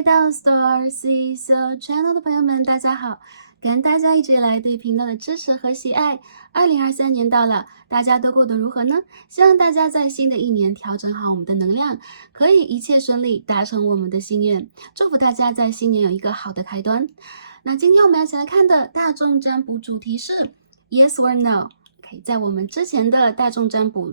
回到 Star C So Channel 的朋友们，大家好！感恩大家一直以来对频道的支持和喜爱。2023年到了，大家都过得如何呢？希望大家在新的一年调整好我们的能量，可以一切顺利，达成我们的心愿。祝福大家在新年有一个好的开端。那今天我们要一起来看的大众占卜主题是 Yes or No。在我们之前的大众占卜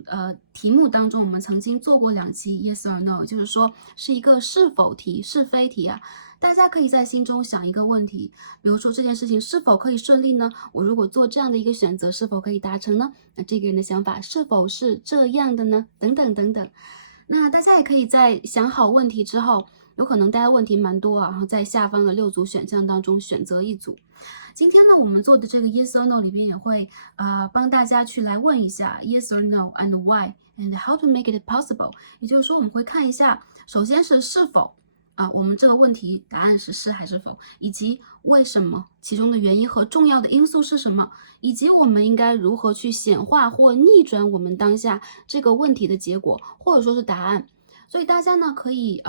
题目当中，我们曾经做过2期 Yes or No， 就是说是一个是否题、是非题啊。大家可以在心中想一个问题，比如说这件事情是否可以顺利呢？我如果做这样的一个选择，是否可以达成呢？那这个人的想法是否是这样的呢？等等等等。那大家也可以在想好问题之后，有可能大家问题蛮多啊，然后在下方的6组选项当中选择一组。今天呢，我们做的这个 Yes or No 里边也会帮大家去来问一下 Yes or No and why and how to make it possible。也就是说，我们会看一下，首先是是否我们这个问题答案是是还是否，以及为什么，其中的原因和重要的因素是什么，以及我们应该如何去显化或逆转我们当下这个问题的结果，或者说是答案。所以大家呢可以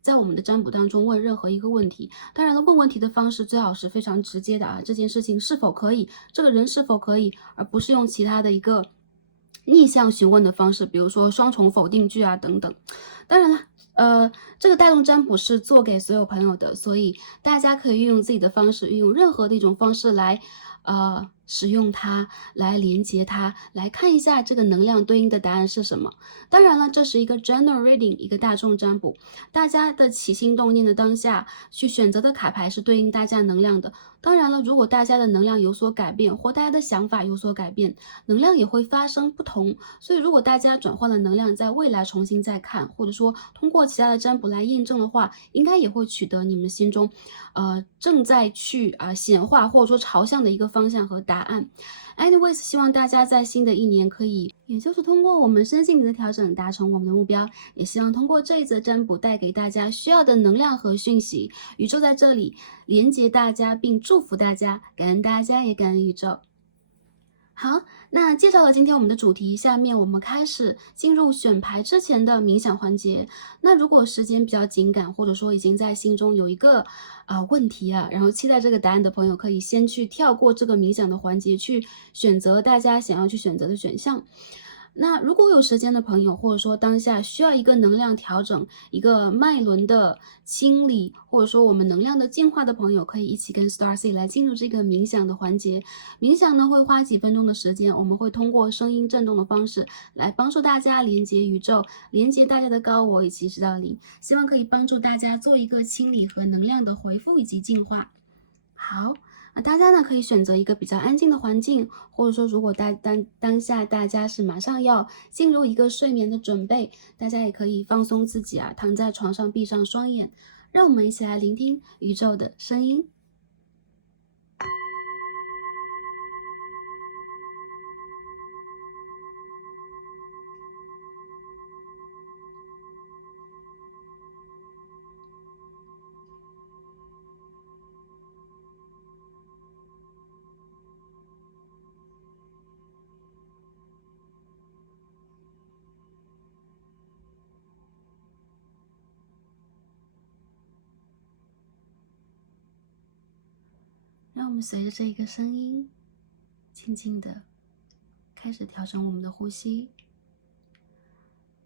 在我们的占卜当中问任何一个问题，当然了，问问题的方式最好是非常直接的啊，这件事情是否可以，这个人是否可以，而不是用其他的一个逆向询问的方式，比如说双重否定句啊等等。当然了，这个大众占卜是做给所有朋友的，所以大家可以运用自己的方式，运用任何的一种方式来使用它，来连接它，来看一下这个能量对应的答案是什么。当然了，这是一个 general reading， 一个大众占卜，大家的起心动念的当下去选择的卡牌是对应大家能量的。当然了，如果大家的能量有所改变，或大家的想法有所改变，能量也会发生不同。所以如果大家转换了能量，在未来重新再看，或者说通过其他的占卜来验证的话，应该也会取得你们心中正在去显化或者说朝向的一个方向和答案。Anyways， 希望大家在新的一年可以，也就是通过我们身心灵的调整达成我们的目标，也希望通过这一则占卜带给大家需要的能量和讯息。宇宙在这里连接大家并祝福大家，感恩大家也感恩宇宙。好，那介绍了今天我们的主题，下面我们开始进入选牌之前的冥想环节。那如果时间比较紧赶，或者说已经在心中有一个问题啊，然后期待这个答案的朋友，可以先去跳过这个冥想的环节，去选择大家想要去选择的选项。那如果有时间的朋友，或者说当下需要一个能量调整、一个脉轮的清理，或者说我们能量的净化的朋友，可以一起跟 Starcy 来进入这个冥想的环节。冥想呢会花几分钟的时间，我们会通过声音震动的方式来帮助大家连接宇宙，连接大家的高我以及指导灵，希望可以帮助大家做一个清理和能量的回复以及净化。好。大家呢可以选择一个比较安静的环境，或者说如果当下大家是马上要进入一个睡眠的准备，大家也可以放松自己啊，躺在床上闭上双眼，让我们一起来聆听宇宙的声音。让我们随着这一个声音，轻轻的开始调整我们的呼吸。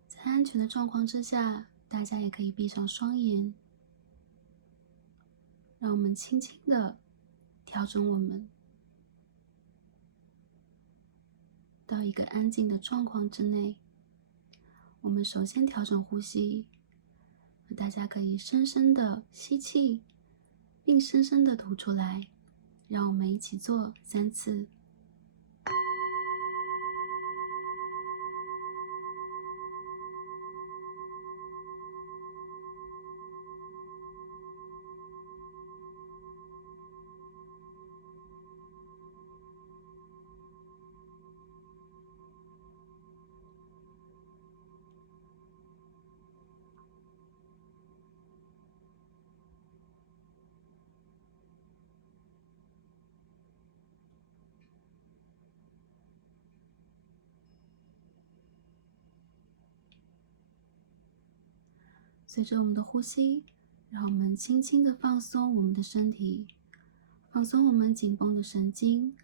在安全的状况之下，大家也可以闭上双眼，让我们轻轻的调整我们到一个安静的状况之内。我们首先调整呼吸，大家可以深深的吸气，并深深的吐出来。让我们一起做3次。随着我们的呼吸，让我们轻轻地放松我们的身体，放松我们紧绷的神经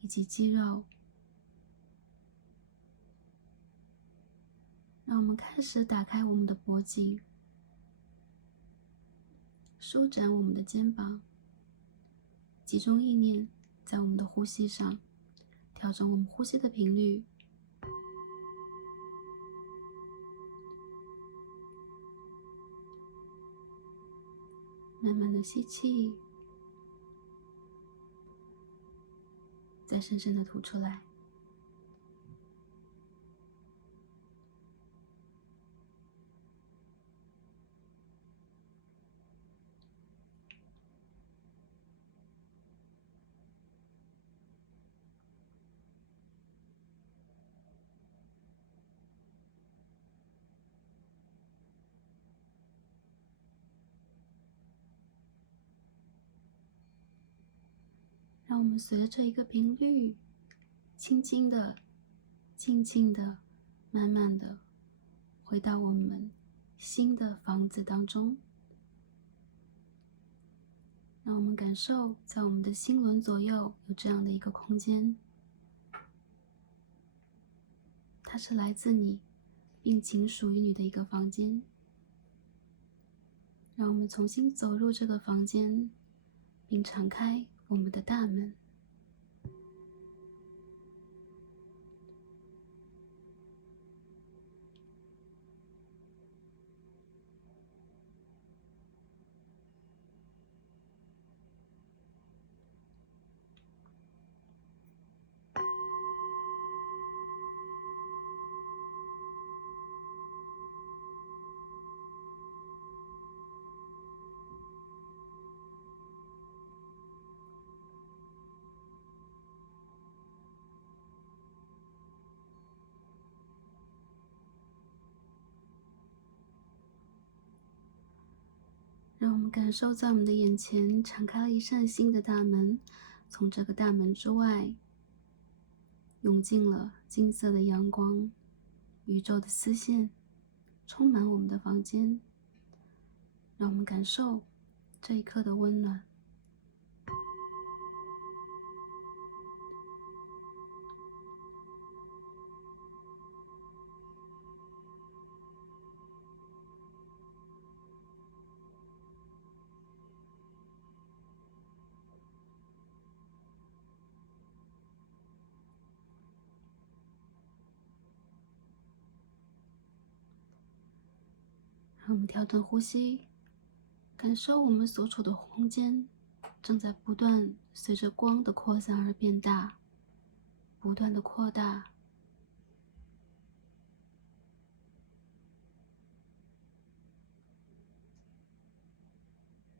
以及肌肉。让我们开始打开我们的脖颈，舒展我们的肩膀，集中意念在我们的呼吸上，调整我们呼吸的频率。慢慢的吸气，再深深的吐出来。让我们随着这一个频率，轻轻的、静静的、慢慢的回到我们新的房子当中。让我们感受在我们的心轮左右有这样的一个空间，它是来自你，并仅属于你的一个房间。让我们重新走入这个房间，并敞开我们的大门。让我们感受在我们的眼前敞开了一扇新的大门，从这个大门之外涌进了金色的阳光，宇宙的丝线充满我们的房间，让我们感受这一刻的温暖。让我们调整呼吸，感受我们所处的空间正在不断随着光的扩散而变大，不断的扩大。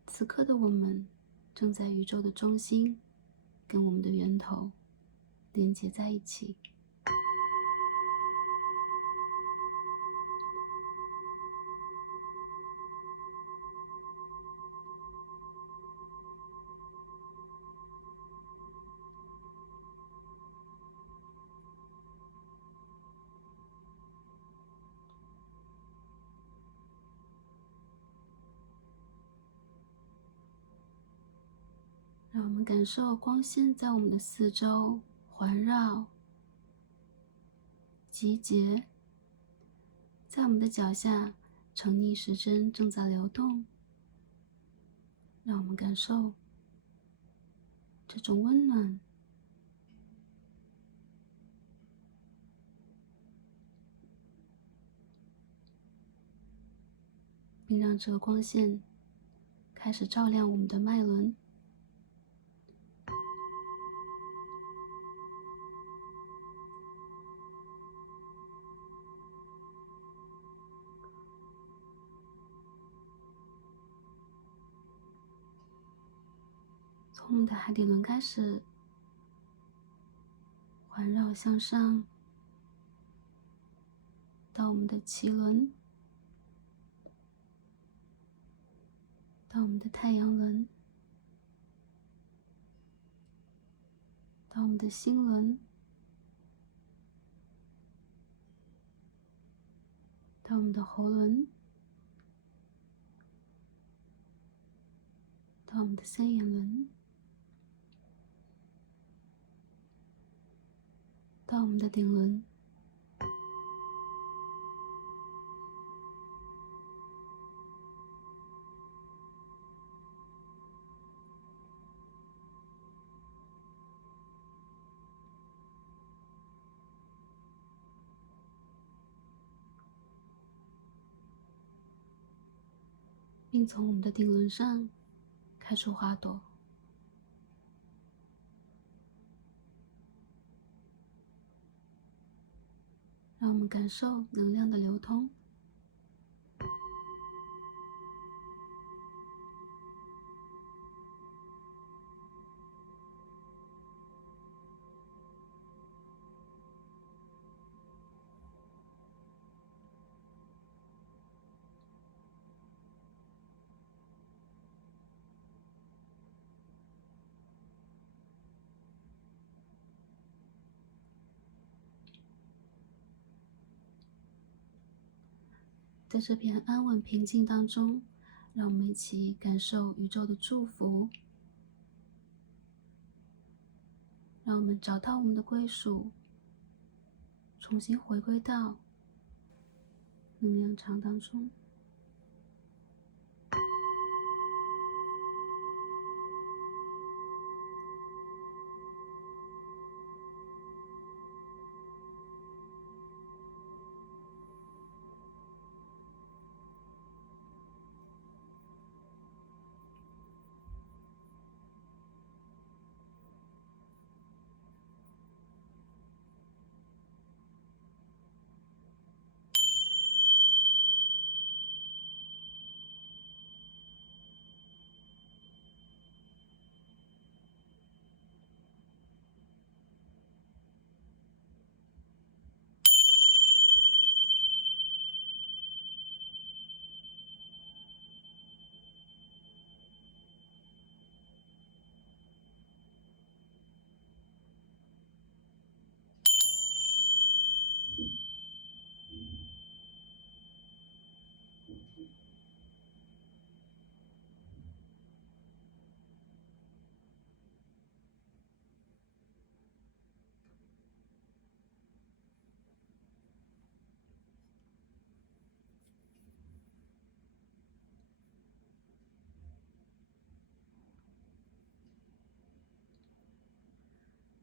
此刻的我们正在宇宙的中心，跟我们的源头连接在一起。让我们感受光线在我们的四周环绕、集结，在我们的脚下，成逆时针正在流动。让我们感受这种温暖，并让这个光线开始照亮我们的脉轮。从我们的海底轮开始，环绕向上，到我们的脐轮，到我们的太阳轮，到我们的心轮，到我们的喉轮，到我们的三眼轮，到我们的顶轮，并从我们的顶轮上开出花朵。让我们感受能量的流通。在这片安稳平静当中，让我们一起感受宇宙的祝福，让我们找到我们的归属，重新回归到能量场当中。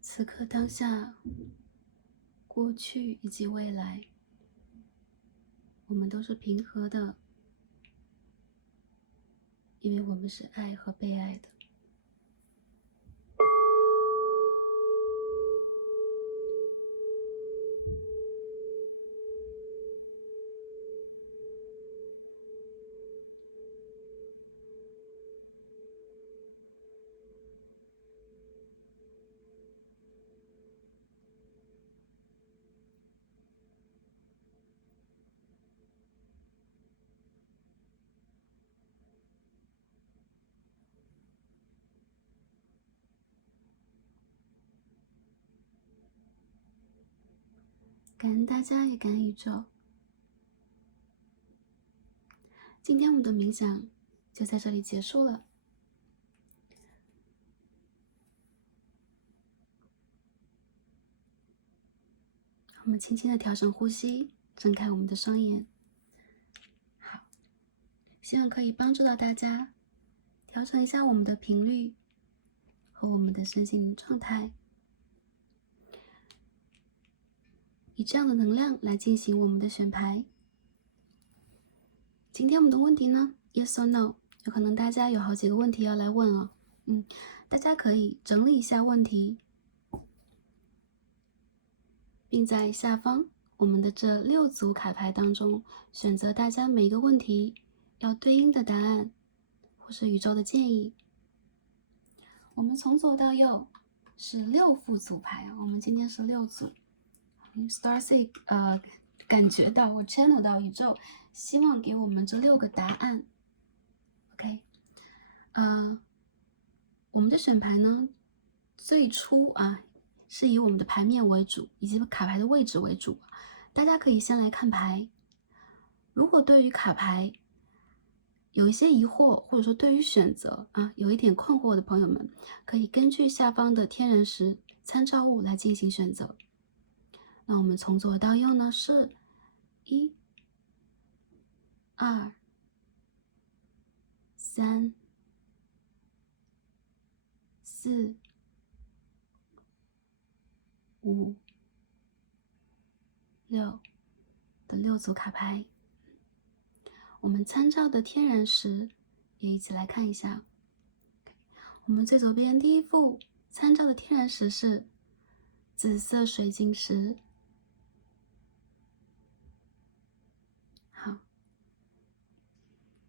此刻当下，过去以及未来，我们都是平和的，因为我们是爱和被爱的。感恩大家，也感恩宇宙。今天我们的冥想就在这里结束了。我们轻轻的调整呼吸，睁开我们的双眼。好，希望可以帮助到大家调整一下我们的频率和我们的身心灵状态，以这样的能量来进行我们的选牌。今天我们的问题呢 ，Yes or No， 有可能大家有好几个问题要来问哦。大家可以整理一下问题，并在下方我们的这6组卡牌当中选择大家每个问题要对应的答案，或是宇宙的建议。我们从左到右是6副组牌啊，我们今天是6组。Starseed 感觉到我 channel 到宇宙，希望给我们这6个答案。OK， 我们的选牌呢，最初是以我们的牌面为主，以及卡牌的位置为主。大家可以先来看牌，如果对于卡牌有一些疑惑，或者说对于选择有一点困惑的朋友们，可以根据下方的天然石参照物来进行选择。那我们从左到右呢是1、2、3、4、5、6的6组卡牌。我们参照的天然石也一起来看一下。我们最左边第一副参照的天然石是紫色水晶石。好，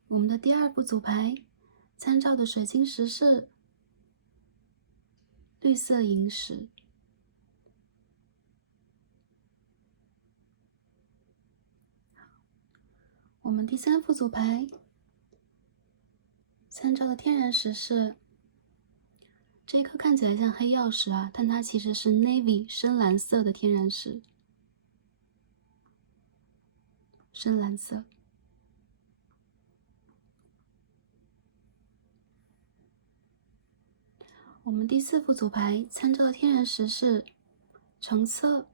我们的第二副组牌参照的水晶石是绿色萤石。我们第三副组牌参照的天然石是这一颗看起来像黑曜石但它其实是 navy 深蓝色的天然石，深蓝色。我们第四副组牌参照的天然石是橙色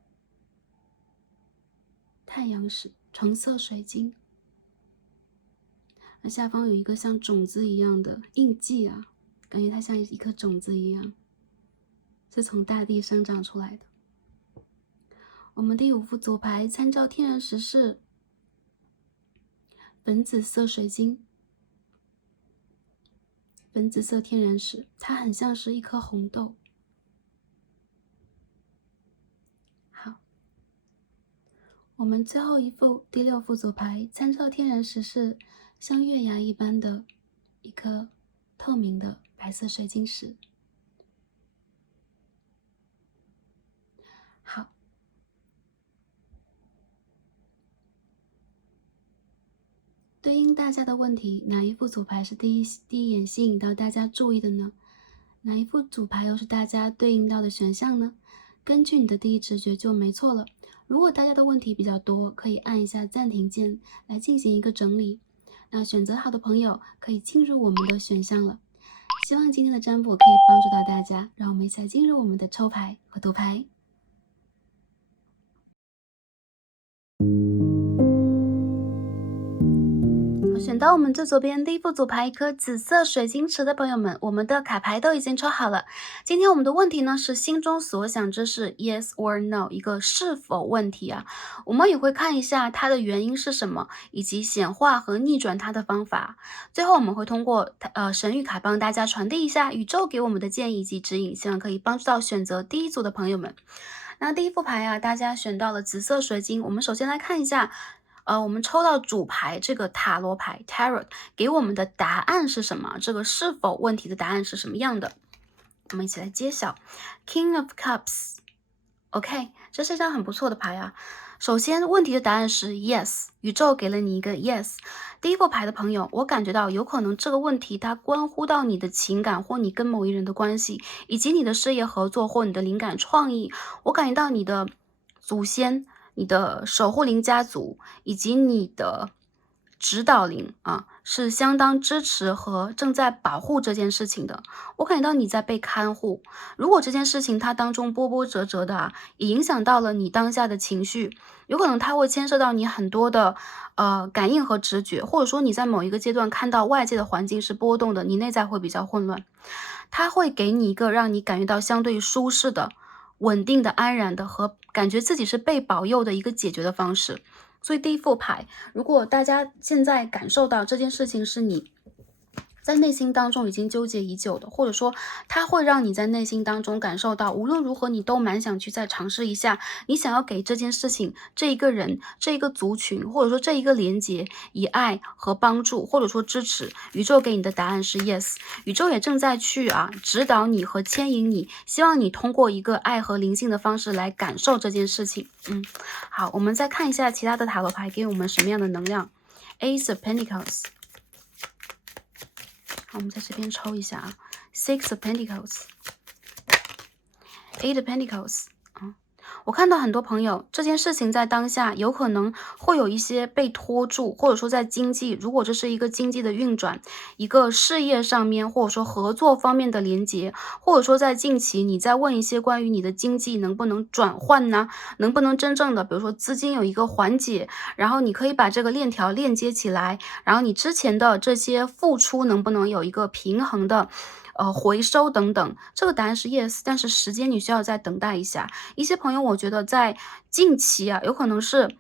太阳石，橙色水晶。那下方有一个像种子一样的印记感觉它像一颗种子一样，是从大地生长出来的。我们第五副组牌参照天然石是粉紫色水晶，粉紫色天然石，它很像是一颗红豆。好，我们最后一副第六副组牌参照天然石是像月牙一般的一颗透明的白色水晶石。好，对应大家的问题，哪一副组牌是第一眼吸引到大家注意的呢？哪一副组牌又是大家对应到的选项呢？根据你的第一直觉就没错了。如果大家的问题比较多，可以按一下暂停键来进行一个整理。那选择好的朋友可以进入我们的选项了。希望今天的占卜可以帮助到大家，让我们一起来进入我们的抽牌和读牌。选到我们最左边第一副组牌一颗紫色水晶石的朋友们，我们的卡牌都已经抽好了。今天我们的问题呢是心中所想之事 yes or no， 一个是否问题我们也会看一下它的原因是什么，以及显化和逆转它的方法。最后我们会通过神谕卡帮大家传递一下宇宙给我们的建议以及指引，希望可以帮助到选择第一组的朋友们。那第一副牌大家选到了紫色水晶，我们首先来看一下我们抽到主牌这个塔罗牌 Tarot 给我们的答案是什么？这个是否问题的答案是什么样的？我们一起来揭晓。King of Cups。OK， 这是一张很不错的牌首先，问题的答案是 yes， 宇宙给了你一个 yes。第一副牌的朋友，我感觉到有可能这个问题它关乎到你的情感或你跟某一人的关系，以及你的事业合作或你的灵感创意。我感觉到你的祖先、你的守护灵家族以及你的指导灵是相当支持和正在保护这件事情的。我感觉到你在被看护。如果这件事情它当中波波折折的也影响到了你当下的情绪，有可能它会牵涉到你很多的感应和直觉，或者说你在某一个阶段看到外界的环境是波动的，你内在会比较混乱。它会给你一个让你感觉到相对舒适的、稳定的、安然的和感觉自己是被保佑的一个解决的方式。所以第一副牌，如果大家现在感受到这件事情是你在内心当中已经纠结已久的，或者说它会让你在内心当中感受到无论如何你都蛮想去再尝试一下，你想要给这件事情、这一个人、这一个族群，或者说这一个连结以爱和帮助，或者说支持。宇宙给你的答案是 yes， 宇宙也正在去指导你和牵引你，希望你通过一个爱和灵性的方式来感受这件事情。好，我们再看一下其他的塔罗牌给我们什么样的能量。Ace of Pentacles。我们在这边抽一下Six of Pentacles， Eight of Pentacles 我看到很多朋友，这件事情在当下有可能会有一些被拖住，或者说在经济，如果这是一个经济的运转，一个事业上面，或者说合作方面的连接，或者说在近期你在问一些关于你的经济能不能转换呢？能不能真正的，比如说资金有一个缓解，然后你可以把这个链条链接起来，然后你之前的这些付出能不能有一个平衡的回收等等，这个答案是 yes，但是时间你需要再等待一下。一些朋友我觉得在近期啊，有可能是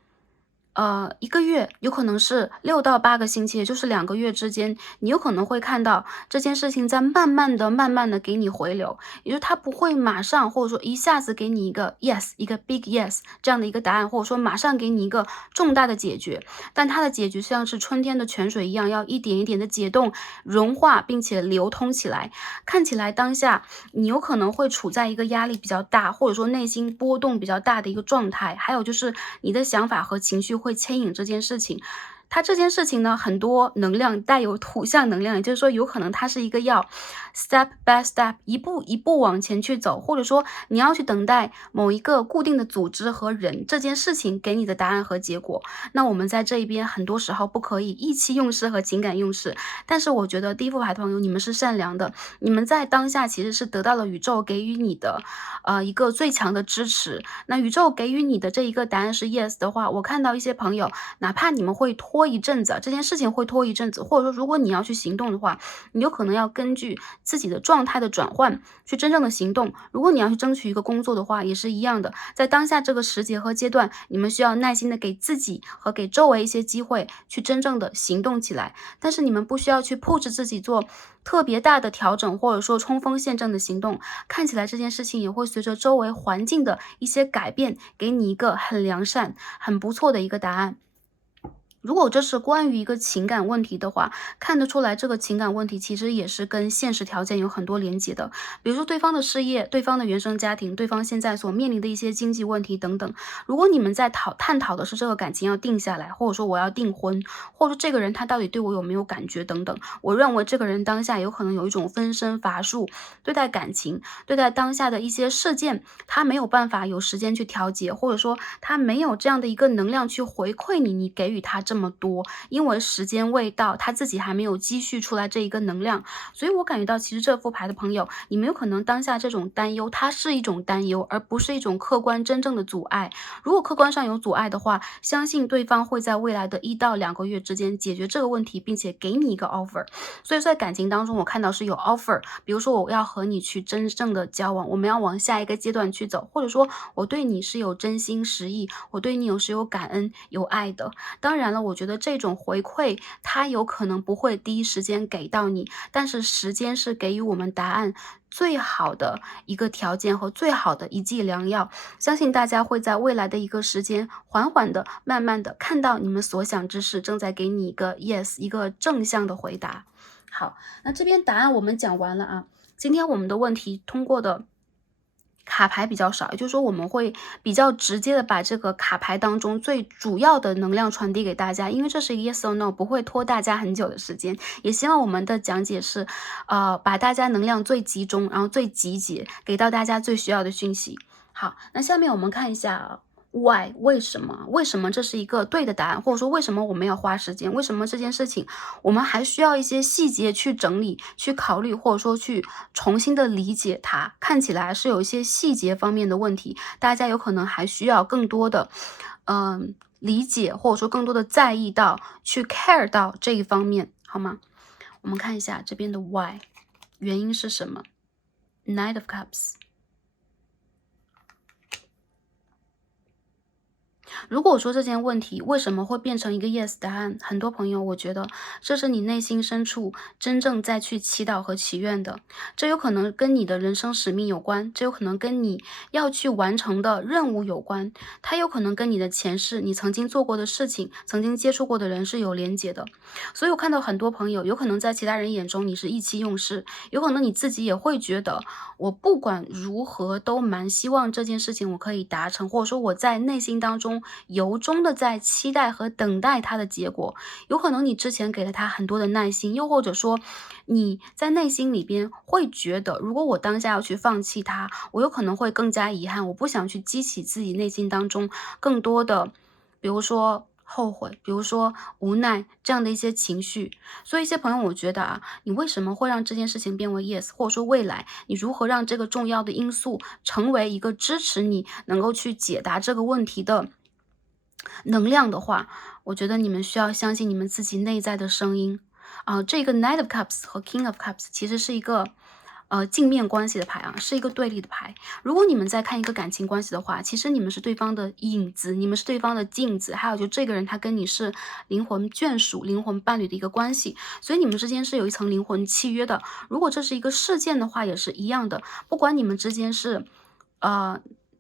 1个月，有可能是6到8个星期，也就是2个月之间，你有可能会看到这件事情在慢慢的给你回流，也就是它不会马上或者说一下子给你一个 yes，一个 big yes 这样的一个答案，或者说马上给你一个重大的解决，但它的解决像是春天的泉水一样，要一点一点的解冻、融化，并且流通起来。看起来当下你有可能会处在一个压力比较大，或者说内心波动比较大的一个状态，还有就是你的想法和情绪会牵引这件事情。它这件事情呢，很多能量带有土象能量，也就是说有可能它是一个要 step by step 一步一步往前去走，或者说你要去等待某一个固定的组织和人这件事情给你的答案和结果。那我们在这一边很多时候不可以意气用事和情感用事，但是我觉得第一副牌的朋友你们是善良的，你们在当下其实是得到了宇宙给予你的一个最强的支持。那宇宙给予你的这一个答案是 yes 的话，我看到一些朋友哪怕你们会拖一阵子，这件事情会拖一阵子，或者说如果你要去行动的话，你有可能要根据自己的状态的转换去真正的行动。如果你要去争取一个工作的话，也是一样的，在当下这个时节和阶段，你们需要耐心的给自己和给周围一些机会去真正的行动起来，但是你们不需要去 push 自己做特别大的调整，或者说冲锋陷阵的行动，看起来这件事情也会随着周围环境的一些改变，给你一个很良善、很不错的一个答案。如果这是关于一个情感问题的话，看得出来这个情感问题其实也是跟现实条件有很多连接的。比如说对方的事业、对方的原生家庭、对方现在所面临的一些经济问题等等。如果你们在探讨的是这个感情要定下来，或者说我要订婚，或者说这个人他到底对我有没有感觉等等，我认为这个人当下有可能有一种分身乏术，对待感情、对待当下的一些事件，他没有办法有时间去调节，或者说他没有这样的一个能量去回馈你，你给予他这么多，因为时间未到，他自己还没有积蓄出来这一个能量。所以我感觉到其实这副牌的朋友，你们有可能当下这种担忧，它是一种担忧，而不是一种客观真正的阻碍。如果客观上有阻碍的话，相信对方会在未来的1到2个月之间解决这个问题，并且给你一个 offer。所以在感情当中，我看到是有 offer，比如说我要和你去真正的交往，我们要往下一个阶段去走，或者说我对你是有真心实意，我对你是有感恩有爱的。当然了，我觉得这种回馈它有可能不会第一时间给到你，但是时间是给予我们答案最好的一个条件和最好的一剂良药。相信大家会在未来的一个时间，缓缓的、慢慢的看到你们所想之事正在给你一个 yes， 一个正向的回答。好，那这边答案我们讲完了啊。今天我们的问题通过的卡牌比较少，也就是说我们会比较直接的把这个卡牌当中最主要的能量传递给大家，因为这是一个 yes or no， 不会拖大家很久的时间。也希望我们的讲解是把大家能量最集中，然后最集结，给到大家最需要的讯息。好，那下面我们看一下why 为什么？为什么这是一个对的答案？或者说为什么我们要花时间？为什么这件事情我们还需要一些细节去整理、去考虑，或者说去重新的理解它？看起来是有一些细节方面的问题，大家有可能还需要更多的理解，或者说更多的在意到、去 care 到这一方面，好吗？我们看一下这边的 why， 原因是什么 ？Knight of Cups。如果说这件问题为什么会变成一个 yes 答案，很多朋友我觉得这是你内心深处真正在去祈祷和祈愿的，这有可能跟你的人生使命有关，这有可能跟你要去完成的任务有关，它有可能跟你的前世、你曾经做过的事情、曾经接触过的人是有连结的。所以我看到很多朋友，有可能在其他人眼中你是意气用事，有可能你自己也会觉得我不管如何都蛮希望这件事情我可以达成，或者说我在内心当中由衷的在期待和等待它的结果。有可能你之前给了他很多的耐心，又或者说你在内心里边会觉得，如果我当下要去放弃他，我有可能会更加遗憾，我不想去激起自己内心当中更多的，比如说后悔，比如说无奈这样的一些情绪。所以一些朋友，我觉得啊，你为什么会让这件事情变为 yes， 或者说未来你如何让这个重要的因素成为一个支持你能够去解答这个问题的能量的话，我觉得你们需要相信你们自己内在的声音。这个 Knight of Cups 和 King of Cups 其实是一个镜面关系的牌啊，是一个对立的牌。如果你们在看一个感情关系的话，其实你们是对方的影子，你们是对方的镜子，还有就这个人他跟你是灵魂眷属、灵魂伴侣的一个关系，所以你们之间是有一层灵魂契约的。如果这是一个事件的话，也是一样的，不管你们之间是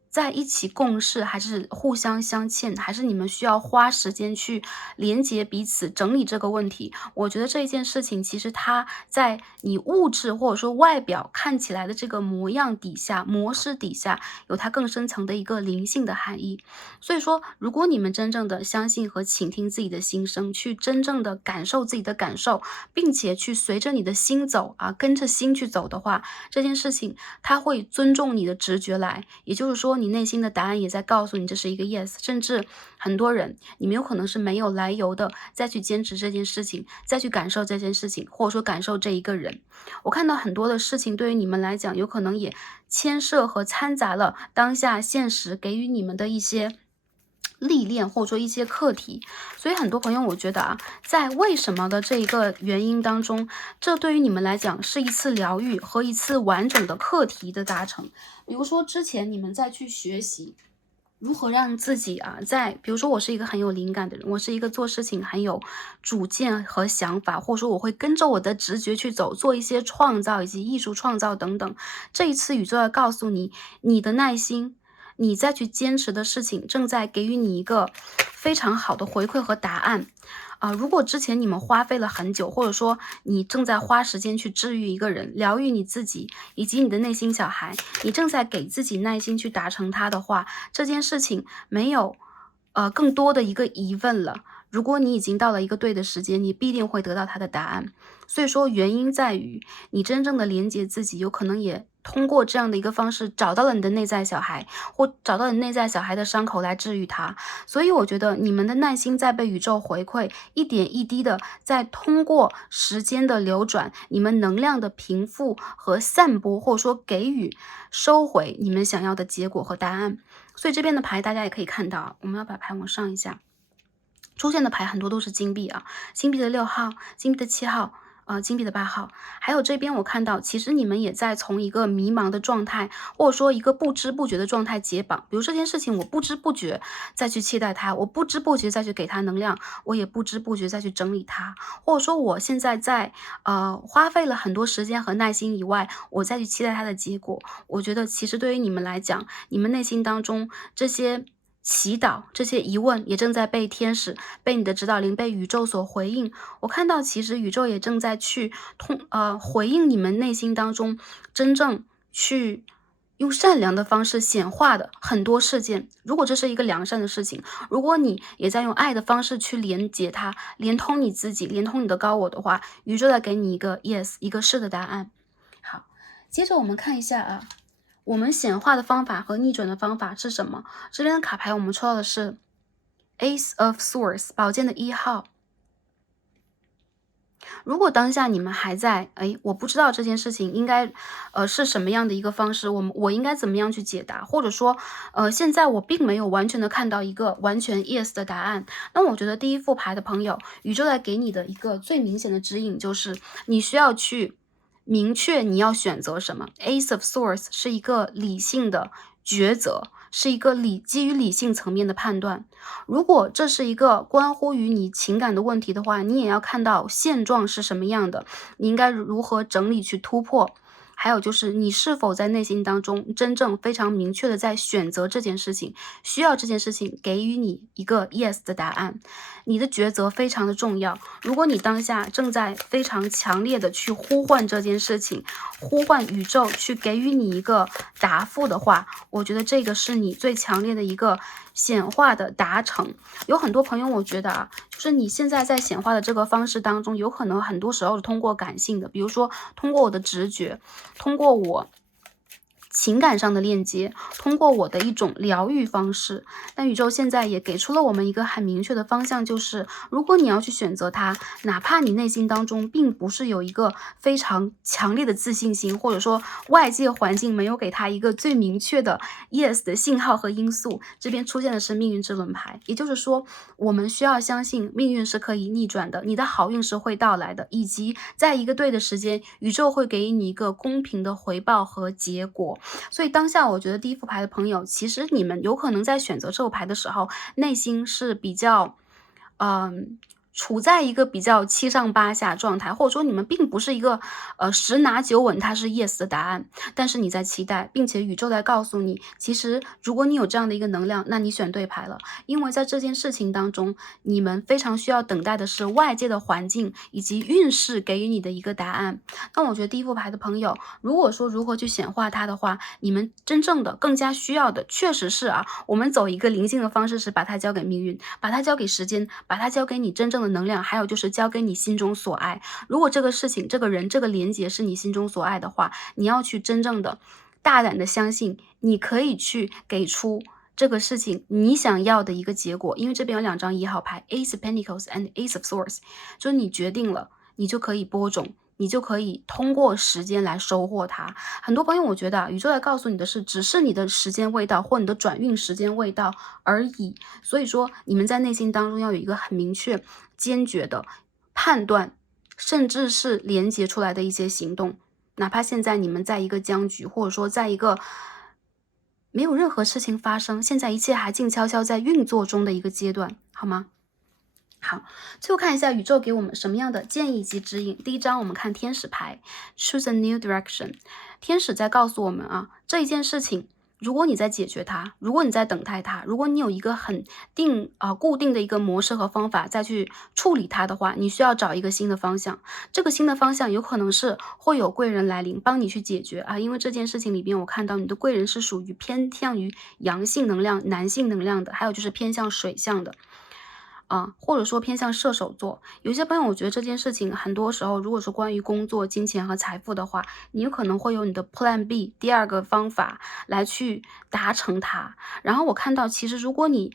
在一起共事，还是互相相欠，还是你们需要花时间去连接彼此，整理这个问题。我觉得这件事情其实它在你物质或者说外表看起来的这个模样底下、模式底下，有它更深层的一个灵性的含义。所以说，如果你们真正的相信和倾听自己的心声，去真正的感受自己的感受，并且去随着你的心走啊，跟着心去走的话，这件事情它会尊重你的直觉来，也就是说你内心的答案也在告诉你这是一个 yes， 甚至很多人你们有可能是没有来由的再去坚持这件事情，再去感受这件事情，或者说感受这一个人。我看到很多的事情对于你们来讲有可能也牵涉和掺杂了当下现实给予你们的一些历练，或者说一些课题。所以很多朋友我觉得啊，在为什么的这一个原因当中，这对于你们来讲是一次疗愈和一次完整的课题的达成。比如说之前你们再去学习如何让自己啊，比如说我是一个很有灵感的人，我是一个做事情很有主见和想法，或者说我会跟着我的直觉去走，做一些创造以及艺术创造等等。这一次宇宙要告诉你，你的耐心，你再去坚持的事情正在给予你一个非常好的回馈和答案。如果之前你们花费了很久，或者说你正在花时间去治愈一个人，疗愈你自己以及你的内心小孩，你正在给自己耐心去达成它的话，这件事情没有更多的一个疑问了。如果你已经到了一个对的时间，你必定会得到它的答案。所以说原因在于你真正的连接自己，有可能也通过这样的一个方式找到了你的内在小孩，或找到你内在小孩的伤口来治愈它。所以我觉得你们的耐心在被宇宙回馈，一点一滴的在通过时间的流转，你们能量的平复和散播，或者说给予收回你们想要的结果和答案。所以这边的牌大家也可以看到，我们要把牌往上一下，出现的牌很多都是金币啊，金币的6号，金币的7号，金币的8号，还有这边我看到，其实你们也在从一个迷茫的状态，或者说一个不知不觉的状态解绑。比如这件事情，我不知不觉再去期待它，我不知不觉再去给它能量，我也不知不觉再去整理它，或者说我现在在花费了很多时间和耐心以外，我再去期待它的结果。我觉得其实对于你们来讲，你们内心当中这些祈祷，这些疑问也正在被天使、被你的指导灵、被宇宙所回应。我看到其实宇宙也正在去回应你们内心当中真正去用善良的方式显化的很多事件。如果这是一个良善的事情，如果你也在用爱的方式去连接它，连通你自己，连通你的高我的话，宇宙在给你一个 yes， 一个是的答案。好，接着我们看一下啊，我们显化的方法和逆转的方法是什么？这边的卡牌我们抽到的是 Ace of Swords， 宝剑的1号。如果当下你们还在，我不知道这件事情应该是什么样的一个方式，我应该怎么样去解答，或者说现在我并没有完全的看到一个完全 yes 的答案，那我觉得第一副牌的朋友，宇宙在给你的一个最明显的指引就是你需要去明确你要选择什么。 Ace of Swords 是一个理性的抉择，是一个基于理性层面的判断。如果这是一个关乎于你情感的问题的话，你也要看到现状是什么样的，你应该如何整理去突破。还有就是你是否在内心当中真正非常明确的在选择这件事情，需要这件事情给予你一个 yes 的答案。你的抉择非常的重要。如果你当下正在非常强烈的去呼唤这件事情，呼唤宇宙去给予你一个答复的话，我觉得这个是你最强烈的一个显化的达成。有很多朋友我觉得啊，就是你现在在显化的这个方式当中，有可能很多时候是通过感性的，比如说通过我的直觉，通过我情感上的链接，通过我的一种疗愈方式。但宇宙现在也给出了我们一个很明确的方向，就是如果你要去选择它，哪怕你内心当中并不是有一个非常强烈的自信心，或者说外界环境没有给他一个最明确的 yes 的信号和因素，这边出现的是命运之轮牌，也就是说我们需要相信命运是可以逆转的，你的好运是会到来的，以及在一个对的时间，宇宙会给你一个公平的回报和结果。所以当下我觉得第一副牌的朋友，其实你们有可能在选择这副牌的时候，内心是比较处在一个比较七上八下状态，或者说你们并不是一个十拿九稳它是 yes 的答案，但是你在期待，并且宇宙在告诉你，其实如果你有这样的一个能量，那你选对牌了。因为在这件事情当中，你们非常需要等待的是外界的环境以及运势给予你的一个答案。那我觉得第一副牌的朋友，如果说如何去显化它的话，你们真正的更加需要的确实是我们走一个灵性的方式，是把它交给命运，把它交给时间，把它交给你真正的能量，还有就是交给你心中所爱。如果这个事情、这个人、这个连结是你心中所爱的话，你要去真正的大胆的相信，你可以去给出这个事情你想要的一个结果。因为这边有2张1号牌 Ace of Pentacles and Ace of Swords， 就是你决定了，你就可以播种，你就可以通过时间来收获它。很多朋友我觉得宇宙在告诉你的是，只是你的时间未到，或你的转运时间未到而已。所以说你们在内心当中要有一个很明确坚决的判断，甚至是连接出来的一些行动。哪怕现在你们在一个僵局，或者说在一个没有任何事情发生，现在一切还静悄悄在运作中的一个阶段，好吗？好，最后看一下宇宙给我们什么样的建议及指引。第一张我们看天使牌 Choose a new direction， 天使在告诉我们这一件事情，如果你在解决它，如果你在等待它，如果你有一个很固定的一个模式和方法再去处理它的话，你需要找一个新的方向。这个新的方向有可能是会有贵人来临帮你去解决因为这件事情里边我看到你的贵人是属于偏向于阳性能量、男性能量的，还有就是偏向水象的。或者说偏向射手座。有些朋友我觉得这件事情很多时候，如果是关于工作、金钱和财富的话，你有可能会有你的 Plan B 第二个方法来去达成它。然后我看到其实如果你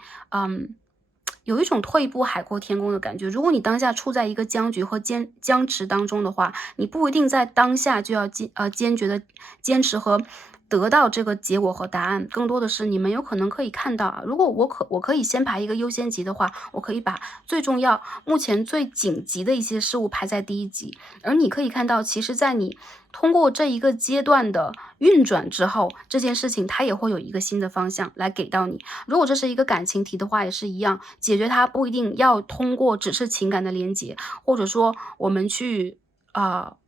有一种退一步海阔天空的感觉，如果你当下处在一个僵局和僵持当中的话，你不一定在当下就要坚决的坚持和得到这个结果和答案，更多的是你们有可能可以看到如果我可以先排一个优先级的话，我可以把最重要、目前最紧急的一些事物排在第一级。而你可以看到，其实在你通过这一个阶段的运转之后，这件事情它也会有一个新的方向来给到你。如果这是一个感情题的话，也是一样，解决它不一定要通过只是情感的连接，或者说我们去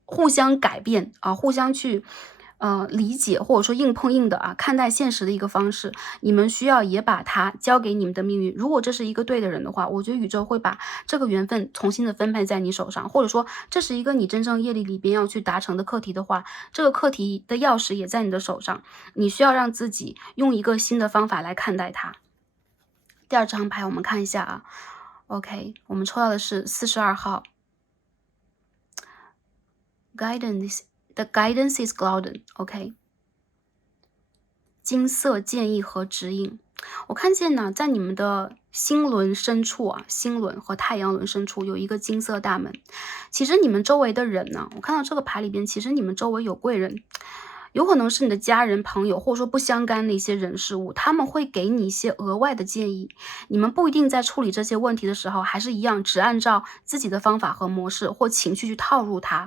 互相改变互相去理解，或者说硬碰硬的看待现实的一个方式。你们需要也把它交给你们的命运。如果这是一个对的人的话，我觉得宇宙会把这个缘分重新的分配在你手上，或者说这是一个你真正业力里边要去达成的课题的话，这个课题的钥匙也在你的手上，你需要让自己用一个新的方法来看待它。第二张牌我们看一下OK， 我们抽到的是42号 The guidance is golden， OK， 金色建议和指引。我看见呢，在你们的心轮深处心轮和太阳轮深处有一个金色大门。其实你们周围的人呢，我看到这个牌里边，其实你们周围有贵人，有可能是你的家人、朋友，或者说不相干的一些人事物，他们会给你一些额外的建议。你们不一定在处理这些问题的时候，还是一样只按照自己的方法和模式或情绪去套入它。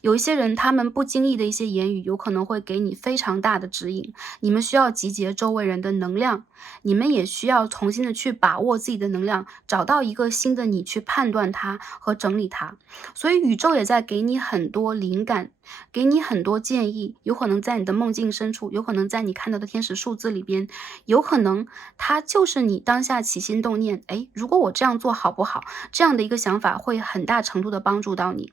有一些人他们不经意的一些言语有可能会给你非常大的指引，你们需要集结周围人的能量，你们也需要重新的去把握自己的能量，找到一个新的你去判断它和整理它。所以宇宙也在给你很多灵感，给你很多建议，有可能在你的梦境深处，有可能在你看到的天使数字里边，有可能它就是你当下起心动念如果我这样做好不好，这样的一个想法会很大程度的帮助到你。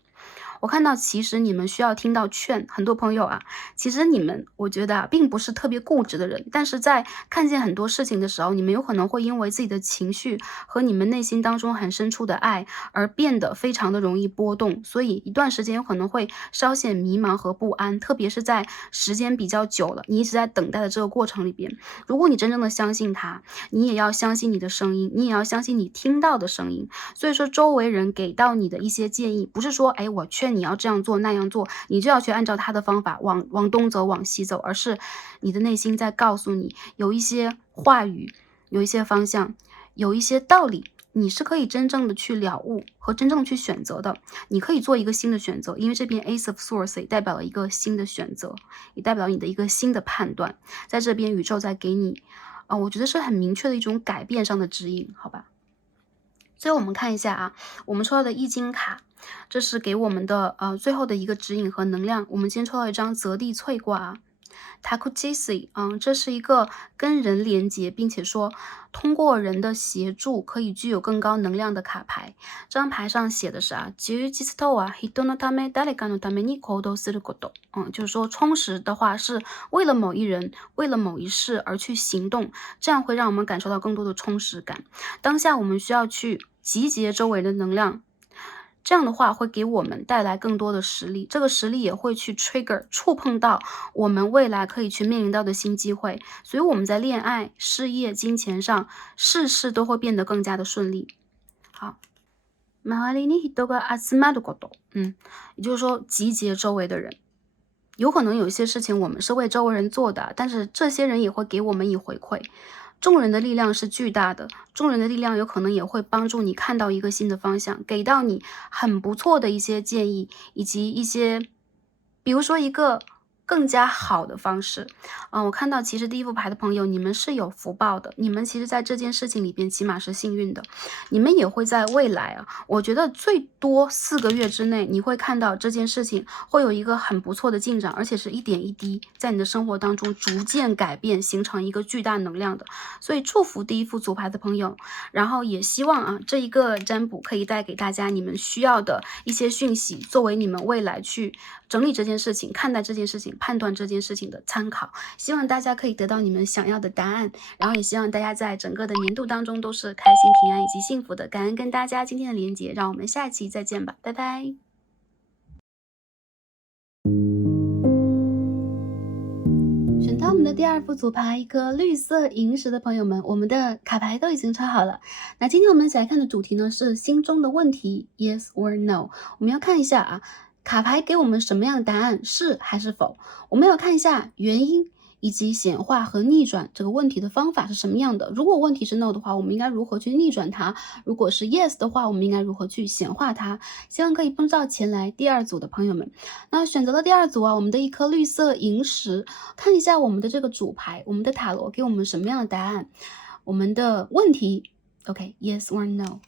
我看到其实你们需要听到劝，很多朋友啊，其实你们我觉得啊，并不是特别固执的人，但是在看见很多事情的时候，你们有可能会因为自己的情绪和你们内心当中很深处的爱而变得非常的容易波动，所以一段时间有可能会稍显迷茫和不安，特别是在时间比较久了，你一直在等待的这个过程里边，如果你真正的相信他，你也要相信你的声音，你也要相信你听到的声音。所以说周围人给到你的一些建议，不是说，哎，我劝你要这样做那样做，你就要去按照他的方法往东走往西走，而是你的内心在告诉你，有一些话语，有一些方向，有一些道理，你是可以真正的去了悟和真正的去选择的。你可以做一个新的选择，因为这边 Ace of Swords 也代表了一个新的选择，也代表你的一个新的判断。在这边宇宙在给你我觉得是很明确的一种改变上的指引，好吧？最后我们看一下啊，我们抽到的易经卡，这是给我们的最后的一个指引和能量。我们先抽到一张泽地翠卦啊，Takujisi，这是一个跟人连接，并且说通过人的协助可以具有更高能量的卡牌。这张牌上写的是啊，就是说充实的话是为了某一人，为了某一事而去行动，这样会让我们感受到更多的充实感。当下我们需要去集结周围的能量。这样的话会给我们带来更多的实力，这个实力也会去 trigger 触碰到我们未来可以去面临到的新机会，所以我们在恋爱、事业、金钱上，事事都会变得更加的顺利。好，也就是说集结周围的人，有可能有些事情我们是为周围人做的，但是这些人也会给我们以回馈。众人的力量是巨大的，众人的力量有可能也会帮助你看到一个新的方向，给到你很不错的一些建议，以及一些，比如说一个更加好的方式。我看到其实第一副牌的朋友，你们是有福报的，你们其实在这件事情里边起码是幸运的，你们也会在未来啊，我觉得最多4个月之内，你会看到这件事情会有一个很不错的进展，而且是一点一滴在你的生活当中逐渐改变，形成一个巨大能量的。所以祝福第一副组牌的朋友，然后也希望啊，这一个占卜可以带给大家你们需要的一些讯息，作为你们未来去整理这件事情、看待这件事情、判断这件事情的参考。希望大家可以得到你们想要的答案，然后也希望大家在整个的年度当中都是开心、平安以及幸福的。感恩跟大家今天的连结，让我们下期再见吧，拜拜。选到我们的第2副组牌，一个绿色萤石的朋友们，我们的卡牌都已经抽好了。那今天我们一起来看的主题呢是心中的问题 ，Yes or No。我们要看一下啊，卡牌给我们什么样的答案，是还是否？我们要看一下原因。以及显化和逆转这个问题的方法是什么样的？如果问题是 no 的话，我们应该如何去逆转它？如果是 yes 的话，我们应该如何去显化它？希望可以帮到前来第2组的朋友们。那选择了第2组啊，我们的一颗绿色萤石，看一下我们的这个主牌，我们的塔罗给我们什么样的答案？我们的问题 ，OK，yes or no？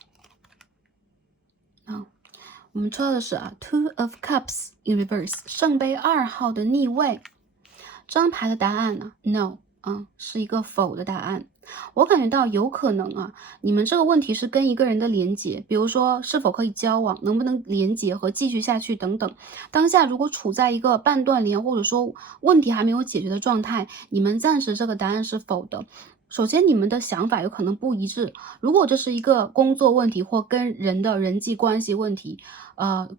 我们抽到的是Two of Cups in reverse， 圣杯2号的逆位。这张牌的答案呢 ？No， 是一个否的答案。我感觉到有可能啊，你们这个问题是跟一个人的连结，比如说是否可以交往，能不能连结和继续下去等等。当下如果处在一个半断联，或者说问题还没有解决的状态，你们暂时这个答案是否的。首先，你们的想法有可能不一致。如果这是一个工作问题或跟人的人际关系问题，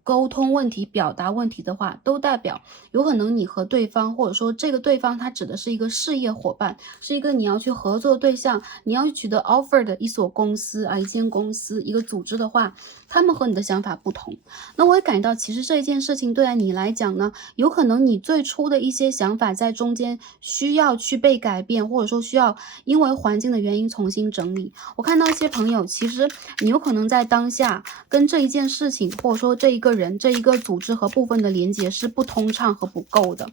沟通问题、表达问题的话，都代表有可能你和对方，或者说这个对方，他指的是一个事业伙伴，是一个你要去合作对象，你要去取得 offer 的一所公司一间公司、一个组织的话，他们和你的想法不同。那我也感觉到，其实这件事情对你来讲呢，有可能你最初的一些想法在中间需要去被改变，或者说需要因为环境的原因重新整理。我看到一些朋友，其实你有可能在当下跟这一件事情，或者说这一个人、这一个组织和部分的连接是不通畅和不够的。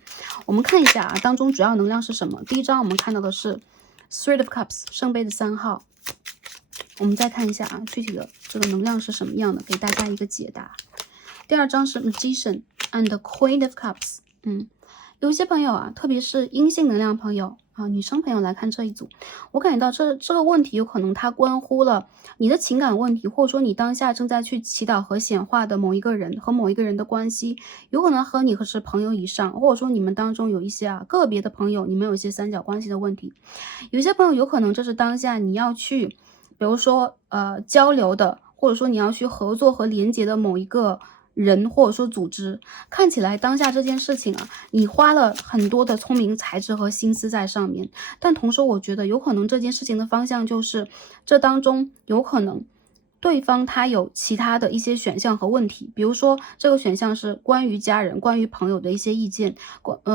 我们看一下当中主要能量是什么。第一张我们看到的是 Three of Cups， 圣杯的3号。我们再看一下具体的这个能量是什么样的，给大家一个解答。第2张是 Magician and the Queen of Cups。有些朋友特别是阴性能量朋友女生朋友来看这一组，我感觉到这个问题有可能它关乎了你的情感问题，或者说你当下正在去祈祷和显化的某一个人和某一个人的关系，有可能和你是朋友以上，或者说你们当中有一些个别的朋友，你们有一些三角关系的问题。有些朋友有可能这是当下你要去，比如说交流的，或者说你要去合作和连接的某一个人或者说组织，看起来当下这件事情你花了很多的聪明才智和心思在上面，但同时我觉得有可能这件事情的方向就是这当中有可能对方他有其他的一些选项和问题，比如说这个选项是关于家人、关于朋友的一些意见，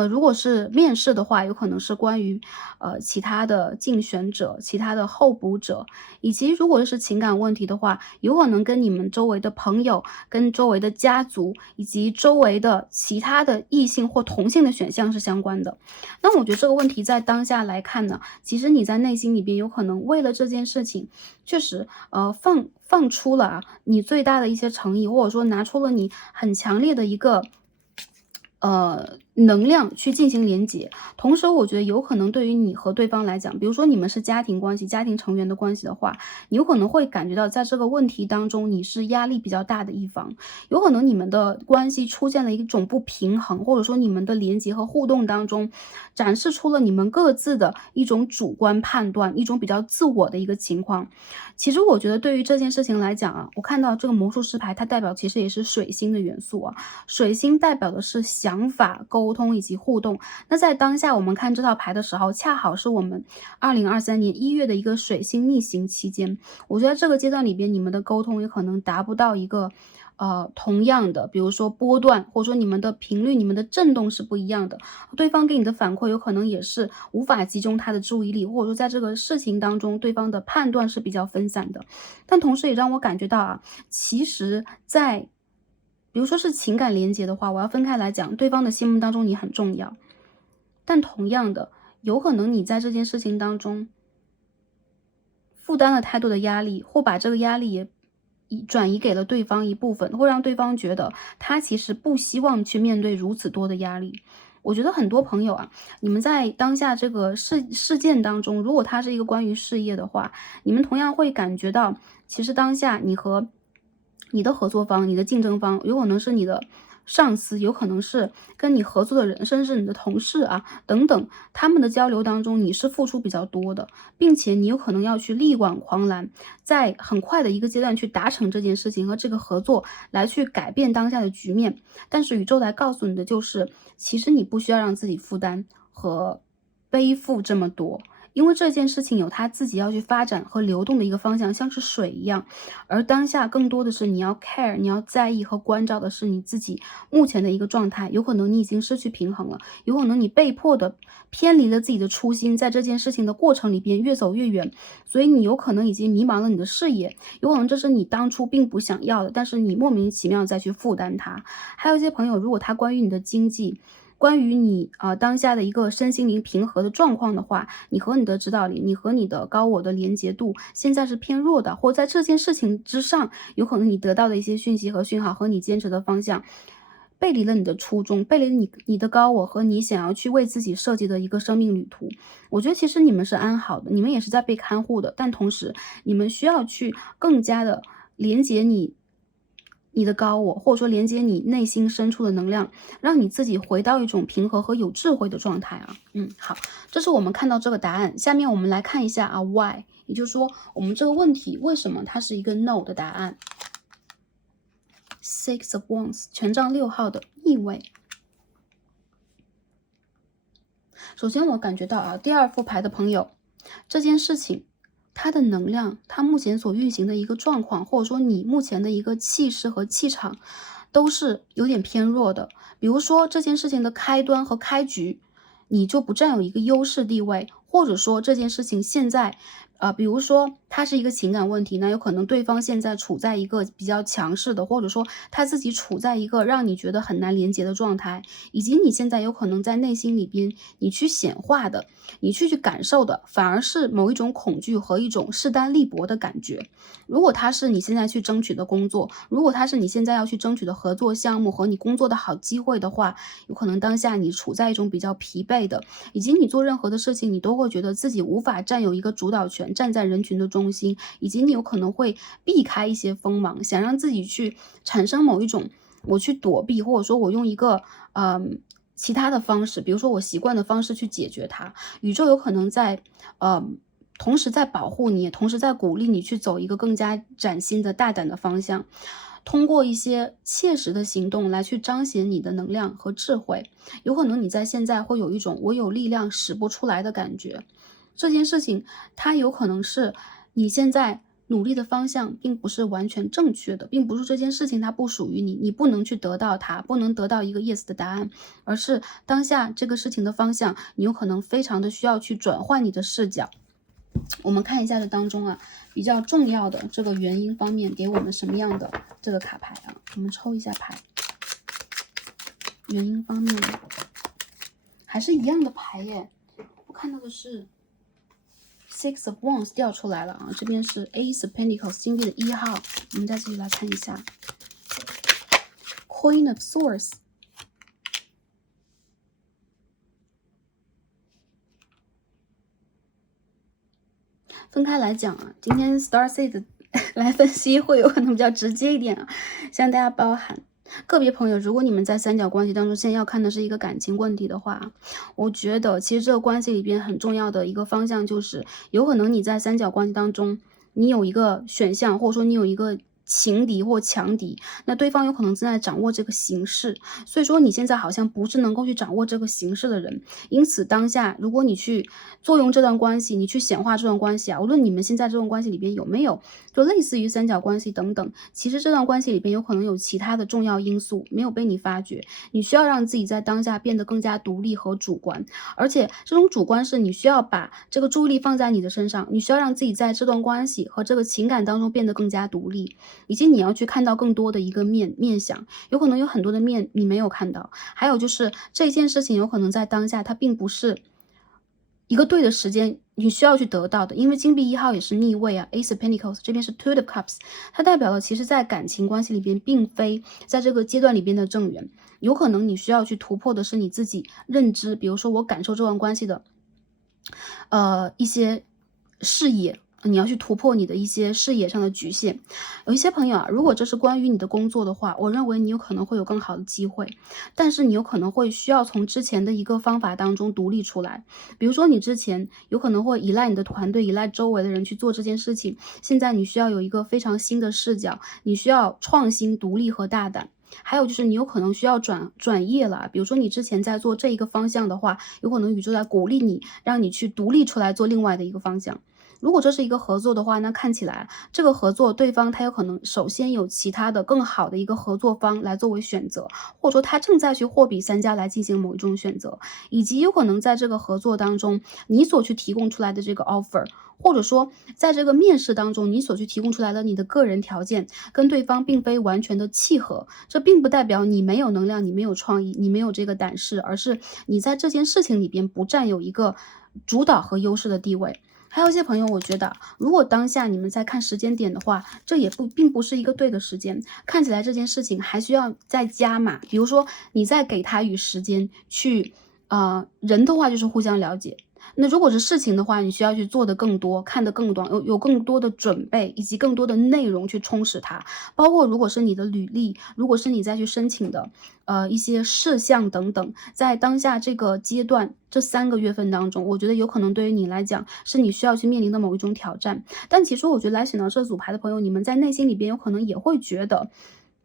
如果是面试的话，有可能是关于其他的竞选者、其他的候补者，以及如果是情感问题的话，有可能跟你们周围的朋友、跟周围的家族以及周围的其他的异性或同性的选项是相关的。那我觉得这个问题在当下来看呢，其实你在内心里边有可能为了这件事情，确实放出了你最大的一些诚意，或者说拿出了你很强烈的一个能量去进行连接。同时我觉得有可能对于你和对方来讲，比如说你们是家庭关系、家庭成员的关系的话，你有可能会感觉到在这个问题当中你是压力比较大的一方，有可能你们的关系出现了一种不平衡，或者说你们的连接和互动当中展示出了你们各自的一种主观判断，一种比较自我的一个情况。其实我觉得对于这件事情来讲我看到这个魔术师牌它代表其实也是水星的元素水星代表的是想法、沟通以及互动。那在当下我们看这套牌的时候，恰好是我们2023年1月的一个水星逆行期间，我觉得这个阶段里边你们的沟通有可能达不到一个同样的，比如说波段，或者说你们的频率、你们的振动是不一样的，对方给你的反馈有可能也是无法集中他的注意力，或者说在这个事情当中，对方的判断是比较分散的。但同时也让我感觉到其实在比如说是情感连接的话，我要分开来讲，对方的心目当中你很重要，但同样的，有可能你在这件事情当中负担了太多的压力，或把这个压力也转移给了对方一部分，会让对方觉得他其实不希望去面对如此多的压力。我觉得很多朋友你们在当下这个事件当中，如果它是一个关于事业的话，你们同样会感觉到，其实当下你和你的合作方、你的竞争方，有可能是你的上司，有可能是跟你合作的人，甚至是你的同事等等，他们的交流当中，你是付出比较多的，并且你有可能要去力挽狂澜，在很快的一个阶段去达成这件事情和这个合作，来去改变当下的局面。但是宇宙来告诉你的就是，其实你不需要让自己负担和背负这么多。因为这件事情有它自己要去发展和流动的一个方向，像是水一样，而当下更多的是你要 care， 你要在意和关照的是你自己目前的一个状态。有可能你已经失去平衡了，有可能你被迫的偏离了自己的初心，在这件事情的过程里边越走越远，所以你有可能已经迷茫了你的视野，有可能这是你当初并不想要的，但是你莫名其妙再去负担它。还有一些朋友，如果他关于你的经济，关于你当下的一个身心灵平和的状况的话，你和你的指导灵，你和你的高我的连接度现在是偏弱的，或在这件事情之上，有可能你得到的一些讯息和讯号和你坚持的方向背离了你的初衷，背离了你的高我和你想要去为自己设计的一个生命旅途。我觉得其实你们是安好的，你们也是在被看护的，但同时你们需要去更加的连接你的高我，或者说连接你内心深处的能量，让你自己回到一种平和和有智慧的状态好，这是我们看到这个答案。下面我们来看一下why， 也就是说我们这个问题为什么它是一个 no 的答案。Six of Wands， 权杖6号的逆位。首先我感觉到第二副牌的朋友，这件事情它的能量，它目前所运行的一个状况，或者说你目前的一个气势和气场，都是有点偏弱的。比如说这件事情的开端和开局，你就不占有一个优势地位，或者说这件事情现在比如说它是一个情感问题，那有可能对方现在处在一个比较强势的，或者说他自己处在一个让你觉得很难连接的状态，以及你现在有可能在内心里边，你去显化的，你去感受的，反而是某一种恐惧和一种势单力薄的感觉。如果它是你现在去争取的工作，如果它是你现在要去争取的合作项目和你工作的好机会的话，有可能当下你处在一种比较疲惫的，以及你做任何的事情，你都会觉得自己无法占有一个主导权，站在人群的中心，以及你有可能会避开一些锋芒，想让自己去产生某一种我去躲避，或者说我用一个其他的方式，比如说我习惯的方式去解决它。宇宙有可能在同时在保护你，同时在鼓励你去走一个更加崭新的大胆的方向。通过一些切实的行动来去彰显你的能量和智慧，有可能你在现在会有一种我有力量使不出来的感觉。这件事情它有可能是你现在努力的方向并不是完全正确的，并不是这件事情它不属于你，你不能去得到它，不能得到一个 yes 的答案，而是当下这个事情的方向，你有可能非常的需要去转换你的视角。我们看一下这当中啊，比较重要的这个原因方面给我们什么样的这个卡牌啊？我们抽一下牌，原因方面还是一样的牌耶。我看到的是 Six of Wands 掉出来了啊，这边是 Ace of Pentacles 金币的1号。我们再继续来看一下 Queen of Swords。分开来讲啊，今天 Starseed 来分析会有可能比较直接一点啊，希望大家包涵。个别朋友，如果你们在三角关系当中，现在要看的是一个感情问题的话，我觉得其实这个关系里边很重要的一个方向就是，有可能你在三角关系当中，你有一个选项，或者说你有一个情敌或强敌，那对方有可能正在掌握这个形势，所以说你现在好像不是能够去掌握这个形势的人，因此当下如果你去作用这段关系，你去显化这段关系啊，无论你们现在这段关系里边有没有就类似于三角关系等等，其实这段关系里边有可能有其他的重要因素没有被你发觉，你需要让自己在当下变得更加独立和主观，而且这种主观是你需要把这个注意力放在你的身上，你需要让自己在这段关系和这个情感当中变得更加独立，以及你要去看到更多的一个面相，有可能有很多的面你没有看到，还有就是这件事情有可能在当下它并不是一个对的时间你需要去得到的，因为金币1号也是逆位啊 ，Ace of Pentacles 这边是 Two of Cups， 它代表了其实在感情关系里边并非在这个阶段里边的正缘，有可能你需要去突破的是你自己认知，比如说我感受这段关系的一些视野，你要去突破你的一些视野上的局限。有一些朋友啊，如果这是关于你的工作的话，我认为你有可能会有更好的机会，但是你有可能会需要从之前的一个方法当中独立出来。比如说你之前有可能会依赖你的团队，依赖周围的人去做这件事情，现在你需要有一个非常新的视角，你需要创新、独立和大胆。还有就是你有可能需要转业了，比如说你之前在做这一个方向的话，有可能宇宙在鼓励你，让你去独立出来做另外的一个方向。如果这是一个合作的话，那看起来这个合作对方他有可能首先有其他的更好的一个合作方来作为选择，或者说他正在去货比三家来进行某一种选择，以及有可能在这个合作当中，你所去提供出来的这个 offer，或者说在这个面试当中，你所去提供出来的你的个人条件跟对方并非完全的契合，这并不代表你没有能量，你没有创意，你没有这个胆识，而是你在这件事情里边不占有一个主导和优势的地位。还有一些朋友，我觉得如果当下你们在看时间点的话，这也并不是一个对的时间，看起来这件事情还需要再加码，比如说你再给他与时间去人的话就是互相了解，那如果是事情的话，你需要去做的更多，看得更多，有更多的准备，以及更多的内容去充实它。包括如果是你的履历，如果是你再去申请的一些事项等等，在当下这个阶段，这3个月份当中，我觉得有可能对于你来讲，是你需要去面临的某一种挑战。但其实我觉得来选到这组牌的朋友，你们在内心里边有可能也会觉得，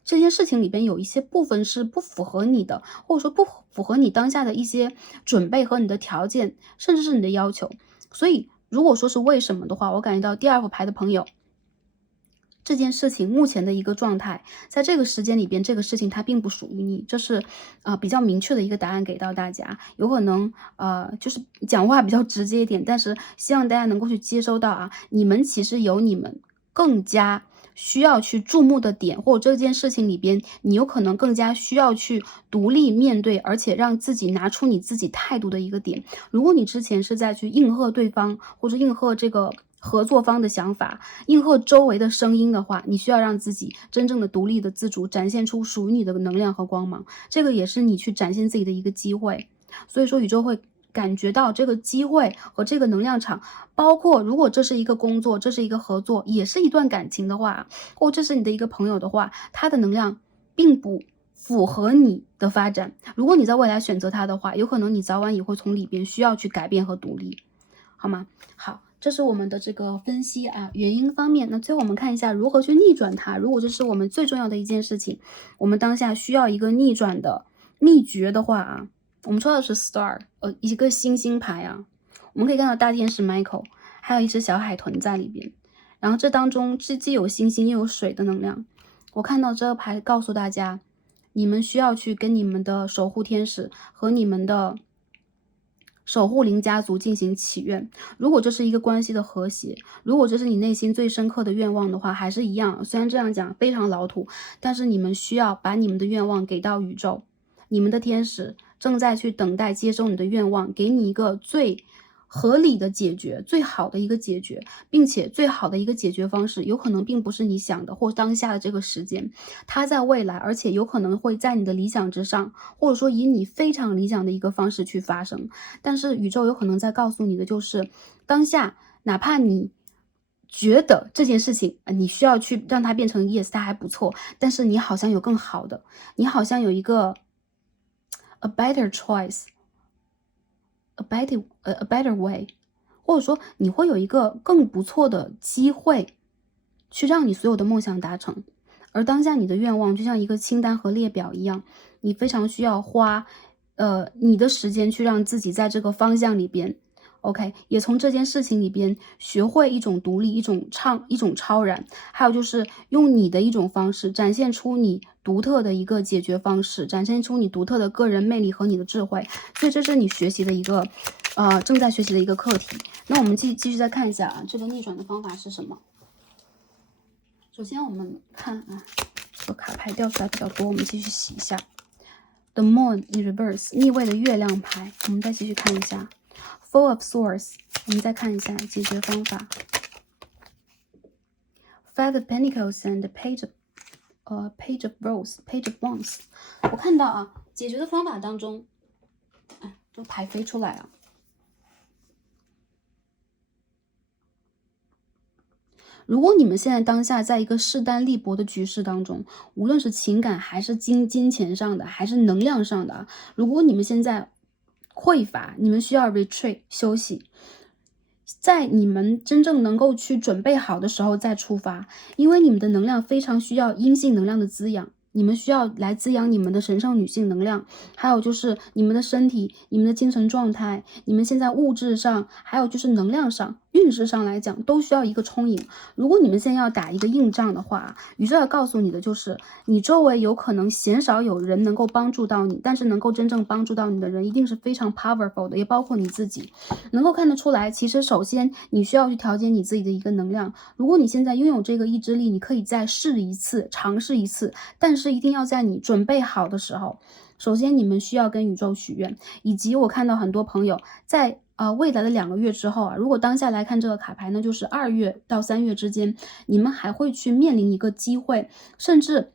这件事情里边有一些部分是不符合你的，或者说不符合你当下的一些准备和你的条件，甚至是你的要求。所以如果说是为什么的话，我感觉到第2副牌的朋友这件事情目前的一个状态，在这个时间里边，这个事情它并不属于你，这是比较明确的一个答案给到大家。有可能就是讲话比较直接一点，但是希望大家能够去接收到你们其实有你们更加需要去注目的点，或者这件事情里边，你有可能更加需要去独立面对，而且让自己拿出你自己态度的一个点。如果你之前是在去应和对方，或者应和这个合作方的想法，应和周围的声音的话，你需要让自己真正的独立的自主，展现出属于你的能量和光芒，这个也是你去展现自己的一个机会。所以说宇宙会感觉到这个机会和这个能量场，包括如果这是一个工作，这是一个合作，也是一段感情的话，或这是你的一个朋友的话，他的能量并不符合你的发展。如果你在未来选择他的话，有可能你早晚也会从里边需要去改变和独立，好吗？好，这是我们的这个分析原因方面。那最后我们看一下如何去逆转它。如果这是我们最重要的一件事情，我们当下需要一个逆转的秘诀的话我们说的是 Star， 一个星星牌我们可以看到大天使 Michael， 还有一只小海豚在里边。然后这当中既有星星又有水的能量。我看到这个牌告诉大家，你们需要去跟你们的守护天使和你们的守护灵家族进行祈愿。如果这是一个关系的和谐，如果这是你内心最深刻的愿望的话，还是一样，虽然这样讲非常老土，但是你们需要把你们的愿望给到宇宙，你们的天使正在去等待接收你的愿望，给你一个最合理的解决，最好的一个解决，并且最好的一个解决方式有可能并不是你想的或当下的这个时间，它在未来，而且有可能会在你的理想之上，或者说以你非常理想的一个方式去发生。但是宇宙有可能在告诉你的就是当下，哪怕你觉得这件事情你需要去让它变成 yes， 它还不错，但是你好像有更好的，你好像有一个a better choice， a better way， 或者说你会有一个更不错的机会去让你所有的梦想达成。而当下你的愿望就像一个清单和列表一样，你非常需要花你的时间去让自己在这个方向里边OK， 也从这件事情里边学会一种独立，一种超然，还有就是用你的一种方式展现出你独特的一个解决方式，展现出你独特的个人魅力和你的智慧。所以这是你学习的一个正在学习的一个课题。那我们继续再看一下这个逆转的方法是什么。首先我们看这个卡牌掉出来比较多，我们继续洗一下。The Moon in Reverse 逆位的月亮牌，我们再继续看一下。Four of Swords， 我们再看一下解决方法。Five of Pentacles and Page of Rose，Page of Wands。我看到解决的方法当中，这牌飞出来如果你们现在当下在一个势单力薄的局势当中，无论是情感还是金钱上的，还是能量上的如果你们现在匮乏，你们需要 retreat 休息，在你们真正能够去准备好的时候再出发，因为你们的能量非常需要阴性能量的滋养，你们需要来滋养你们的神圣女性能量，还有就是你们的身体，你们的精神状态，你们现在物质上，还有就是能量上，运势上来讲都需要一个充盈。如果你们现在要打一个硬仗的话，宇宙要告诉你的就是你周围有可能鲜少有人能够帮助到你，但是能够真正帮助到你的人一定是非常 powerful 的，也包括你自己。能够看得出来，其实首先你需要去调节你自己的一个能量。如果你现在拥有这个意志力，你可以再试一次，尝试一次，但是一定要在你准备好的时候。首先你们需要跟宇宙许愿，以及我看到很多朋友在未来的2个月之后如果当下来看这个卡牌呢，就是2月到3月之间，你们还会去面临一个机会，甚至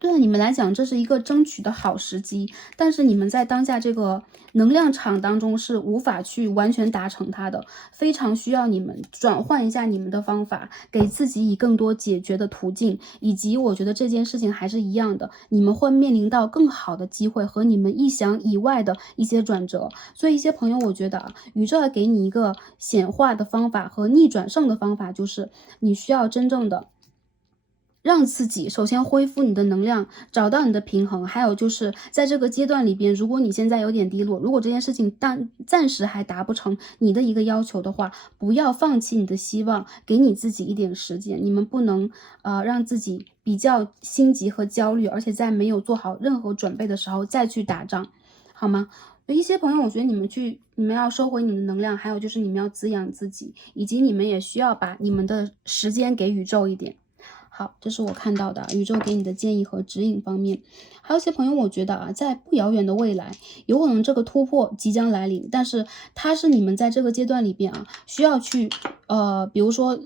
对你们来讲这是一个争取的好时机，但是你们在当下这个能量场当中是无法去完全达成它的，非常需要你们转换一下你们的方法，给自己以更多解决的途径，以及我觉得这件事情还是一样的，你们会面临到更好的机会和你们意想以外的一些转折。所以一些朋友我觉得宇宙要给你一个显化的方法和逆转胜的方法，就是你需要真正的让自己首先恢复你的能量，找到你的平衡。还有就是在这个阶段里边，如果你现在有点低落，如果这件事情暂时还达不成你的一个要求的话，不要放弃你的希望，给你自己一点时间。你们不能让自己比较心急和焦虑，而且在没有做好任何准备的时候再去打仗，好吗？有一些朋友，我觉得你们要收回你的能量，还有就是你们要滋养自己，以及你们也需要把你们的时间给宇宙一点。好，这是我看到的宇宙给你的建议和指引方面。还有一些朋友，我觉得啊，在不遥远的未来，有可能这个突破即将来临，但是它是你们在这个阶段里边啊，需要去比如说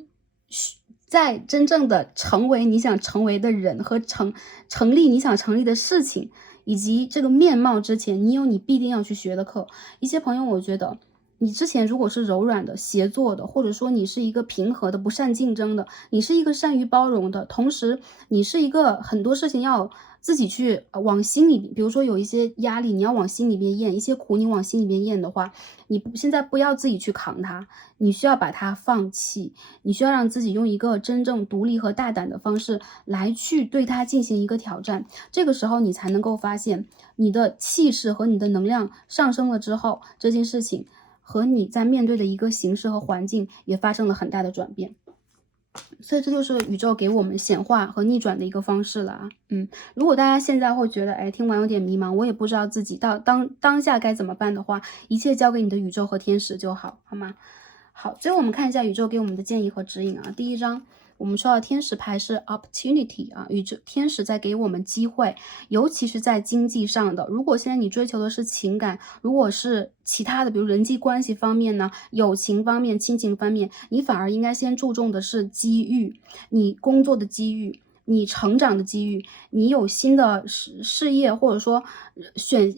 在真正的成为你想成为的人和成立你想成立的事情以及这个面貌之前，你有你必定要去学的课。一些朋友，我觉得你之前如果是柔软的、协作的，或者说你是一个平和的、不善竞争的，你是一个善于包容的，同时你是一个很多事情要自己去往心里，比如说有一些压力，你要往心里边咽，一些苦你往心里边咽的话，你现在不要自己去扛它，你需要把它放弃，你需要让自己用一个真正独立和大胆的方式来去对它进行一个挑战。这个时候你才能够发现你的气势和你的能量上升了之后，这件事情和你在面对的一个形势和环境也发生了很大的转变。所以这就是宇宙给我们显化和逆转的一个方式了啊。如果大家现在会觉得，哎，听完有点迷茫，我也不知道自己当下该怎么办的话，一切交给你的宇宙和天使就好，好吗？好，最后我们看一下宇宙给我们的建议和指引啊。第一张，我们说到天使牌是 opportunity 啊，宇宙天使在给我们机会，尤其是在经济上的。如果现在你追求的是情感，如果是其他的，比如人际关系方面呢，友情方面、亲情方面，你反而应该先注重的是机遇，你工作的机遇。你成长的机遇，你有新的事业，或者说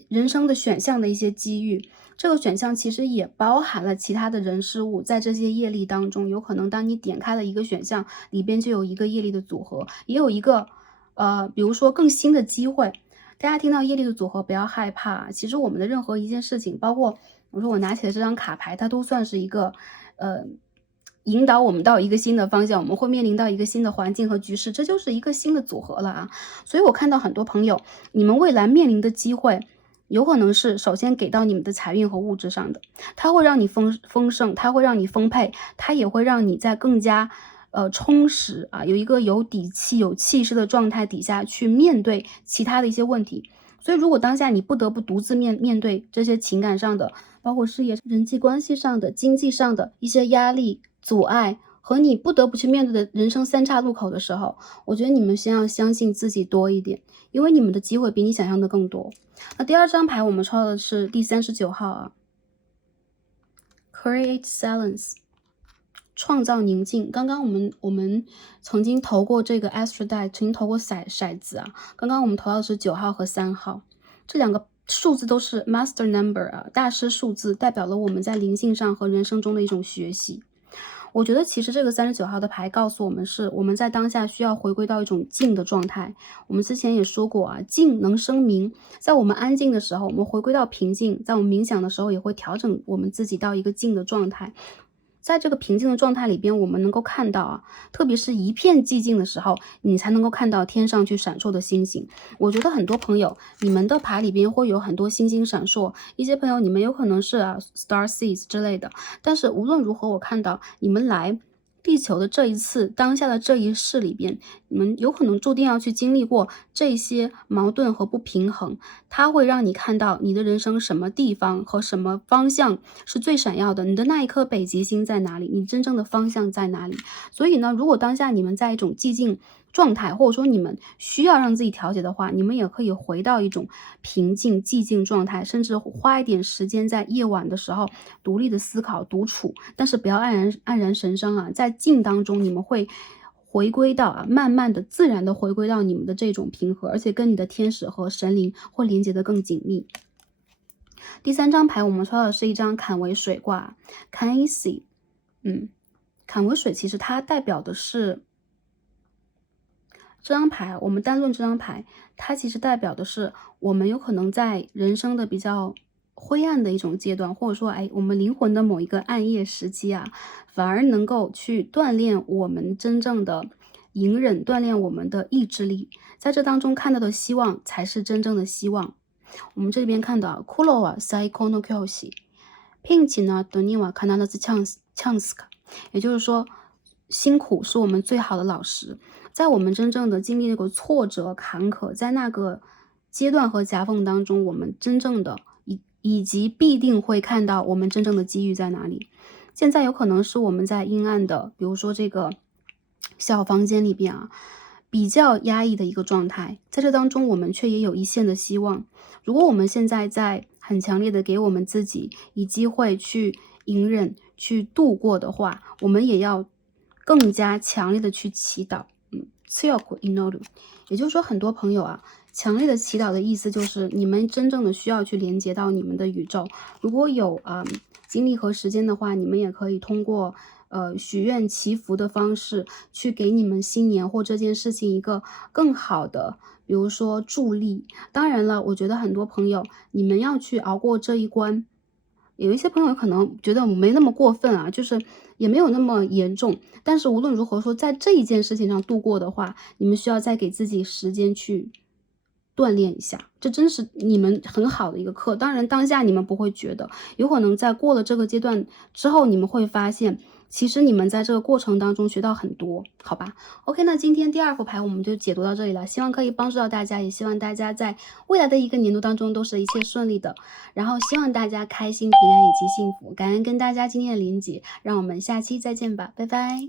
人生的选项的一些机遇，这个选项其实也包含了其他的人事物，在这些业力当中，有可能当你点开了一个选项，里边就有一个业力的组合，也有一个比如说更新的机会。大家听到业力的组合不要害怕，其实我们的任何一件事情，包括我说我拿起的这张卡牌，它都算是一个引导我们到一个新的方向，我们会面临到一个新的环境和局势，这就是一个新的组合了啊。所以我看到很多朋友，你们未来面临的机会，有可能是首先给到你们的财运和物质上的，它会让你丰盛，它会让你丰沛，它也会让你在更加充实啊，有一个有底气、有气势的状态底下去面对其他的一些问题。所以如果当下你不得不独自面对这些情感上的，包括事业、人际关系上的、经济上的一些压力、阻碍和你不得不去面对的人生三岔路口的时候，我觉得你们先要相信自己多一点，因为你们的机会比你想象的更多。那第二张牌我们抽的是第39号啊 ，Create Silence， 创造宁静。刚刚我们曾经投过这个 Astro Die， 曾经投过骰子啊。刚刚我们投到的是9号和3号，这两个数字都是 Master Number 啊，大师数字，代表了我们在灵性上和人生中的一种学习。我觉得其实这个39号的牌告诉我们是我们在当下需要回归到一种静的状态。我们之前也说过啊，静能生明，在我们安静的时候，我们回归到平静，在我们冥想的时候也会调整我们自己到一个静的状态。在这个平静的状态里边，我们能够看到啊，特别是一片寂静的时候，你才能够看到天上去闪烁的星星。我觉得很多朋友，你们的牌里边会有很多星星闪烁，一些朋友你们有可能是Star Seeds 之类的，但是无论如何，我看到你们来地球的这一次当下的这一世里边，你们有可能注定要去经历过这些矛盾和不平衡，它会让你看到你的人生什么地方和什么方向是最闪耀的，你的那一颗北极星在哪里，你真正的方向在哪里。所以呢，如果当下你们在一种寂静状态，或者说你们需要让自己调节的话，你们也可以回到一种平静寂静状态，甚至花一点时间在夜晚的时候独立的思考独处，但是不要黯然神伤啊，在静当中你们会回归到慢慢的自然的回归到你们的这种平和，而且跟你的天使和神灵会连接的更紧密。第三张牌我们抽到的是一张坎为水卦 Can you see？ 坎为水其实它代表的是这张牌，我们单论这张牌，它其实代表的是我们有可能在人生的比较灰暗的一种阶段，或者说我们灵魂的某一个暗夜时期啊，反而能够去锻炼我们真正的隐忍，锻炼我们的意志力，在这当中看到的希望才是真正的希望。我们这边看到苦労は最高の教師、ピンチの後には必ずチャンスか，也就是说，辛苦是我们最好的老师。在我们真正的经历那个挫折坎坷，在那个阶段和夹缝当中，我们真正的以及必定会看到我们真正的机遇在哪里。现在有可能是我们在阴暗的，比如说这个小房间里边啊，比较压抑的一个状态，在这当中我们却也有一线的希望。如果我们现在在很强烈的给我们自己以机会去隐忍去度过的话，我们也要更加强烈的去祈祷。強く祈る，也就是说很多朋友啊，强烈的祈祷的意思就是你们真正的需要去连接到你们的宇宙。如果有精力和时间的话，你们也可以通过许愿祈福的方式去给你们新年或这件事情一个更好的，比如说助力。当然了，我觉得很多朋友你们要去熬过这一关，有一些朋友可能觉得我没那么过分啊，就是也没有那么严重，但是无论如何说，在这一件事情上度过的话，你们需要再给自己时间去锻炼一下，这真是你们很好的一个课。当然当下你们不会觉得，有可能在过了这个阶段之后，你们会发现其实你们在这个过程当中学到很多，好吧 ？OK， 那今天第2副牌我们就解读到这里了，希望可以帮助到大家，也希望大家在未来的一个年度当中都是一切顺利的，然后希望大家开心、平安以及幸福。感恩跟大家今天的连结，让我们下期再见吧，拜拜。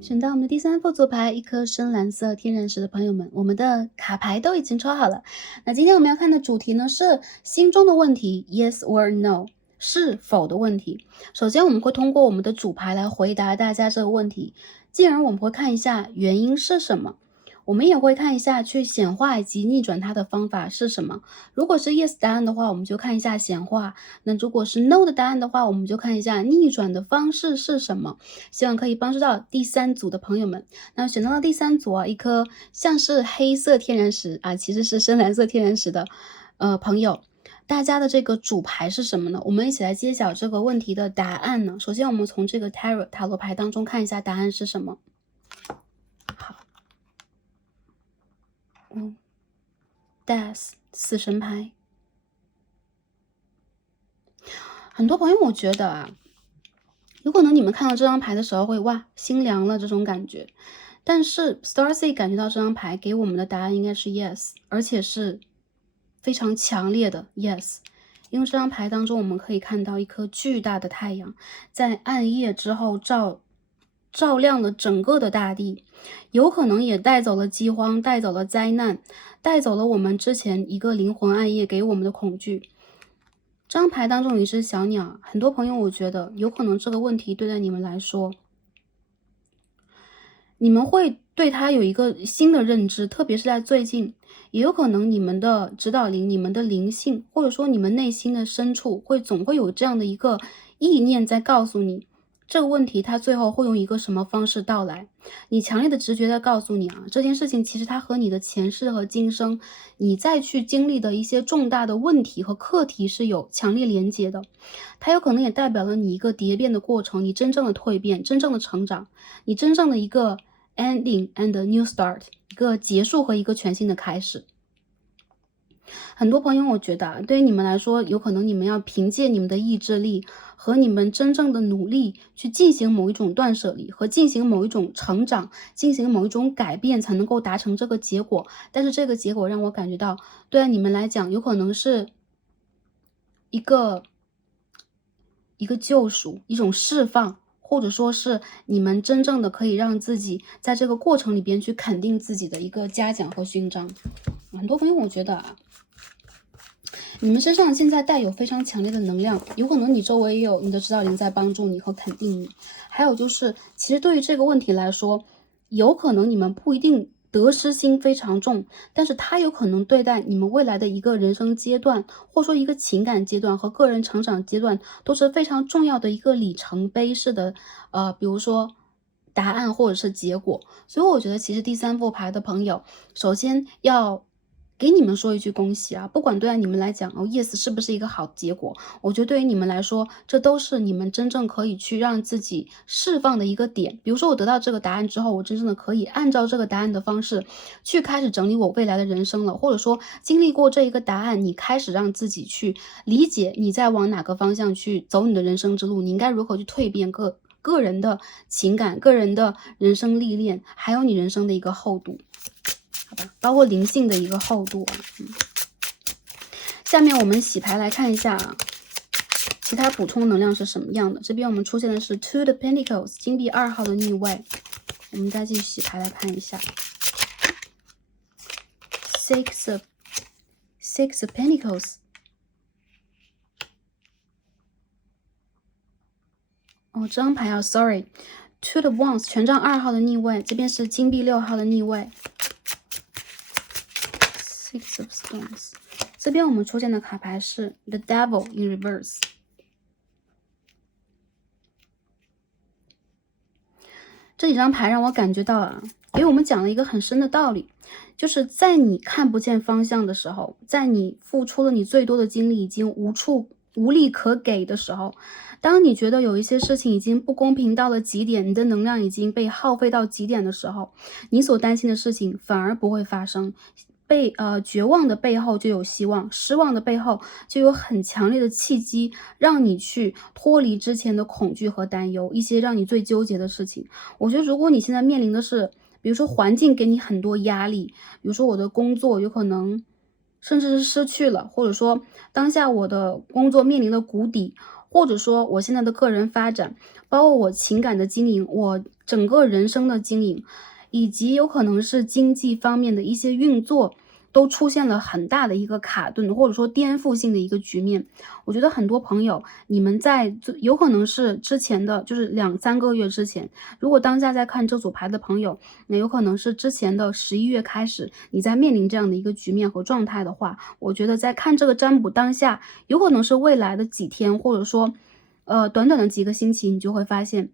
选到我们的第3副组牌，一颗深蓝色天然石的朋友们，我们的卡牌都已经抽好了。那今天我们要看的主题呢是心中的问题 ，yes or no， 是否的问题。首先我们会通过我们的主牌来回答大家这个问题，进而我们会看一下原因是什么。我们也会看一下去显化以及逆转它的方法是什么。如果是 yes 答案的话，我们就看一下显化；那如果是 no 的答案的话，我们就看一下逆转的方式是什么。希望可以帮助到第3组的朋友们。那选到了第3组啊，一颗像是黑色天然石啊，其实是深蓝色天然石的朋友，大家的这个主牌是什么呢？我们一起来揭晓这个问题的答案呢。首先我们从这个 Tarot 塔罗牌当中看一下答案是什么。Death 死神牌，很多朋友我觉得啊，有可能你们看到这张牌的时候会哇心凉了这种感觉，但是 Starseed 感觉到这张牌给我们的答案应该是 yes， 而且是非常强烈的 yes， 因为这张牌当中我们可以看到一颗巨大的太阳在暗夜之后照亮了整个的大地，有可能也带走了饥荒，带走了灾难，带走了我们之前一个灵魂暗夜给我们的恐惧。这张牌当中有一只小鸟，很多朋友我觉得有可能这个问题对待你们来说，你们会对它有一个新的认知，特别是在最近，也有可能你们的指导灵、你们的灵性，或者说你们内心的深处，总会有这样的一个意念在告诉你，这个问题它最后会用一个什么方式到来。你强烈的直觉在告诉你啊，这件事情其实它和你的前世和今生，你再去经历的一些重大的问题和课题是有强烈连接的。它有可能也代表了你一个蝶变的过程，你真正的蜕变，真正的成长，你真正的一个 ending and a new start， 一个结束和一个全新的开始。很多朋友我觉得啊，对于你们来说，有可能你们要凭借你们的意志力和你们真正的努力去进行某一种断舍离和进行某一种成长，进行某一种改变，才能够达成这个结果。但是这个结果让我感觉到，对你们来讲，有可能是一个救赎，一种释放，或者说是你们真正的可以让自己在这个过程里边去肯定自己的一个嘉奖和勋章。很多朋友我觉得啊，你们身上现在带有非常强烈的能量，有可能你周围也有你的指导灵在帮助你和肯定你。还有就是，其实对于这个问题来说，有可能你们不一定得失心非常重，但是它有可能对待你们未来的一个人生阶段，或者说一个情感阶段和个人成长阶段，都是非常重要的一个里程碑式的，比如说答案或者是结果。所以我觉得其实第3副牌的朋友，首先要给你们说一句恭喜啊！不管对你们来讲yes 是不是一个好结果，我觉得对于你们来说，这都是你们真正可以去让自己释放的一个点。比如说我得到这个答案之后，我真正的可以按照这个答案的方式去开始整理我未来的人生了，或者说经历过这一个答案，你开始让自己去理解你在往哪个方向去走你的人生之路，你应该如何去蜕变个人的情感、个人的人生历练，还有你人生的一个厚度。好吧，包括灵性的一个厚度下面我们洗牌来看一下其他补充能量是什么样的。这边我们出现的是 Two of Pentacles 金币2号的逆位，我们再继续洗牌来看一下 Six of Pentacles。这张牌啊 ，sorry， Two of Wands 权杖2号的逆位，这边是金币6号的逆位。Six of Stones， 这边我们出现的卡牌是 The Devil in Reverse。这几张牌让我感觉到给我们讲了一个很深的道理，就是在你看不见方向的时候，在你付出了你最多的精力已经无力可给的时候，当你觉得有一些事情已经不公平到了极点，你的能量已经被耗费到极点的时候，你所担心的事情反而不会发生。绝望的背后就有希望，失望的背后就有很强烈的契机，让你去脱离之前的恐惧和担忧，一些让你最纠结的事情。我觉得如果你现在面临的是，比如说环境给你很多压力，比如说我的工作有可能甚至是失去了，或者说当下我的工作面临了谷底，或者说我现在的个人发展，包括我情感的经营，我整个人生的经营，以及有可能是经济方面的一些运作，都出现了很大的一个卡顿，或者说颠覆性的一个局面。我觉得很多朋友，你们有可能是之前的，就是2-3个月之前，如果当下在看这组牌的朋友，那有可能是之前的11月开始，你在面临这样的一个局面和状态的话，我觉得在看这个占卜当下，有可能是未来的几天，或者说短短的几个星期，你就会发现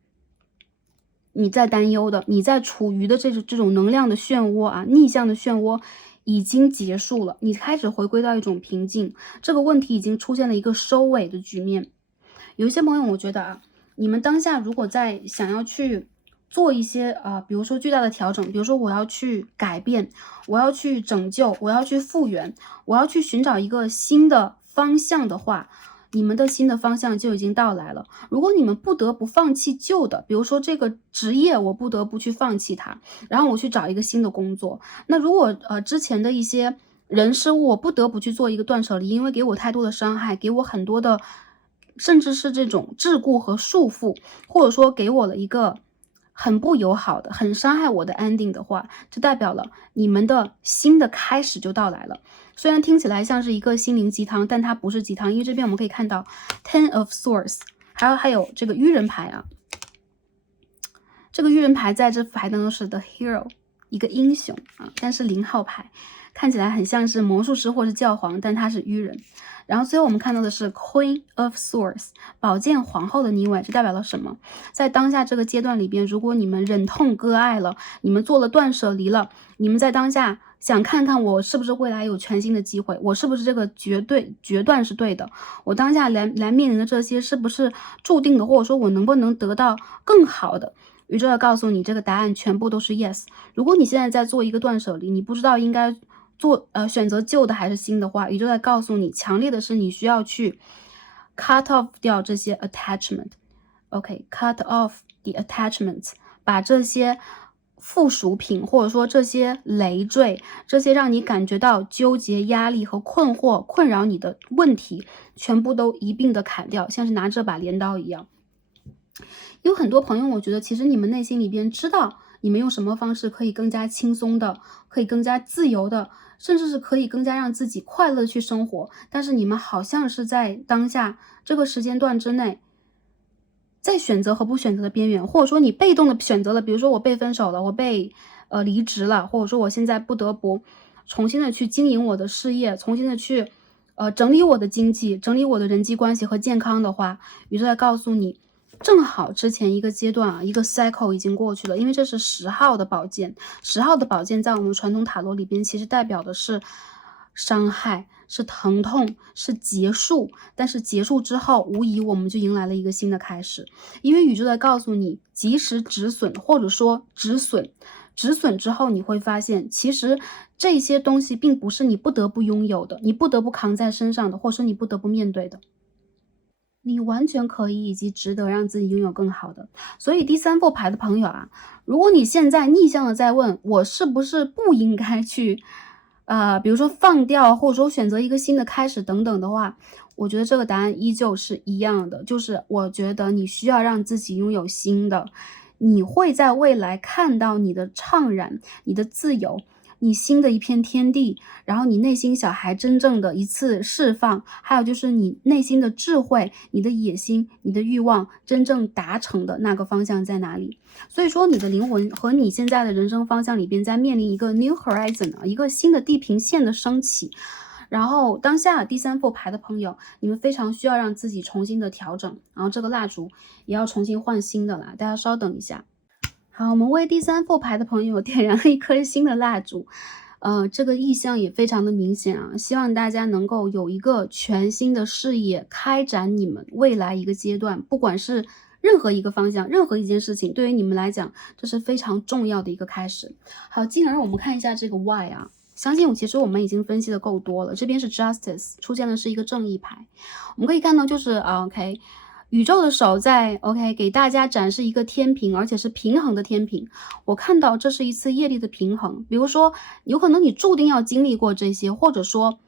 你在担忧的，你在处于的这种能量的漩涡逆向的漩涡已经结束了，你开始回归到一种平静，这个问题已经出现了一个收尾的局面。有一些朋友，我觉得你们当下如果在想要去做一些比如说巨大的调整，比如说我要去改变，我要去拯救，我要去复原，我要去寻找一个新的方向的话，你们的新的方向就已经到来了。如果你们不得不放弃旧的，比如说这个职业我不得不去放弃它，然后我去找一个新的工作，那如果之前的一些人事物我不得不去做一个断舍离，因为给我太多的伤害，给我很多的甚至是这种桎梏和束缚，或者说给我了一个很不友好的、很伤害我的 ending 的话，就代表了你们的新的开始就到来了。虽然听起来像是一个心灵鸡汤，但它不是鸡汤，因为这边我们可以看到 Ten of Swords， 还有这个愚人牌这个愚人牌在这副牌当中是 The Hero， 一个英雄但是0号牌看起来很像是魔术师或是教皇，但他是愚人。然后最后我们看到的是 Queen of Swords， 宝剑皇后的逆位，这代表了什么？在当下这个阶段里边，如果你们忍痛割爱了，你们做了断舍离了，你们在当下想看看我是不是未来有全新的机会，我是不是这个决断是对的，我当下来面临的这些是不是注定的，或者说我能不能得到更好的。宇宙要告诉你，这个答案全部都是 yes。 如果你现在在做一个断舍离，你不知道应该选择旧的还是新的话，宇宙在告诉你，强烈的是你需要去 cut off 掉这些 attachment。 cut off the attachments， 把这些附属品或者说这些累赘，这些让你感觉到纠结、压力和困惑、困扰你的问题，全部都一并的砍掉，像是拿这把镰刀一样。有很多朋友，我觉得其实你们内心里边知道你们用什么方式可以更加轻松的，可以更加自由的，甚至是可以更加让自己快乐的去生活，但是你们好像是在当下这个时间段之内，在选择和不选择的边缘，或者说你被动的选择了，比如说我被分手了，我被离职了，或者说我现在不得不重新的去经营我的事业，重新的去整理我的经济，整理我的人际关系和健康的话，宇宙在告诉你，正好之前一个阶段一个 cycle 已经过去了，因为这是10号的宝剑，10号的宝剑在我们传统塔罗里边其实代表的是伤害，是疼痛，是结束，但是结束之后，无疑我们就迎来了一个新的开始。因为宇宙在告诉你，及时止损，或者说止损。止损之后，你会发现，其实这些东西并不是你不得不拥有的，你不得不扛在身上的，或者说你不得不面对的。你完全可以以及值得让自己拥有更好的。所以第三副牌的朋友啊，如果你现在逆向的在问我是不是不应该去比如说放掉，或者说选择一个新的开始等等的话，我觉得这个答案依旧是一样的，就是我觉得你需要让自己拥有新的，你会在未来看到你的怅然，你的自由，你新的一片天地，然后你内心小孩真正的一次释放，还有就是你内心的智慧，你的野心，你的欲望真正达成的那个方向在哪里。所以说你的灵魂和你现在的人生方向里边在面临一个 new horizon 一个新的地平线的升起。然后当下第三副牌的朋友，你们非常需要让自己重新的调整，然后这个蜡烛也要重新换新的啦，大家稍等一下。好，我们为第三副牌的朋友点燃了一颗新的蜡烛，这个意象也非常的明显啊，希望大家能够有一个全新的视野，开展你们未来一个阶段，不管是任何一个方向，任何一件事情，对于你们来讲，这是非常重要的一个开始。好，进而我们看一下这个 why 啊，相信其实我们已经分析的够多了，这边是 justice 出现的是一个正义牌，我们可以看到就是OK。宇宙的手在 OK 给大家展示一个天平，而且是平衡的天平。我看到这是一次业力的平衡，比如说有可能你注定要经历过这些，或者说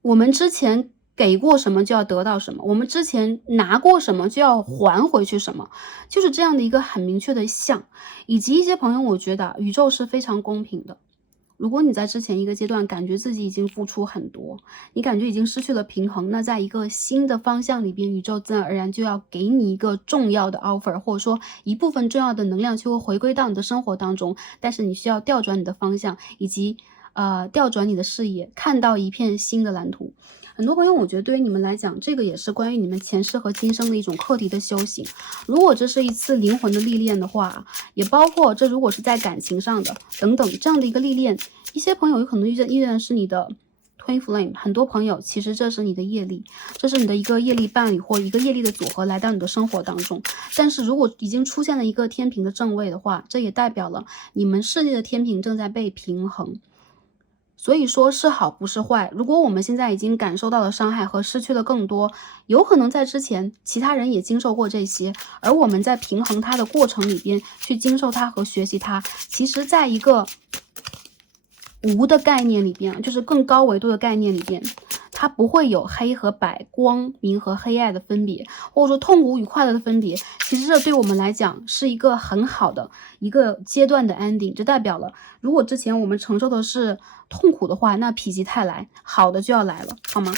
我们之前给过什么就要得到什么，我们之前拿过什么就要还回去什么，就是这样的一个很明确的项。以及一些朋友我觉得宇宙是非常公平的，如果你在之前一个阶段感觉自己已经付出很多，你感觉已经失去了平衡，那在一个新的方向里边，宇宙自然而然就要给你一个重要的 offer， 或者说一部分重要的能量就会回归到你的生活当中，但是你需要调转你的方向，以及调转你的视野，看到一片新的蓝图。很多朋友我觉得对于你们来讲，这个也是关于你们前世和今生的一种课题的修行。如果这是一次灵魂的历练的话，也包括这如果是在感情上的等等这样的一个历练，一些朋友有可能遇见的是你的 twin flame， 很多朋友其实这是你的业力，这是你的一个业力伴侣或一个业力的组合来到你的生活当中。但是如果已经出现了一个天平的正位的话，这也代表了你们世界的天平正在被平衡。所以说是好不是坏，如果我们现在已经感受到了伤害和失去了更多，有可能在之前其他人也经受过这些，而我们在平衡它的过程里边去经受它和学习它，其实在一个无的概念里边，就是更高维度的概念里边，它不会有黑和白，光明和黑暗的分别，或者说痛苦与快乐的分别。其实这对我们来讲是一个很好的一个阶段的 ending， 这代表了如果之前我们承受的是痛苦的话，那否极泰来，好的就要来了，好吗？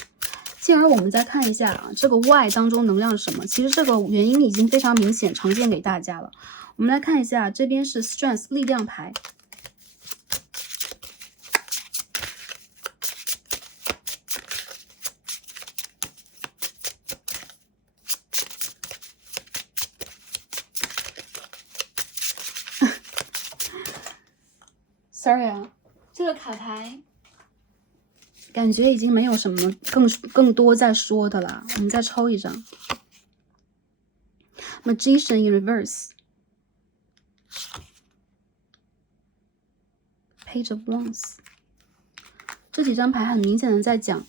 进而我们再看一下这个 why 当中能量是什么，其实这个原因已经非常明显呈现给大家了。我们来看一下，这边是 strength 力量牌。Sorry 啊，这个卡牌感觉已经没有什么更多在说的了。我们再抽一张 Magician in Reverse， Page of Wands。 这几张牌很明显的在讲，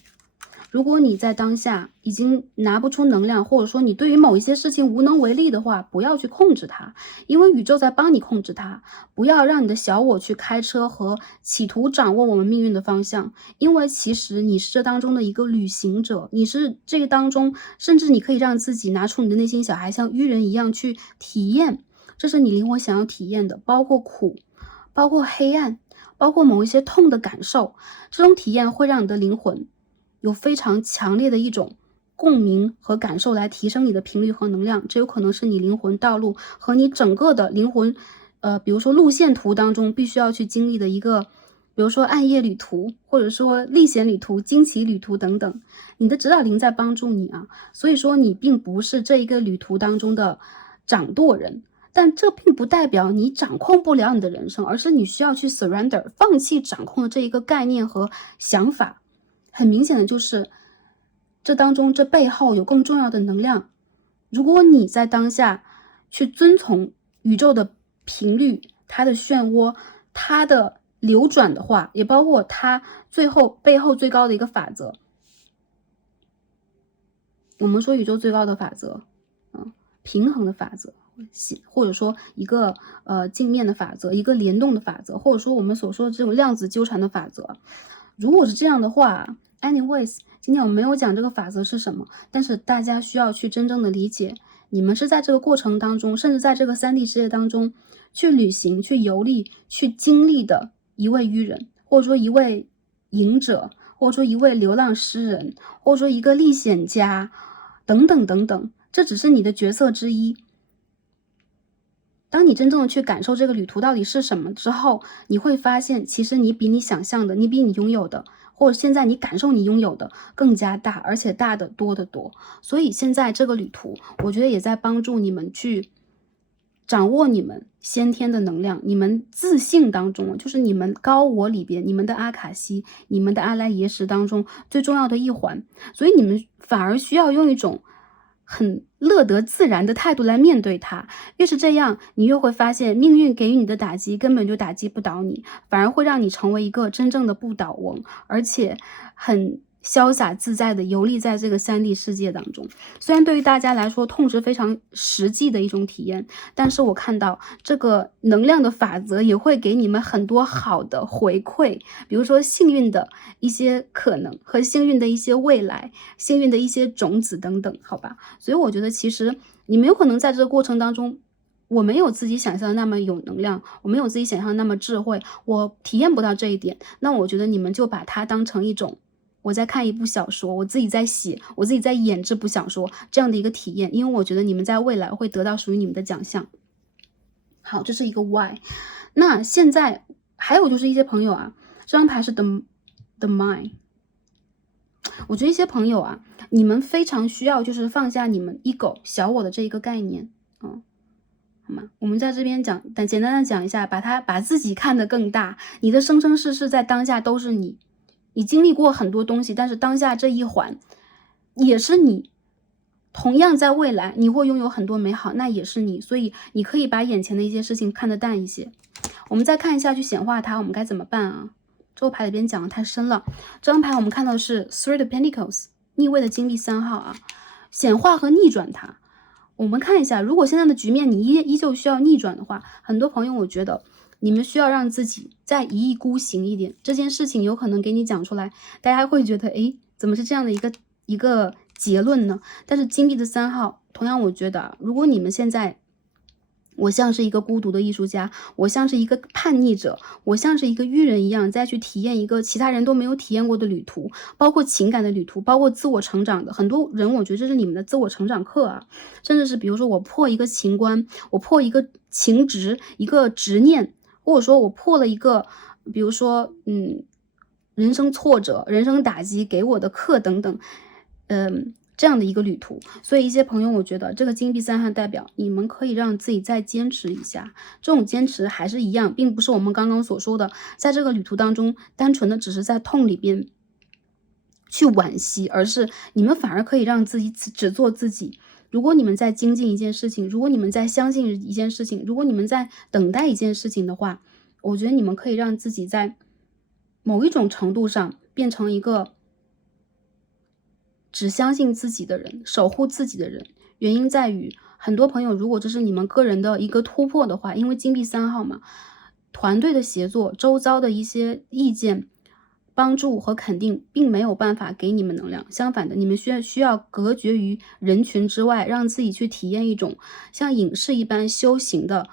如果你在当下已经拿不出能量，或者说你对于某一些事情无能为力的话，不要去控制它，因为宇宙在帮你控制它。不要让你的小我去开车和企图掌握我们命运的方向，因为其实你是这当中的一个旅行者，你是这个当中，甚至你可以让自己拿出你的内心小孩，像愚人一样去体验，这是你灵魂想要体验的，包括苦，包括黑暗，包括某一些痛的感受，这种体验会让你的灵魂有非常强烈的一种共鸣和感受，来提升你的频率和能量。这有可能是你灵魂道路和你整个的灵魂比如说路线图当中必须要去经历的一个，比如说暗夜旅途，或者说历险旅途、惊奇旅途等等。你的指导灵在帮助你啊，所以说你并不是这一个旅途当中的掌舵人，但这并不代表你掌控不了你的人生，而是你需要去 surrender， 放弃掌控的这一个概念和想法。很明显的就是这当中这背后有更重要的能量。如果你在当下去遵从宇宙的频率，它的漩涡，它的流转的话，也包括它最后背后最高的一个法则。我们说宇宙最高的法则，平衡的法则，或者说一个镜面的法则，一个联动的法则，或者说我们所说的这种量子纠缠的法则。如果是这样的话 anyways， 今天我没有讲这个法则是什么，但是大家需要去真正的理解，你们是在这个过程当中，甚至在这个3D 世界当中去旅行、去游历、去经历的一位愚人，或者说一位隐者，或者说一位流浪诗人，或者说一个历险家，等等等等，这只是你的角色之一。当你真正的去感受这个旅途到底是什么之后，你会发现其实你比你想象的，你比你拥有的，或者现在你感受你拥有的更加大，而且大得多得多。所以现在这个旅途，我觉得也在帮助你们去掌握你们先天的能量，你们自信当中，就是你们高我里边，你们的阿卡西，你们的阿赖耶识当中最重要的一环。所以你们反而需要用一种很乐得自然的态度来面对它。越是这样，你越会发现命运给予你的打击根本就打击不倒你，反而会让你成为一个真正的不倒翁，而且很潇洒自在的游历在这个3D 世界当中。虽然对于大家来说痛是非常实际的一种体验，但是我看到这个能量的法则也会给你们很多好的回馈，比如说幸运的一些可能和幸运的一些未来，幸运的一些种子等等，好吧。所以我觉得其实你们有可能在这个过程当中，我没有自己想象的那么有能量，我没有自己想象的那么智慧，我体验不到这一点，那我觉得你们就把它当成一种我在看一部小说，我自己在写，我自己在演这部小说这样的一个体验，因为我觉得你们在未来会得到属于你们的奖项。好，这是一个 why。 那现在还有就是一些朋友啊，这张牌是 the mind。 我觉得一些朋友啊，你们非常需要就是放下你们 ego 小我的这一个概念，好吗？我们在这边讲，但简单的讲一下，把自己看得更大，你的生生世世在当下都是你，你经历过很多东西，但是当下这一环也是你，同样在未来你会拥有很多美好，那也是你，所以你可以把眼前的一些事情看得淡一些。我们再看一下去显化它，我们该怎么办啊？这个牌里边讲的太深了。这张牌我们看到的是 Three of Pentacles， 逆位的金币3号啊，显化和逆转它。我们看一下，如果现在的局面你依旧需要逆转的话，很多朋友我觉得你们需要让自己再一意孤行一点。这件事情有可能给你讲出来，大家会觉得诶，怎么是这样的一个结论呢？但是金币的3号，同样我觉得如果你们现在，我像是一个孤独的艺术家，我像是一个叛逆者，我像是一个愚人一样再去体验一个其他人都没有体验过的旅途，包括情感的旅途，包括自我成长的。很多人我觉得这是你们的自我成长课啊，甚至是比如说我破一个情关，我破一个情执，一个执念，或者说我破了一个比如说人生挫折，人生打击给我的课等等，这样的一个旅途。所以一些朋友我觉得这个金币3号代表你们可以让自己再坚持一下，这种坚持还是一样，并不是我们刚刚所说的在这个旅途当中单纯的只是在痛里边去惋惜，而是你们反而可以让自己只做自己。如果你们在精进一件事情，如果你们在相信一件事情，如果你们在等待一件事情的话，我觉得你们可以让自己在某一种程度上变成一个只相信自己的人，守护自己的人。原因在于很多朋友如果这是你们个人的一个突破的话，因为金币3号嘛，团队的协作，周遭的一些意见帮助和肯定并没有办法给你们能量，相反的，你们需要隔绝于人群之外，让自己去体验一种像隐士一般修行的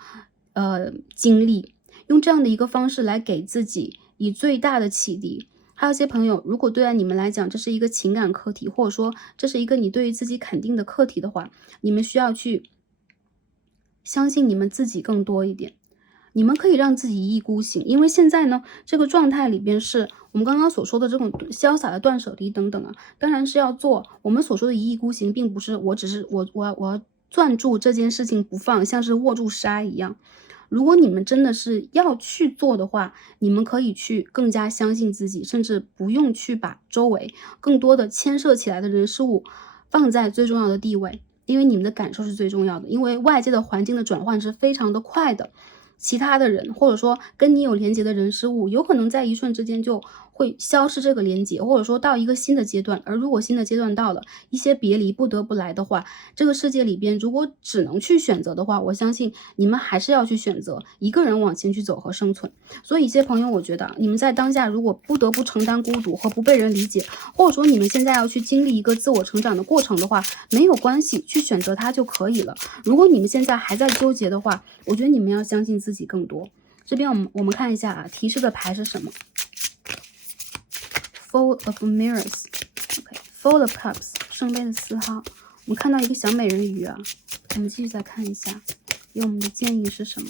经历，用这样的一个方式来给自己以最大的启迪。还有一些朋友，如果对待你们来讲这是一个情感课题，或者说这是一个你对于自己肯定的课题的话，你们需要去相信你们自己更多一点。你们可以让自己一意孤行，因为现在呢这个状态里边是我们刚刚所说的这种潇洒的断舍离等等啊，当然是要做。我们所说的一意孤行并不是我只是我攥住这件事情不放，像是握住沙一样。如果你们真的是要去做的话，你们可以去更加相信自己，甚至不用去把周围更多的牵涉起来的人事物放在最重要的地位，因为你们的感受是最重要的，因为外界的环境的转换是非常的快的。其他的人，或者说跟你有连接的人事物，有可能在一瞬之间就会消失这个连接，或者说到一个新的阶段。而如果新的阶段到了，一些别离不得不来的话，这个世界里边如果只能去选择的话，我相信你们还是要去选择一个人往前去走和生存。所以一些朋友，我觉得你们在当下如果不得不承担孤独和不被人理解，或者说你们现在要去经历一个自我成长的过程的话，没有关系，去选择它就可以了。如果你们现在还在纠结的话，我觉得你们要相信自己更多。这边我们看一下啊，提示的牌是什么 ？Four of Mirrors，OK，Four of Cups， 圣杯的4号。我们看到一个小美人鱼啊，我们继续再看一下，给我们的建议是什么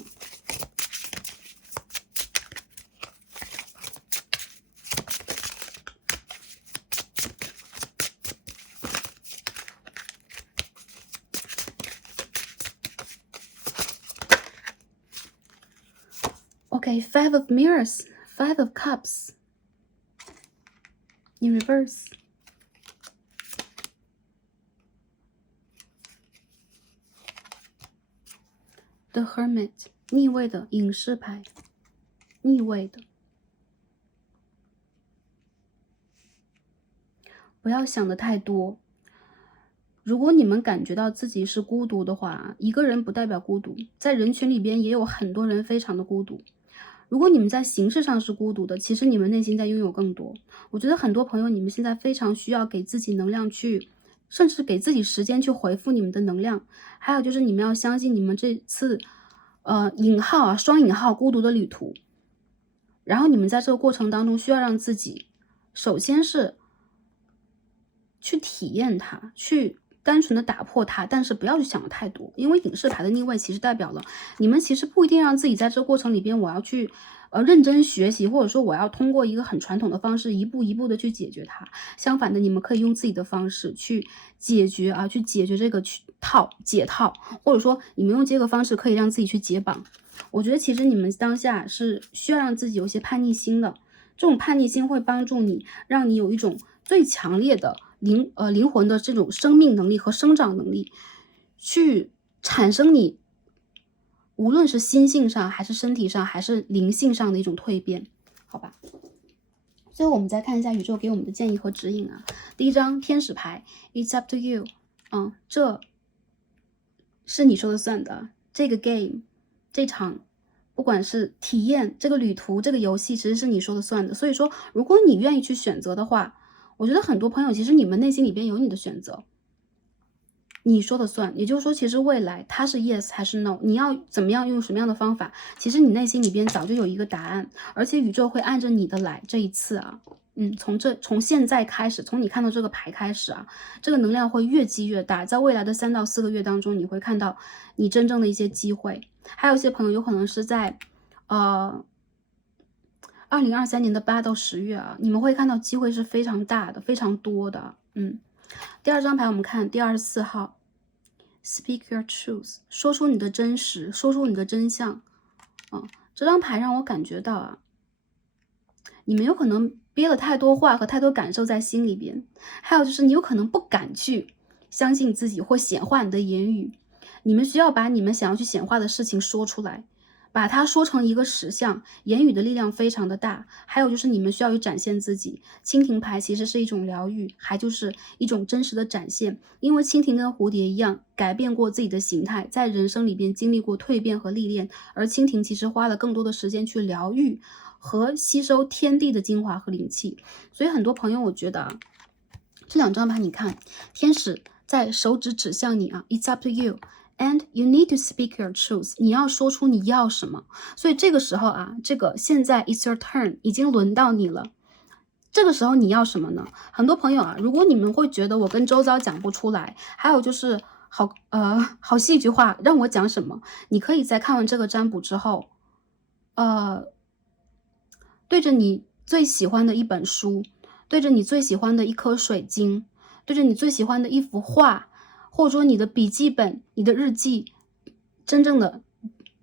？OK，Five of Mirrors，Five of Cups in reverse。The Hermit， 逆位的隐士牌，逆位的。不要想的太多。如果你们感觉到自己是孤独的话，一个人不代表孤独，在人群里边也有很多人非常的孤独。如果你们在形式上是孤独的，其实你们内心在拥有更多。我觉得很多朋友，你们现在非常需要给自己能量去，甚至给自己时间去回复你们的能量。还有就是你们要相信你们这次引号啊，双引号孤独的旅途。然后你们在这个过程当中需要让自己首先是去体验它，去单纯的打破它，但是不要去想的太多。因为隐士牌的逆位其实代表了你们其实不一定让自己在这个过程里边我要去认真学习，或者说我要通过一个很传统的方式一步一步的去解决它。相反的，你们可以用自己的方式去解决去解决这个解套，或者说你们用这个方式可以让自己去解绑。我觉得其实你们当下是需要让自己有些叛逆心的，这种叛逆心会帮助你，让你有一种最强烈的灵魂的这种生命能力和生长能力，去产生你无论是心性上还是身体上还是灵性上的一种蜕变，好吧？最后我们再看一下宇宙给我们的建议和指引啊。第一张天使牌 It's up to you， 这是你说了算的。这个 game， 这场不管是体验这个旅途这个游戏，其实是你说了算的。所以说如果你愿意去选择的话，我觉得很多朋友其实你们内心里边有你的选择，你说了算。也就是说其实未来它是 yes 还是 no， 你要怎么样用什么样的方法，其实你内心里边早就有一个答案，而且宇宙会按着你的来。这一次啊从现在开始，从你看到这个牌开始啊，这个能量会越积越大，在未来的3到4个月当中，你会看到你真正的一些机会。还有一些朋友有可能是在2023年的8到10月啊，你们会看到机会是非常大的，非常多的。第二张牌我们看第24号 Speak your truth， 说出你的真实，说出你的真相。这张牌让我感觉到啊，你们有可能憋了太多话和太多感受在心里边，还有就是你有可能不敢去相信自己或显化你的言语。你们需要把你们想要去显化的事情说出来，把它说成一个实相。言语的力量非常的大。还有就是你们需要去展现自己。蜻蜓牌其实是一种疗愈，还就是一种真实的展现。因为蜻蜓跟蝴蝶一样，改变过自己的形态，在人生里边经历过蜕变和历练，而蜻蜓其实花了更多的时间去疗愈和吸收天地的精华和灵气。所以很多朋友我觉得这两张牌你看，天使在手指指向你啊 It's up to you and you need to speak your truth， 你要说出你要什么。所以这个时候啊，这个现在 it's your turn， 已经轮到你了。这个时候你要什么呢？很多朋友啊，如果你们会觉得我跟周遭讲不出来，还有就是好戏剧化，让我讲什么，你可以在看完这个占卜之后对着你最喜欢的一本书，对着你最喜欢的一颗水晶，对着你最喜欢的一幅画，或者说你的笔记本、你的日记，真正的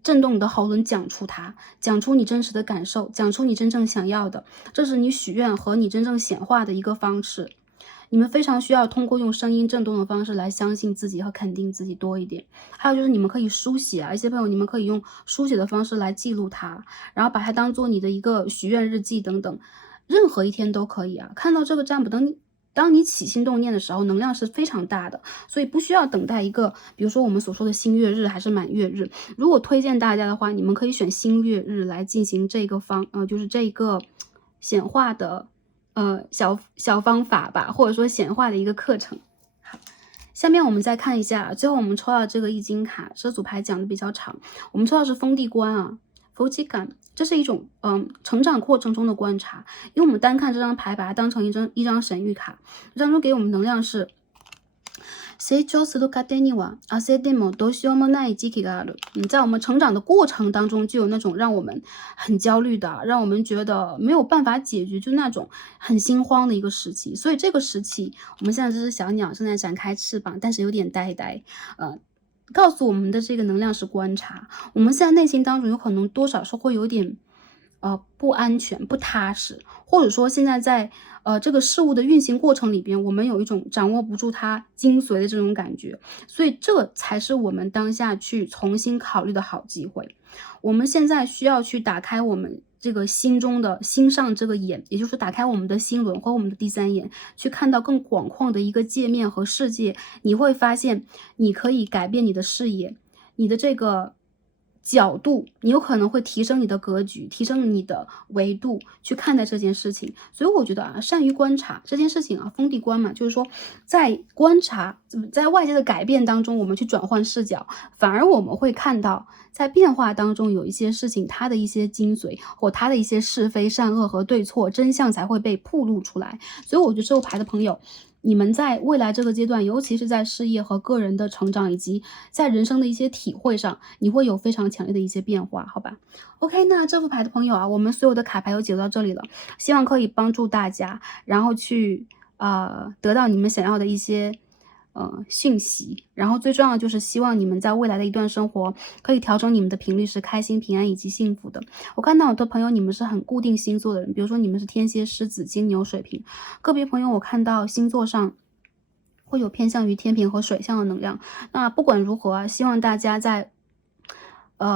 震动你的喉咙，讲出它，讲出你真实的感受，讲出你真正想要的，这是你许愿和你真正显化的一个方式。你们非常需要通过用声音震动的方式来相信自己和肯定自己多一点。还有就是你们可以书写啊，一些朋友你们可以用书写的方式来记录它，然后把它当做你的一个许愿日记等等，任何一天都可以啊。看到这个占卜当你起心动念的时候，能量是非常大的，所以不需要等待一个，比如说我们所说的新月日还是满月日。如果推荐大家的话，你们可以选新月日来进行这个就是这个显化的小方法吧，或者说显化的一个课程。好，下面我们再看一下，最后我们抽到这个易经卡，这组牌讲的比较长，我们抽到是风地观啊，佛吉感。这是一种成长过程中的观察，因为我们单看这张牌，把它当成一张神谕卡，这当中给我们能量是成長する過程には焦ってもどうしようもない時期がある。在我们成长的过程当中，就有那种让我们很焦虑的，让我们觉得没有办法解决，就那种很心慌的一个时期。所以这个时期，我们现在这只小鸟正在展开翅膀，但是有点呆呆，告诉我们的这个能量是观察，我们现在内心当中有可能多少是会有点不安全、不踏实，或者说现在在这个事物的运行过程里边，我们有一种掌握不住它精髓的这种感觉，所以这才是我们当下去重新考虑的好机会。我们现在需要去打开我们这个心中的心上这个眼，也就是打开我们的心轮和我们的第三眼，去看到更广阔的一个界面和世界。你会发现你可以改变你的视野，你的这个角度，你有可能会提升你的格局，提升你的维度去看待这件事情。所以我觉得啊，善于观察这件事情啊，风地观嘛，就是说在观察在外界的改变当中，我们去转换视角，反而我们会看到在变化当中有一些事情它的一些精髓，或它的一些是非善恶和对错真相才会被暴露出来。所以我觉得这副牌的朋友，你们在未来这个阶段，尤其是在事业和个人的成长，以及在人生的一些体会上，你会有非常强烈的一些变化，好吧 ？OK， 那这副牌的朋友啊，我们所有的卡牌都解读到这里了，希望可以帮助大家，然后去得到你们想要的一些讯息，然后最重要的就是希望你们在未来的一段生活可以调整你们的频率是开心、平安以及幸福的。我看到很多朋友你们是很固定星座的人，比如说你们是天蝎、狮子、金牛、水瓶，个别朋友我看到星座上会有偏向于天平和水象的能量。那不管如何啊，希望大家在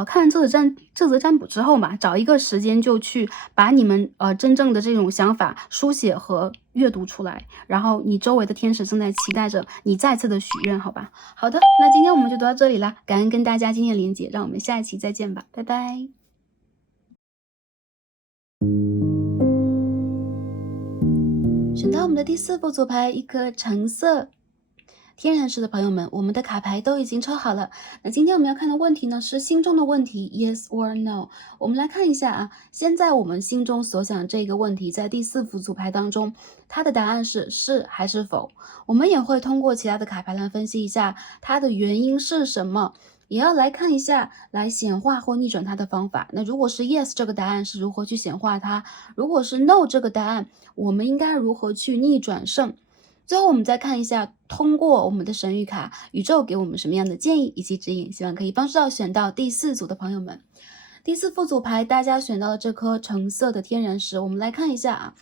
看完这则占卜之后嘛，找一个时间就去把你们真正的这种想法书写和阅读出来，然后你周围的天使正在期待着你再次的许愿，好吧？好的，那今天我们就读到这里啦，感恩跟大家今天的连结，让我们下一期再见吧，拜拜。选到我们的第4副组牌，一颗橙色天然石的朋友们，我们的卡牌都已经抽好了。那今天我们要看的问题呢，是心中的问题 ，yes or no。我们来看一下啊，现在我们心中所想这个问题，在第4副组牌当中，它的答案是是还是否。我们也会通过其他的卡牌来分析一下它的原因是什么，也要来看一下来显化或逆转它的方法。那如果是 yes 这个答案是如何去显化它，如果是 no 这个答案，我们应该如何去逆转胜。最后我们再看一下，通过我们的神谕卡，宇宙给我们什么样的建议以及指引，希望可以帮助到选到第4组的朋友们。第4副组牌，大家选到了这颗橙色的天然石，我们来看一下啊，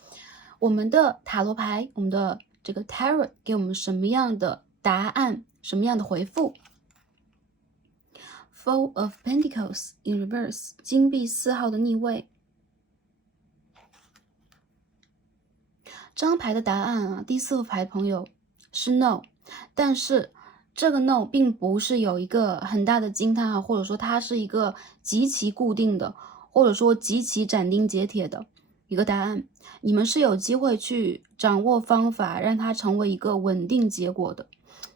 我们的塔罗牌，我们的这个 Tarot 给我们什么样的答案，什么样的回复。Four of Pentacles in reverse， 金币4号的逆位。这张牌的答案啊，第4副牌朋友是 no， 但是这个 no 并不是有一个很大的惊叹号，或者说它是一个极其固定的，或者说极其斩钉截铁的一个答案。你们是有机会去掌握方法，让它成为一个稳定结果的。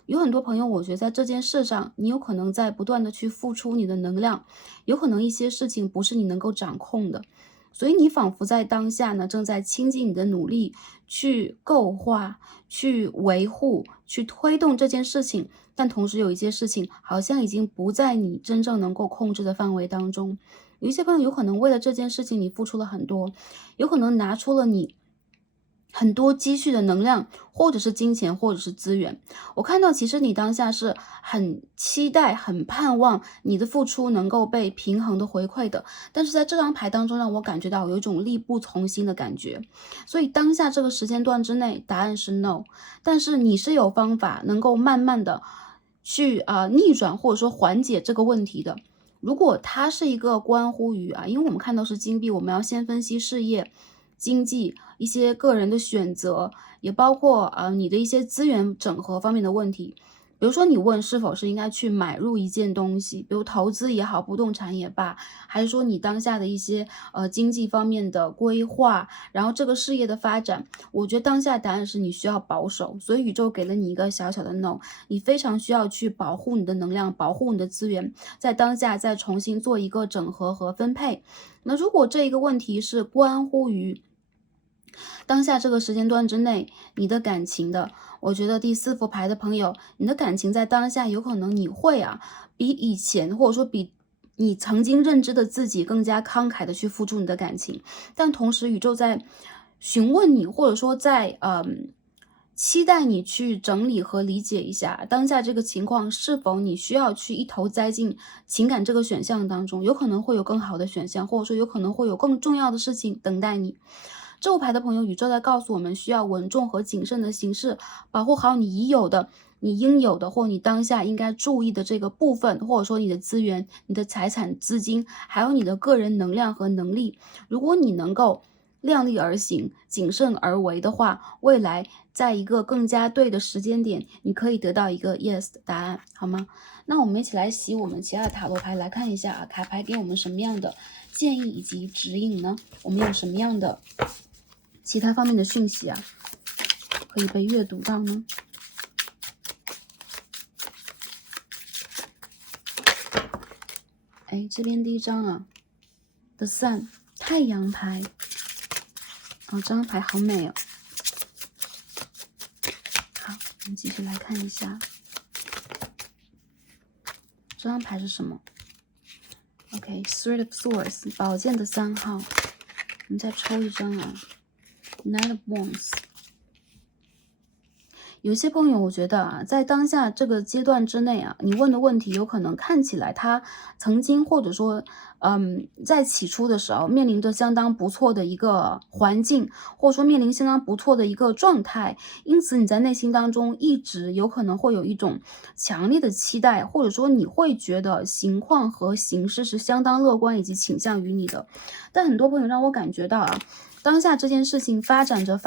有很多朋友，我觉得在这件事上，你有可能在不断的去付出你的能量，有可能一些事情不是你能够掌控的。所以你仿佛在当下呢，正在倾尽你的努力去构画、去维护、去推动这件事情，但同时有一些事情好像已经不在你真正能够控制的范围当中。有一些朋友有可能为了这件事情你付出了很多，有可能拿出了你很多积蓄的能量，或者是金钱，或者是资源。我看到其实你当下是很期待、很盼望你的付出能够被平衡的回馈的，但是在这张牌当中让我感觉到有一种力不从心的感觉。所以当下这个时间段之内，答案是 no， 但是你是有方法能够慢慢的去逆转或者说缓解这个问题的。如果它是一个关乎于因为我们看到是金币，我们要先分析事业、经济、一些个人的选择，也包括你的一些资源整合方面的问题。比如说你问是否是应该去买入一件东西，比如投资也好，不动产也罢，还是说你当下的一些经济方面的规划，然后这个事业的发展，我觉得当下答案是你需要保守，所以宇宙给了你一个小小的 no， 你非常需要去保护你的能量，保护你的资源，在当下再重新做一个整合和分配。那如果这一个问题是关乎于当下这个时间段之内你的感情的，我觉得第4副牌的朋友，你的感情在当下有可能你会比以前或者说比你曾经认知的自己更加慷慨的去付出你的感情，但同时宇宙在询问你，或者说在期待你去整理和理解一下当下这个情况，是否你需要去一头栽进情感这个选项当中，有可能会有更好的选项，或者说有可能会有更重要的事情等待你。这副牌的朋友，宇宙在告诉我们需要稳重和谨慎的行事，保护好你已有的、你应有的或你当下应该注意的这个部分，或者说你的资源、你的财产、资金，还有你的个人能量和能力。如果你能够量力而行、谨慎而为的话，未来在一个更加对的时间点，你可以得到一个 yes 的答案，好吗？那我们一起来洗我们其他的塔罗牌，来看一下卡牌给我们什么样的建议以及指引呢？我们有什么样的其他方面的讯息可以被阅读到呢？这边第一张The Sun 太阳牌，这张牌好美哦。好，我们继续来看一下，这张牌是什么 ？OK，Three of Swords 宝剑的3号，我们再抽一张Knight of Wands。有些朋友我觉得在当下这个阶段之内你问的问题有可能看起来他曾经或者说在起初的时候面临着相当不错的一个环境，或者说面临相当不错的一个状态，因此你在内心当中一直有可能会有一种强烈的期待，或者说你会觉得情况和形势是相当乐观以及倾向于你的。但很多朋友让我感觉到当下这件事情发展着，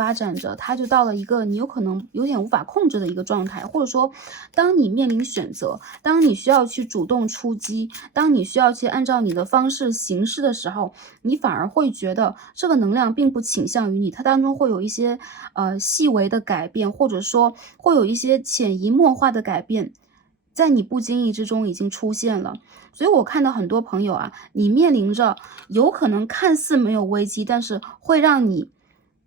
它就到了一个你有可能有点无法控制的一个状态，或者说，当你面临选择，当你需要去主动出击，当你需要去按照你的方式行事的时候，你反而会觉得这个能量并不倾向于你，它当中会有一些细微的改变，或者说会有一些潜移默化的改变，在你不经意之中已经出现了。所以我看到很多朋友你面临着有可能看似没有危机，但是会让你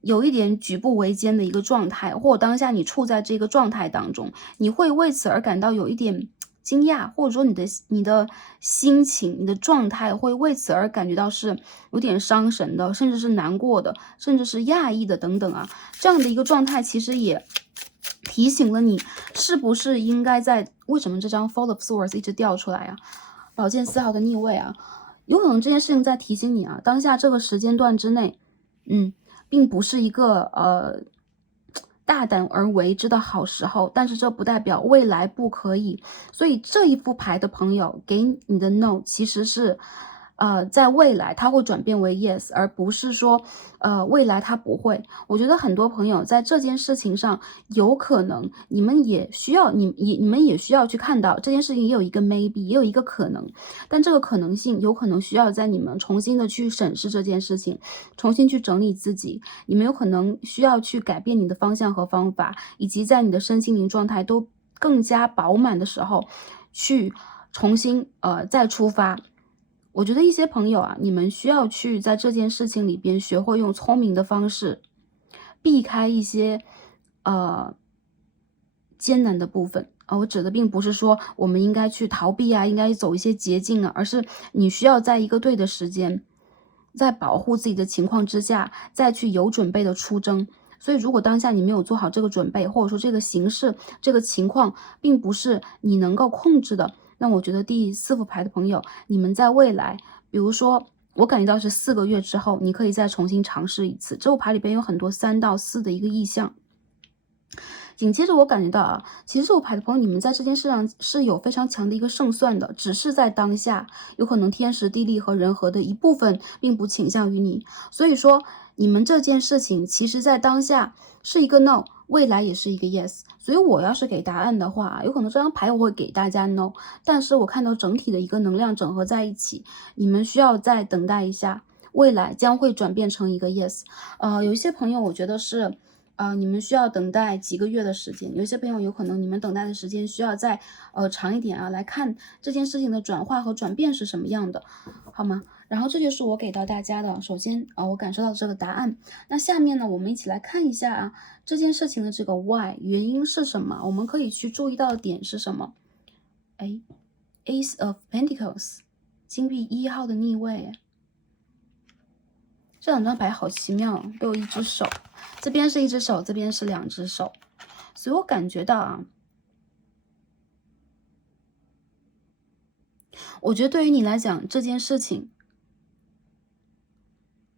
有一点举步维艰的一个状态，或者当下你处在这个状态当中，你会为此而感到有一点惊讶，或者说你的心情、你的状态会为此而感觉到是有点伤神的，甚至是难过的，甚至是讶异的等等这样的一个状态其实也提醒了你是不是应该为什么这张 Four of Swords 一直掉出来宝剑4号的逆位有可能这件事情在提醒你当下这个时间段之内并不是一个大胆而为之的好时候，但是这不代表未来不可以。所以这一副牌的朋友给你的 no 其实是在未来它会转变为 yes， 而不是说未来它不会。我觉得很多朋友在这件事情上有可能你们也需要去看到这件事情也有一个 maybe， 也有一个可能，但这个可能性有可能需要在你们重新的去审视这件事情，重新去整理自己，你们有可能需要去改变你的方向和方法，以及在你的身心灵状态都更加饱满的时候去重新再出发。我觉得一些朋友你们需要去在这件事情里边学会用聪明的方式避开一些艰难的部分我指的并不是说我们应该去逃避应该走一些捷径而是你需要在一个对的时间，在保护自己的情况之下，再去有准备的出征。所以如果当下你没有做好这个准备，或者说这个形势、这个情况并不是你能够控制的，那我觉得第4副牌的朋友，你们在未来，比如说我感觉到是4个月之后，你可以再重新尝试一次。这副牌里边有很多3到4的一个意象。紧接着我感觉到啊，其实这副牌的朋友，你们在这件事上是有非常强的一个胜算的，只是在当下，有可能天时地利和人和的一部分并不倾向于你。所以说，你们这件事情其实在当下是一个 no，未来也是一个 yes。所以我要是给答案的话，有可能这张牌我会给大家 no，但是我看到整体的一个能量整合在一起，你们需要再等待一下，未来将会转变成一个 yes。有一些朋友我觉得是。你们需要等待几个月的时间，有些朋友有可能你们等待的时间需要再长一点啊，来看这件事情的转化和转变是什么样的，好吗？然后这就是我给到大家的，首先我感受到这个答案。那下面呢，我们一起来看一下啊，这件事情的这个 why 原因是什么？我们可以去注意到的点是什么？哎 ，Ace of Pentacles， 金币1号的逆位。这两张牌好奇妙，都有一只手，这边是一只手，这边是2只手，所以我感觉到啊，我觉得对于你来讲，这件事情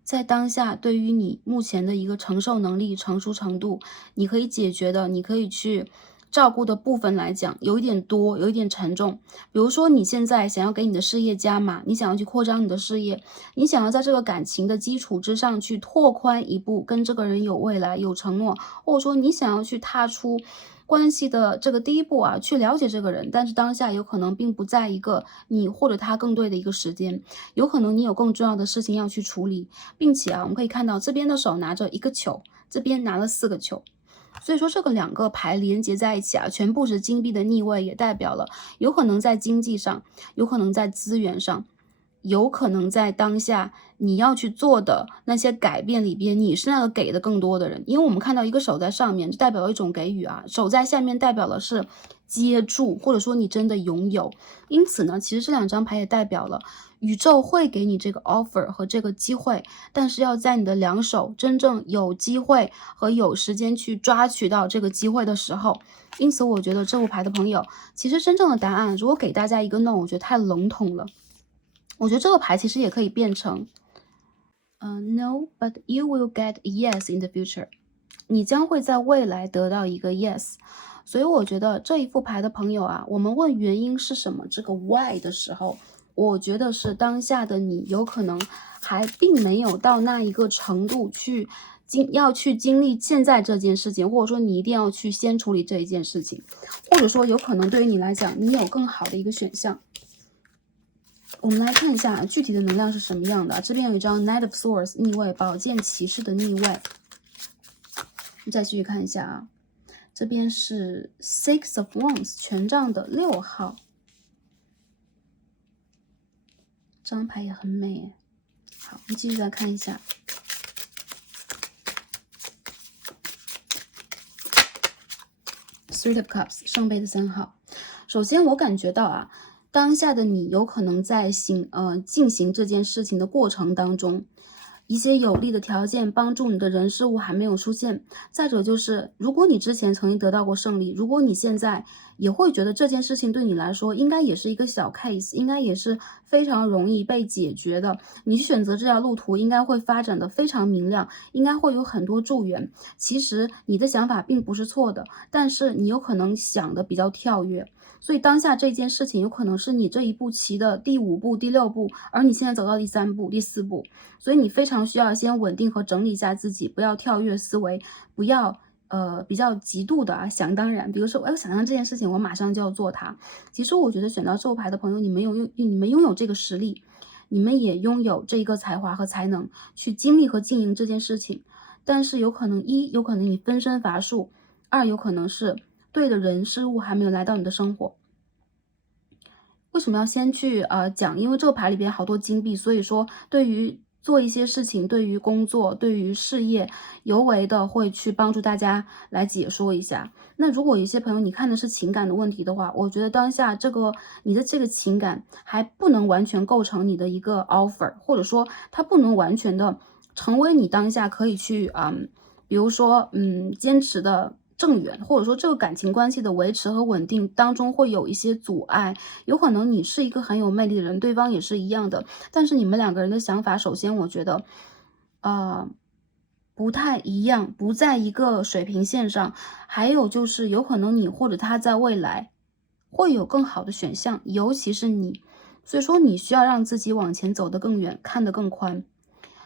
在当下，对于你目前的一个承受能力、成熟程度，你可以解决的，你可以去照顾的部分来讲，有一点多，有一点沉重。比如说，你现在想要给你的事业加码，你想要去扩张你的事业，你想要在这个感情的基础之上去拓宽一步，跟这个人有未来、有承诺，或者说你想要去踏出关系的这个第一步啊，去了解这个人，但是当下有可能并不在一个你或者他更对的一个时间，有可能你有更重要的事情要去处理，并且啊，我们可以看到这边的手拿着1个球，这边拿了4个球。所以说这个2个牌连接在一起啊，全部是金币的逆位，也代表了有可能在经济上，有可能在资源上，有可能在当下你要去做的那些改变里边，你是那个给的更多的人。因为我们看到一个手在上面，就代表一种给予啊，手在下面代表的是接住，或者说你真的拥有。因此呢，其实这2张牌也代表了宇宙会给你这个 offer 和这个机会，但是要在你的2手真正有机会和有时间去抓取到这个机会的时候。因此我觉得这副牌的朋友，其实真正的答案如果给大家一个 no， 我觉得太笼统了。我觉得这个牌其实也可以变成No, but you will get a yes in the future. 你将会在未来得到一个 yes。所以我觉得这一副牌的朋友啊，我们问原因是什么，这个 why 的时候，我觉得是当下的你有可能还并没有到那一个程度要去经历现在这件事情，或者说你一定要去先处理这一件事情，或者说有可能对于你来讲，你有更好的一个选项。我们来看一下具体的能量是什么样的。这边有一张 Knight of Swords 逆位，宝剑骑士的逆位。再继续看一下啊，这边是 Six of Wands 权杖的6号，这张牌也很美耶。好，我们继续再看一下。Three of Cups 圣杯的3号。首先我感觉到啊，当下的你有可能在进行这件事情的过程当中，一些有利的条件帮助你的人事物还没有出现。再者就是，如果你之前曾经得到过胜利，如果你现在也会觉得这件事情对你来说应该也是一个小 case， 应该也是非常容易被解决的，你去选择这条路途应该会发展的非常明亮，应该会有很多助缘。其实你的想法并不是错的，但是你有可能想的比较跳跃。所以当下这件事情有可能是你这一步棋的第5步、第6步，而你现在走到第3步、第4步，所以你非常需要先稳定和整理一下自己，不要跳跃思维，不要比较极度的想当然。比如说，我想象这件事情，我马上就要做它。其实我觉得选到这副牌的朋友，你们拥有这个实力，你们也拥有这个才华和才能去经历和经营这件事情。但是有可能有可能你分身乏术；2，有可能是对的人事物还没有来到你的生活。为什么要先去讲？因为这个牌里边好多金币，所以说对于做一些事情，对于工作，对于事业，尤为的会去帮助大家来解说一下。那如果有些朋友你看的是情感的问题的话，我觉得当下你的这个情感还不能完全构成你的一个 offer， 或者说它不能完全的成为你当下可以去比比如说坚持的正缘，或者说这个感情关系的维持和稳定当中会有一些阻碍。有可能你是一个很有魅力的人，对方也是一样的，但是你们两个人的想法，首先我觉得不太一样，不在一个水平线上。还有就是有可能你或者他在未来会有更好的选项，尤其是你。所以说你需要让自己往前走得更远，看得更宽。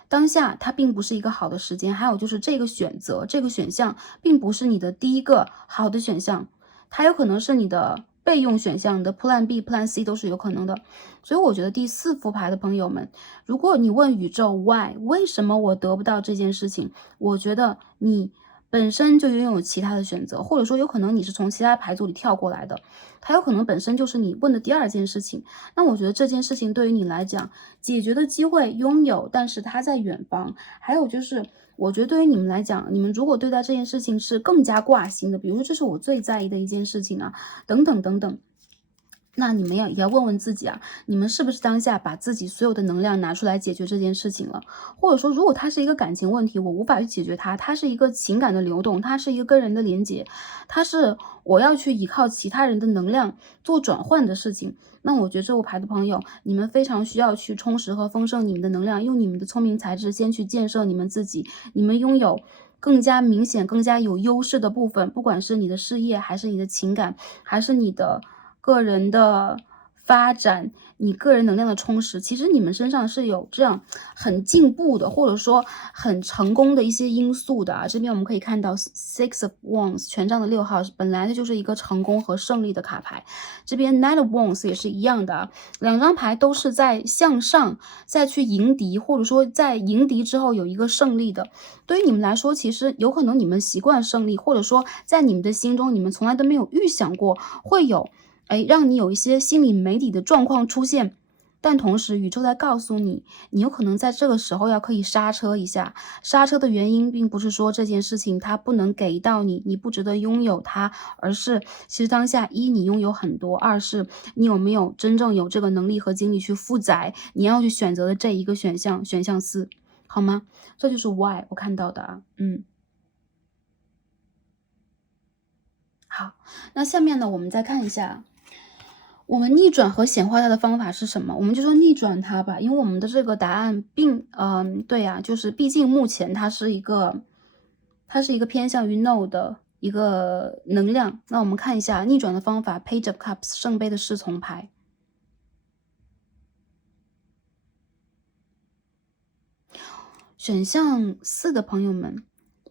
当下它并不是一个好的时间，还有就是这个选择，这个选项并不是你的第一个好的选项，它有可能是你的备用选项，你的 Plan B、Plan C 都是有可能的。所以我觉得第4副牌的朋友们，如果你问宇宙 Why， 为什么我得不到这件事情，我觉得你本身就拥有其他的选择，或者说有可能你是从其他牌组里跳过来的，它有可能本身就是你问的第2件事情。那我觉得这件事情对于你来讲，解决的机会拥有，但是它在远方。还有就是我觉得对于你们来讲，你们如果对待这件事情是更加挂心的，比如说这是我最在意的一件事情啊，等等等等，那你们也要问问自己啊，你们是不是当下把自己所有的能量拿出来解决这件事情了？或者说如果它是一个感情问题，我无法去解决它，它是一个情感的流动，它是一个跟人的连接，它是我要去依靠其他人的能量做转换的事情。那我觉得这副牌的朋友，你们非常需要去充实和丰盛你们的能量，用你们的聪明才智先去建设你们自己，你们拥有更加明显、更加有优势的部分，不管是你的事业，还是你的情感，还是你的个人的发展，你个人能量的充实，其实你们身上是有这样很进步的，或者说很成功的一些因素的啊。这边我们可以看到 Six of Wands 权杖的6号，本来它就是一个成功和胜利的卡牌。这边 Nine of Wands 也是一样的啊，两张牌都是在向上再去迎敌，或者说在迎敌之后有一个胜利的。对于你们来说，其实有可能你们习惯胜利，或者说在你们的心中，你们从来都没有预想过会有让你有一些心里没底的状况出现，但同时宇宙在告诉你，你有可能在这个时候要刻意刹车一下。刹车的原因并不是说这件事情它不能给到你，你不值得拥有它，而是其实当下一你拥有很多，二是你有没有真正有这个能力和精力去负载你要去选择的这一个选项，选项4，好吗？这就是 why 我看到的啊。好，那下面呢，我们再看一下我们逆转和显化它的方法是什么？我们就说逆转它吧，因为我们的这个答案对呀，就是毕竟目前它是一个偏向于 no 的一个能量。那我们看一下逆转的方法 ，Page of Cups 圣杯的侍从牌。选项4的朋友们，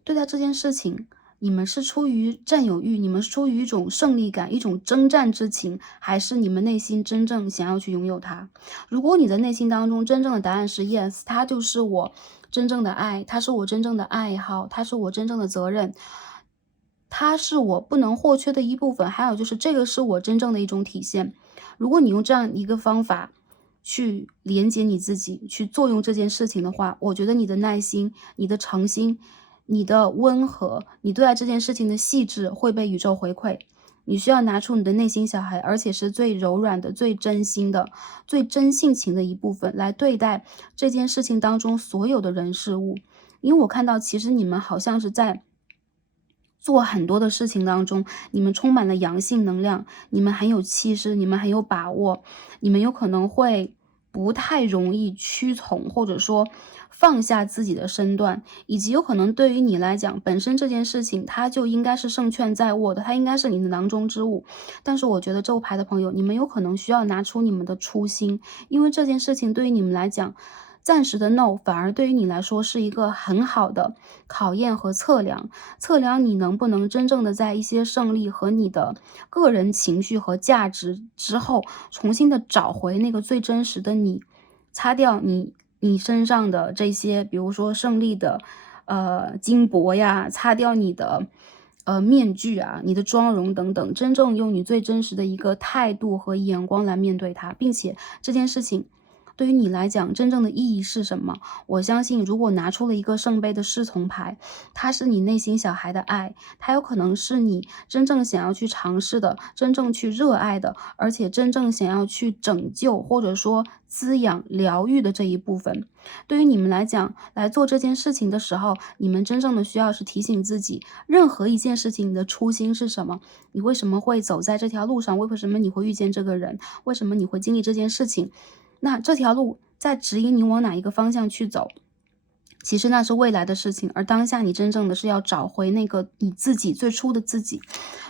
对待这件事情，你们是出于占有欲，你们是出于一种胜利感，一种征战之情，还是你们内心真正想要去拥有它？如果你的内心当中真正的答案是 yes， 它就是我真正的爱，它是我真正的爱好，它是我真正的责任，它是我不能或缺的一部分，还有就是这个是我真正的一种体现。如果你用这样一个方法去连接你自己，去作用这件事情的话，我觉得你的耐心、你的诚心、你的温和，你对待这件事情的细致会被宇宙回馈。你需要拿出你的内心小孩，而且是最柔软的、最真心的、最真性情的一部分来对待这件事情当中所有的人事物。因为我看到其实你们好像是在做很多的事情当中，你们充满了阳性能量，你们很有气势，你们很有把握，你们有可能会不太容易屈从，或者说放下自己的身段，以及有可能对于你来讲，本身这件事情它就应该是胜券在握的，它应该是你的囊中之物。但是我觉得这副牌的朋友，你们有可能需要拿出你们的初心，因为这件事情对于你们来讲，暂时的 no 反而对于你来说是一个很好的考验和测量，测量你能不能真正的在一些胜利和你的个人情绪和价值之后，重新的找回那个最真实的你，擦掉你身上的这些，比如说胜利的金箔呀，擦掉你的面具啊，你的妆容等等，真正用你最真实的一个态度和眼光来面对它，并且这件事情对于你来讲真正的意义是什么？我相信如果拿出了一个圣杯的侍从牌，它是你内心小孩的爱，它有可能是你真正想要去尝试的，真正去热爱的，而且真正想要去拯救或者说滋养、疗愈的这一部分。对于你们来讲，来做这件事情的时候，你们真正的需要是提醒自己，任何一件事情你的初心是什么？你为什么会走在这条路上？为什么你会遇见这个人？为什么你会经历这件事情？那这条路在指引你往哪一个方向去走？其实那是未来的事情，而当下你真正的是要找回那个你自己最初的自己。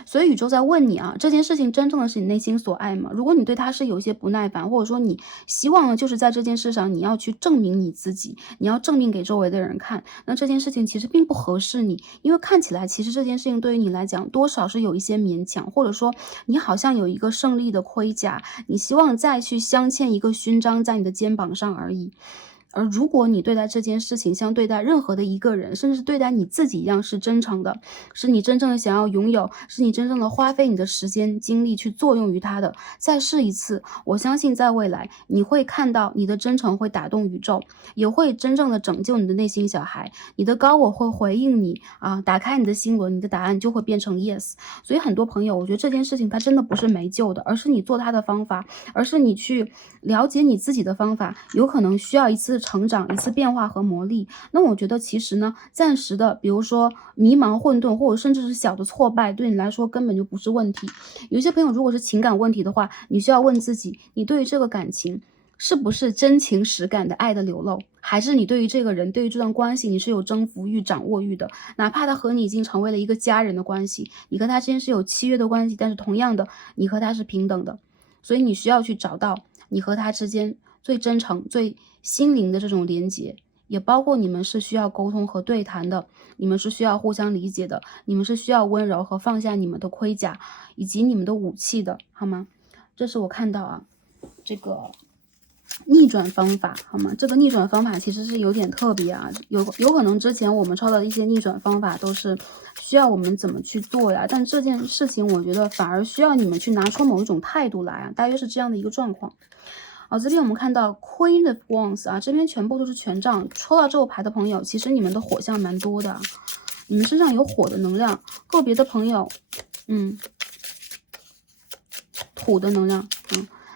所以宇宙在问你啊，这件事情真正的是你内心所爱吗？如果你对它是有一些不耐烦，或者说你希望呢，就是在这件事上你要去证明你自己，你要证明给周围的人看，那这件事情其实并不合适你，因为看起来其实这件事情对于你来讲多少是有一些勉强，或者说你好像有一个胜利的盔甲，你希望再去镶嵌一个勋章在你的肩膀上而已。而如果你对待这件事情像对待任何的一个人，甚至对待你自己一样是真诚的，是你真正的想要拥有，是你真正的花费你的时间精力去作用于它的，再试一次，我相信在未来你会看到你的真诚会打动宇宙，也会真正的拯救你的内心小孩，你的高我会回应你啊，打开你的心轮，你的答案就会变成 yes。 所以很多朋友，我觉得这件事情它真的不是没救的，而是你做它的方法，而是你去了解你自己的方法，有可能需要一次成长，一次变化和磨砺。那我觉得其实呢，暂时的比如说迷茫混沌，或者甚至是小的挫败，对你来说根本就不是问题。有些朋友如果是情感问题的话，你需要问自己，你对于这个感情是不是真情实感的爱的流露，还是你对于这个人，对于这段关系你是有征服欲、掌握欲的，哪怕他和你已经成为了一个家人的关系，你和他之间是有契约的关系，但是同样的你和他是平等的。所以你需要去找到你和他之间最真诚、最心灵的这种连结，也包括你们是需要沟通和对谈的，你们是需要互相理解的，你们是需要温柔和放下你们的盔甲以及你们的武器的，好吗？这是我看到啊，这个逆转方法，好吗？这个逆转方法其实是有点特别啊，有可能之前我们抽到的一些逆转方法都是需要我们怎么去做呀，但这件事情我觉得反而需要你们去拿出某一种态度来啊，大约是这样的一个状况。好，这边我们看到 Queen of Wands 啊，这边全部都是权杖，抽到这个牌的朋友，其实你们的火象蛮多的啊，你们身上有火的能量，个别的朋友，土的能量，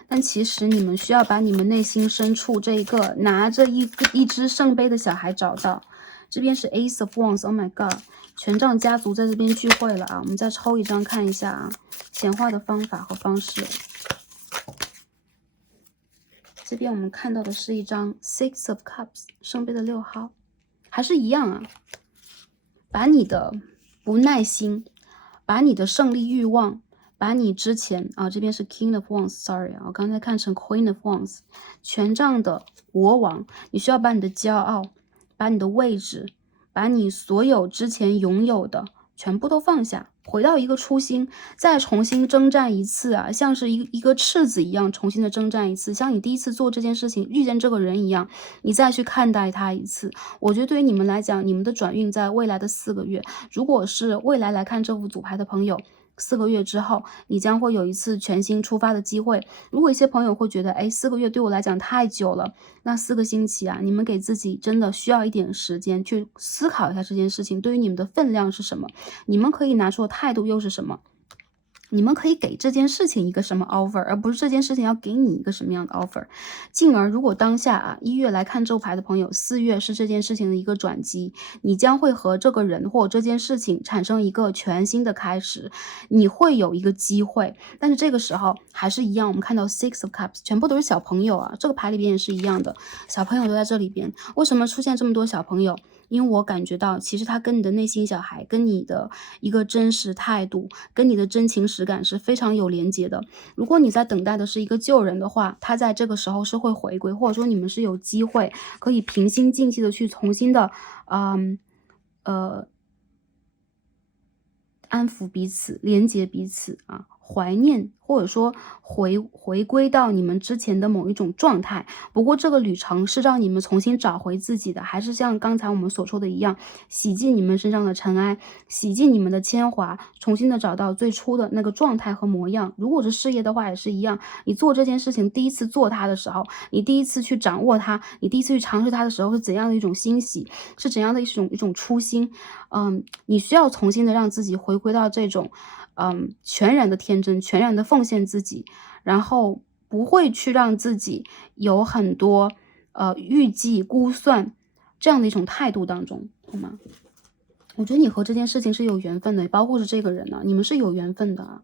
但其实你们需要把你们内心深处这一个拿着一只圣杯的小孩找到。这边是 Ace of Wands，Oh my God， 权杖家族在这边聚会了啊！我们再抽一张看一下啊，显化的方法和方式。这边我们看到的是一张 Six of Cups， 圣杯的6号，还是一样啊，把你的不耐心，把你的胜利欲望，把你之前啊，这边是 King of Wands，sorry 啊，我刚才看成 Queen of Wands， 权杖的国王，你需要把你的骄傲，把你的位置，把你所有之前拥有的全部都放下，回到一个初心，再重新征战一次啊，像是一个赤子一样重新的征战一次，像你第一次做这件事情遇见这个人一样，你再去看待他一次。我觉得对于你们来讲，你们的转运在未来的4个月，如果是未来来看这副组牌的朋友，4个月之后，你将会有一次全新出发的机会。如果一些朋友会觉得，哎，4个月对我来讲太久了，那4个星期啊，你们给自己真的需要一点时间去思考一下这件事情对于你们的分量是什么，你们可以拿出的态度又是什么。你们可以给这件事情一个什么 offer， 而不是这件事情要给你一个什么样的 offer。进而如果当下啊1月来看周牌的朋友，4月是这件事情的一个转机，你将会和这个人或这件事情产生一个全新的开始，你会有一个机会。但是这个时候还是一样，我们看到 Six of Cups 全部都是小朋友啊，这个牌里边也是一样的，小朋友都在这里边。为什么出现这么多小朋友？因为我感觉到其实他跟你的内心小孩，跟你的一个真实态度，跟你的真情实感是非常有连结的。如果你在等待的是一个救人的话，他在这个时候是会回归，或者说你们是有机会可以平心静气的去重新的安抚彼此，连接彼此啊，怀念或者说回归到你们之前的某一种状态。不过这个旅程是让你们重新找回自己的，还是像刚才我们所说的一样，洗净你们身上的尘埃，洗净你们的铅华，重新的找到最初的那个状态和模样。如果是事业的话也是一样，你做这件事情第一次做它的时候，你第一次去掌握它，你第一次去尝试它的时候是怎样的一种欣喜，是怎样的一种初心。你需要重新的让自己回归到这种全然的天真，全然的奉献自己，然后不会去让自己有很多预计估算这样的一种态度当中，好吗？我觉得你和这件事情是有缘分的，包括是这个人呢，你们是有缘分的啊。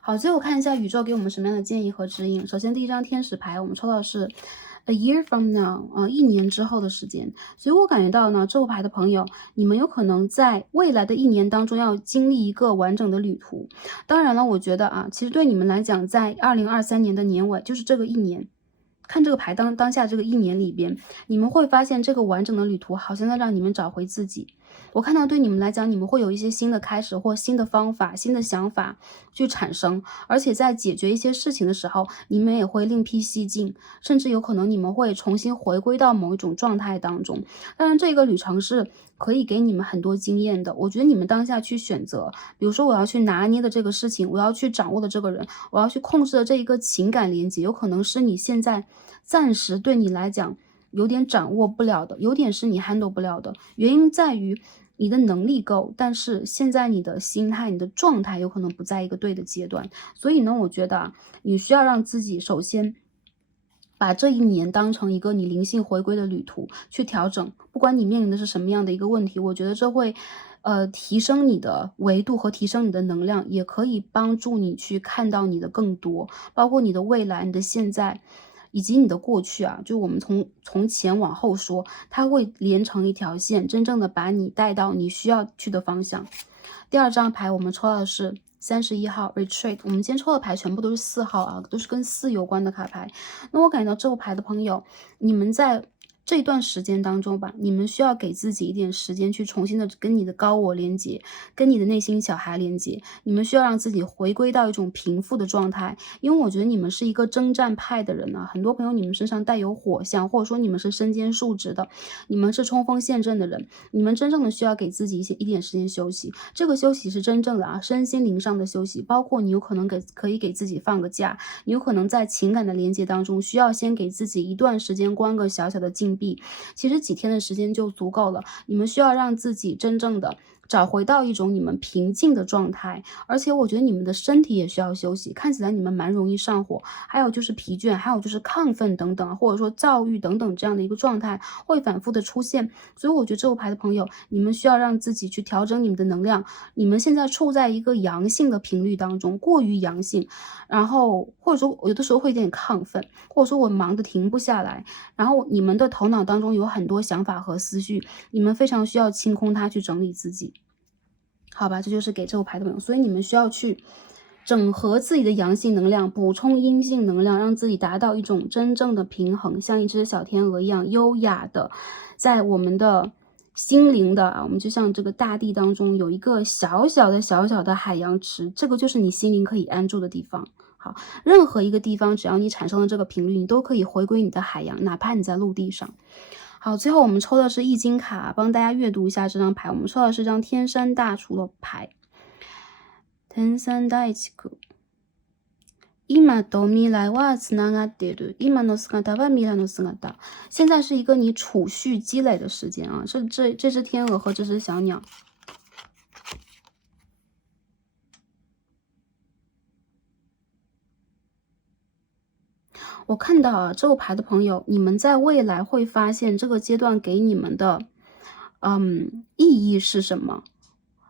好，最后看一下宇宙给我们什么样的建议和指引。首先第一张天使牌，我们抽到的是 A year from now， 1年之后的时间。所以我感觉到呢，这副牌的朋友，你们有可能在未来的1年当中要经历一个完整的旅途。当然了，我觉得啊，其实对你们来讲，在2023年的年尾，就是这个1年。看这个牌当下这个1年里边，你们会发现这个完整的旅途好像在让你们找回自己。我看到对你们来讲，你们会有一些新的开始或新的方法、新的想法去产生，而且在解决一些事情的时候，你们也会另辟蹊径，甚至有可能你们会重新回归到某一种状态当中。当然，这个旅程是可以给你们很多经验的。我觉得你们当下去选择，比如说我要去拿捏的这个事情，我要去掌握的这个人，我要去控制的这一个情感连接，有可能是你现在暂时对你来讲有点掌握不了的，有点是你 handle 不了的。原因在于你的能力够，但是现在你的心态、你的状态有可能不在一个对的阶段。所以呢，我觉得啊，你需要让自己首先把这1年当成一个你灵性回归的旅途去调整，不管你面临的是什么样的一个问题，我觉得这会提升你的维度和提升你的能量，也可以帮助你去看到你的更多，包括你的未来、你的现在以及你的过去啊。就我们从前往后说，它会连成一条线，真正的把你带到你需要去的方向。第二张牌我们抽到的是31号 Retreat， 我们今天抽的牌全部都是4号啊，都是跟4有关的卡牌。那我感觉到这副牌的朋友，你们在这段时间当中吧，你们需要给自己一点时间去重新的跟你的高我连接，跟你的内心小孩连接。你们需要让自己回归到一种平复的状态，因为我觉得你们是一个征战派的人啊，很多朋友你们身上带有火象，或者说你们是身兼数职的，你们是冲锋陷阵的人，你们真正的需要给自己一点时间休息。这个休息是真正的啊，身心灵上的休息，包括你有可能可以给自己放个假，你有可能在情感的连接当中需要先给自己一段时间关个小小的禁闭，其实几天的时间就足够了。你们需要让自己真正的找回到一种你们平静的状态，而且我觉得你们的身体也需要休息，看起来你们蛮容易上火，还有就是疲倦，还有就是亢奋等等，或者说躁郁等等这样的一个状态会反复的出现。所以我觉得这副牌的朋友，你们需要让自己去调整你们的能量，你们现在处在一个阳性的频率当中，过于阳性，然后或者说有的时候会有点亢奋，或者说我忙得停不下来，然后你们的头脑当中有很多想法和思绪，你们非常需要清空它去整理自己。好吧，这就是给这副牌的朋友，所以你们需要去整合自己的阳性能量，补充阴性能量，让自己达到一种真正的平衡，像一只小天鹅一样优雅的，在我们的心灵的啊，我们就像这个大地当中有一个小小的海洋池，这个就是你心灵可以安住的地方。好，任何一个地方，只要你产生了这个频率，你都可以回归你的海洋，哪怕你在陆地上。好，最后我们抽的是易经卡，帮大家阅读一下这张牌。我们抽的是张天山大厨的牌。天山大地今と未来はつながっている。今の姿は未来の姿。现在是一个你储蓄积累的时间啊，这只天鹅和这只小鸟。我看到啊，这副牌的朋友，你们在未来会发现这个阶段给你们的，意义是什么？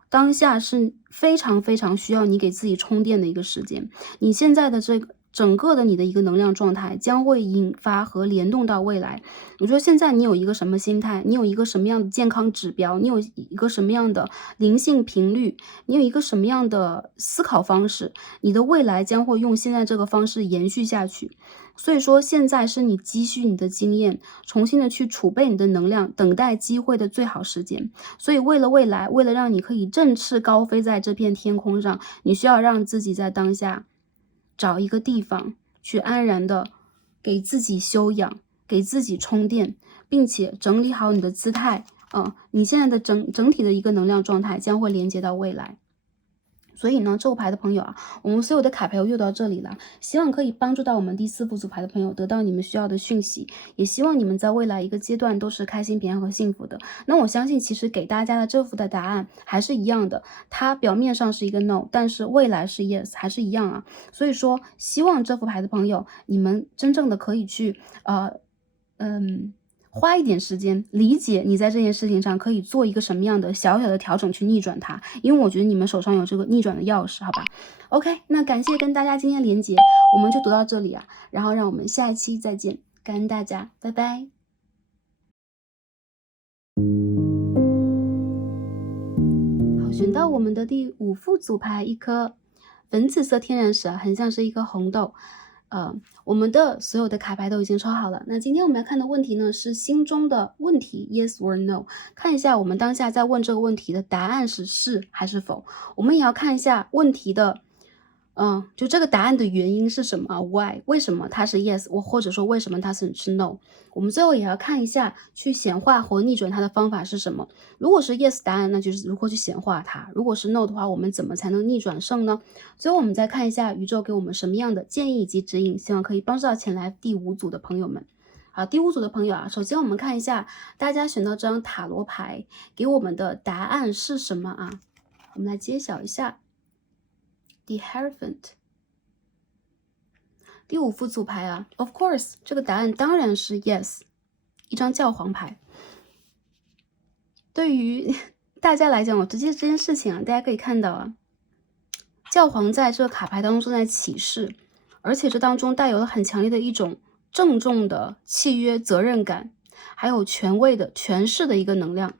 当下是非常需要你给自己充电的一个时间。你现在的这个整个的你的一个能量状态将会引发和联动到未来。我说现在你有一个什么心态，你有一个什么样的健康指标，你有一个什么样的灵性频率，你有一个什么样的思考方式，你的未来将会用现在这个方式延续下去。所以说现在是你积蓄你的经验，重新的去储备你的能量，等待机会的最好时间。所以为了未来，为了让你可以振翅高飞在这片天空上，你需要让自己在当下找一个地方去安然的给自己休养，给自己充电，并且整理好你的姿态，你现在的整体的一个能量状态将会连接到未来。所以呢，这副牌的朋友啊，我们所有的卡牌又到这里了，希望可以帮助到我们第4副组牌的朋友得到你们需要的讯息，也希望你们在未来一个阶段都是开心、平安和幸福的。那我相信其实给大家的这副的答案还是一样的，它表面上是一个 no， 但是未来是 yes， 还是一样啊。所以说，希望这副牌的朋友，你们真正的可以去花一点时间理解你在这件事情上可以做一个什么样的小小的调整去逆转它，因为我觉得你们手上有这个逆转的钥匙，好吧 ？OK， 那感谢跟大家今天连接，我们就读到这里啊，然后让我们下一期再见，感恩大家，拜拜。好，选到我们的第5副组牌，一颗粉紫色天然石啊，很像是一颗红豆。我们的所有的卡牌都已经抽好了。那今天我们要看的问题呢，是心中的问题 ，yes or no。看一下我们当下在问这个问题的答案是是还是否。我们也要看一下问题的，就这个答案的原因是什么 ？Why？ 为什么它是 yes？ 或者说为什么它是 no？ 我们最后也要看一下去显化或逆转它的方法是什么。如果是 yes 答案，那就是如何去显化它；如果是 no 的话，我们怎么才能逆转胜呢？最后我们再看一下宇宙给我们什么样的建议以及指引，希望可以帮助到前来第5组的朋友们。好，第5组的朋友啊，首先我们看一下大家选到这张塔罗牌给我们的答案是什么啊？我们来揭晓一下。The Hierophant， 第5副组牌啊 ，Of course， 这个答案当然是 yes， 一张教皇牌。对于大家来讲，这件事情啊，大家可以看到啊，教皇在这个卡牌当中正在启示，而且这当中带有了很强烈的一种郑重的契约责任感，还有权威的权势的一个能量。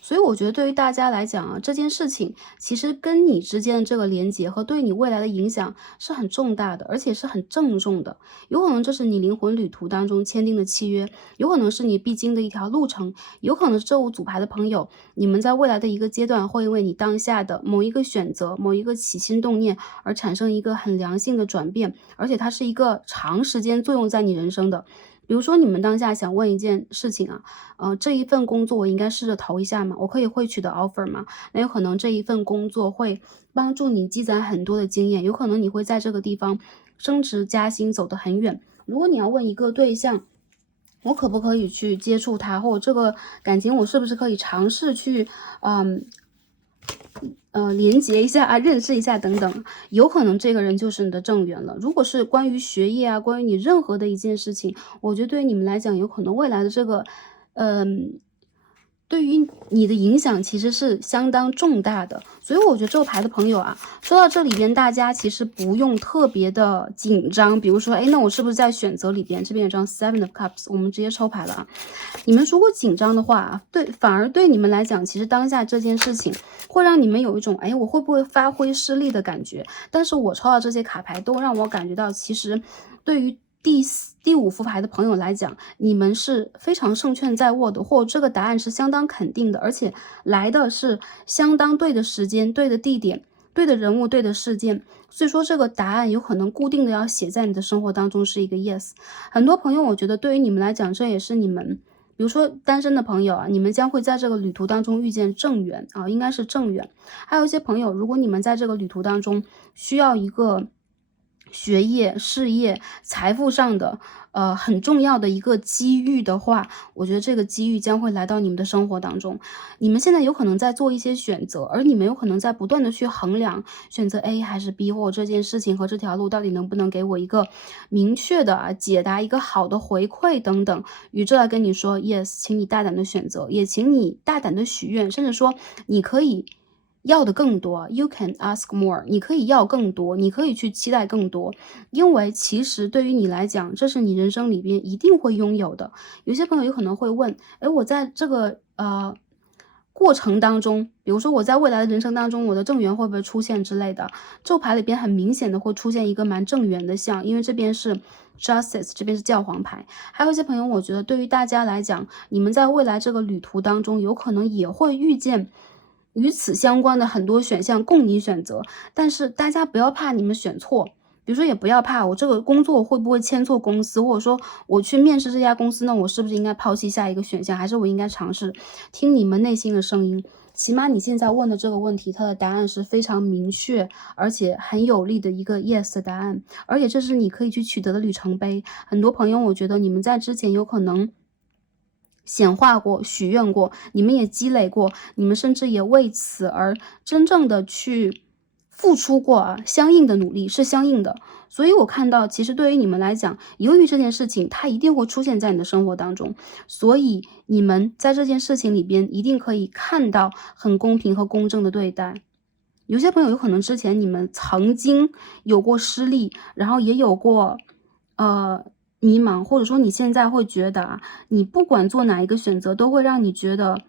所以我觉得对于大家来讲啊，这件事情其实跟你之间的这个连接和对你未来的影响是很重大的，而且是很郑重的。有可能这是你灵魂旅途当中签订的契约，有可能是你必经的一条路程，有可能是这5组牌的朋友，你们在未来的一个阶段会因为你当下的某一个选择、某一个起心动念而产生一个很良性的转变，而且它是一个长时间作用在你人生的。比如说你们当下想问一件事情啊，这一份工作我应该试着投一下吗？我可以会取得 offer 吗？那有可能这一份工作会帮助你积攒很多的经验，有可能你会在这个地方升职加薪走得很远。如果你要问一个对象，我可不可以去接触他，或者这个感情我是不是可以尝试去连接一下啊，认识一下等等，有可能这个人就是你的正缘了。如果是关于学业啊，关于你任何的一件事情，我觉得对于你们来讲，有可能未来的这个，对于你的影响其实是相当重大的。所以我觉得这个牌的朋友啊，说到这里边，大家其实不用特别的紧张。比如说，那我是不是在选择里边，这边有张 Seven of Cups， 我们直接抽牌了啊。你们如果紧张的话，反而对你们来讲，其实当下这件事情会让你们有一种，我会不会发挥失利的感觉。但是我抽到这些卡牌都让我感觉到，其实对于第5副牌的朋友来讲，你们是非常胜券在握的，或者这个答案是相当肯定的，而且来的是相当对的时间、对的地点、对的人物、对的事件。所以说这个答案有可能固定的要写在你的生活当中是一个 yes。很多朋友我觉得对于你们来讲，这也是你们比如说单身的朋友啊，你们将会在这个旅途当中遇见正缘啊，应该是正缘。还有一些朋友，如果你们在这个旅途当中需要一个学业、事业、财富上的很重要的一个机遇的话，我觉得这个机遇将会来到你们的生活当中。你们现在有可能在做一些选择，而你们有可能在不断的去衡量选择 A 还是 B， 或者这件事情和这条路到底能不能给我一个明确的解答，一个好的回馈等等。宇宙来跟你说 yes， 请你大胆的选择，也请你大胆的许愿，甚至说你可以要的更多 ，you can ask more， 你可以要更多，你可以去期待更多，因为其实对于你来讲，这是你人生里边一定会拥有的。有些朋友有可能会问，我在这个过程当中，比如说我在未来的人生当中，我的正缘会不会出现之类的？这牌里边很明显的会出现一个蛮正缘的象，因为这边是 Justice， 这边是教皇牌。还有一些朋友，我觉得对于大家来讲，你们在未来这个旅途当中，有可能也会遇见与此相关的很多选项供你选择，但是大家不要怕你们选错，比如说也不要怕我这个工作会不会签错公司，或者说我去面试这家公司，那我是不是应该抛弃下一个选项，还是我应该尝试听你们内心的声音。起码你现在问的这个问题，它的答案是非常明确，而且很有力的一个 yes 的答案，而且这是你可以去取得的里程碑。很多朋友，我觉得你们在之前有可能显化过、许愿过，你们也积累过，你们甚至也为此而真正的去付出过啊，相应的努力是相应的。所以我看到，其实对于你们来讲，由于这件事情它一定会出现在你的生活当中，所以你们在这件事情里边一定可以看到很公平和公正的对待。有些朋友有可能之前你们曾经有过失利，然后也有过迷茫，或者说你现在会觉得啊，你不管做哪一个选择，都会让你觉得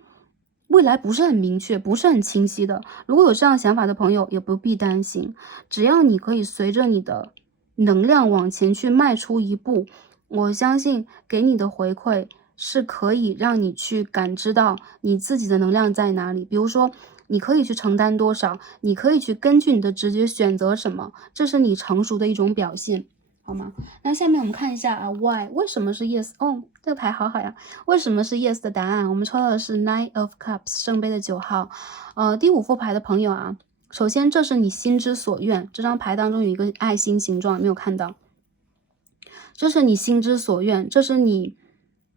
未来不是很明确，不是很清晰的。如果有这样想法的朋友，也不必担心，只要你可以随着你的能量往前去迈出一步，我相信给你的回馈是可以让你去感知到你自己的能量在哪里。比如说，你可以去承担多少，你可以去根据你的直觉选择什么，这是你成熟的一种表现。好吗？那下面我们看一下啊 ，Why 为什么是 Yes？ 哦，这个牌好好呀。为什么是 Yes 的答案？我们抽到的是 Nine of Cups 圣杯的9号。第5副牌的朋友啊，首先这是你心之所愿。这张牌当中有一个爱心形状，没有看到。这是你心之所愿，这是你。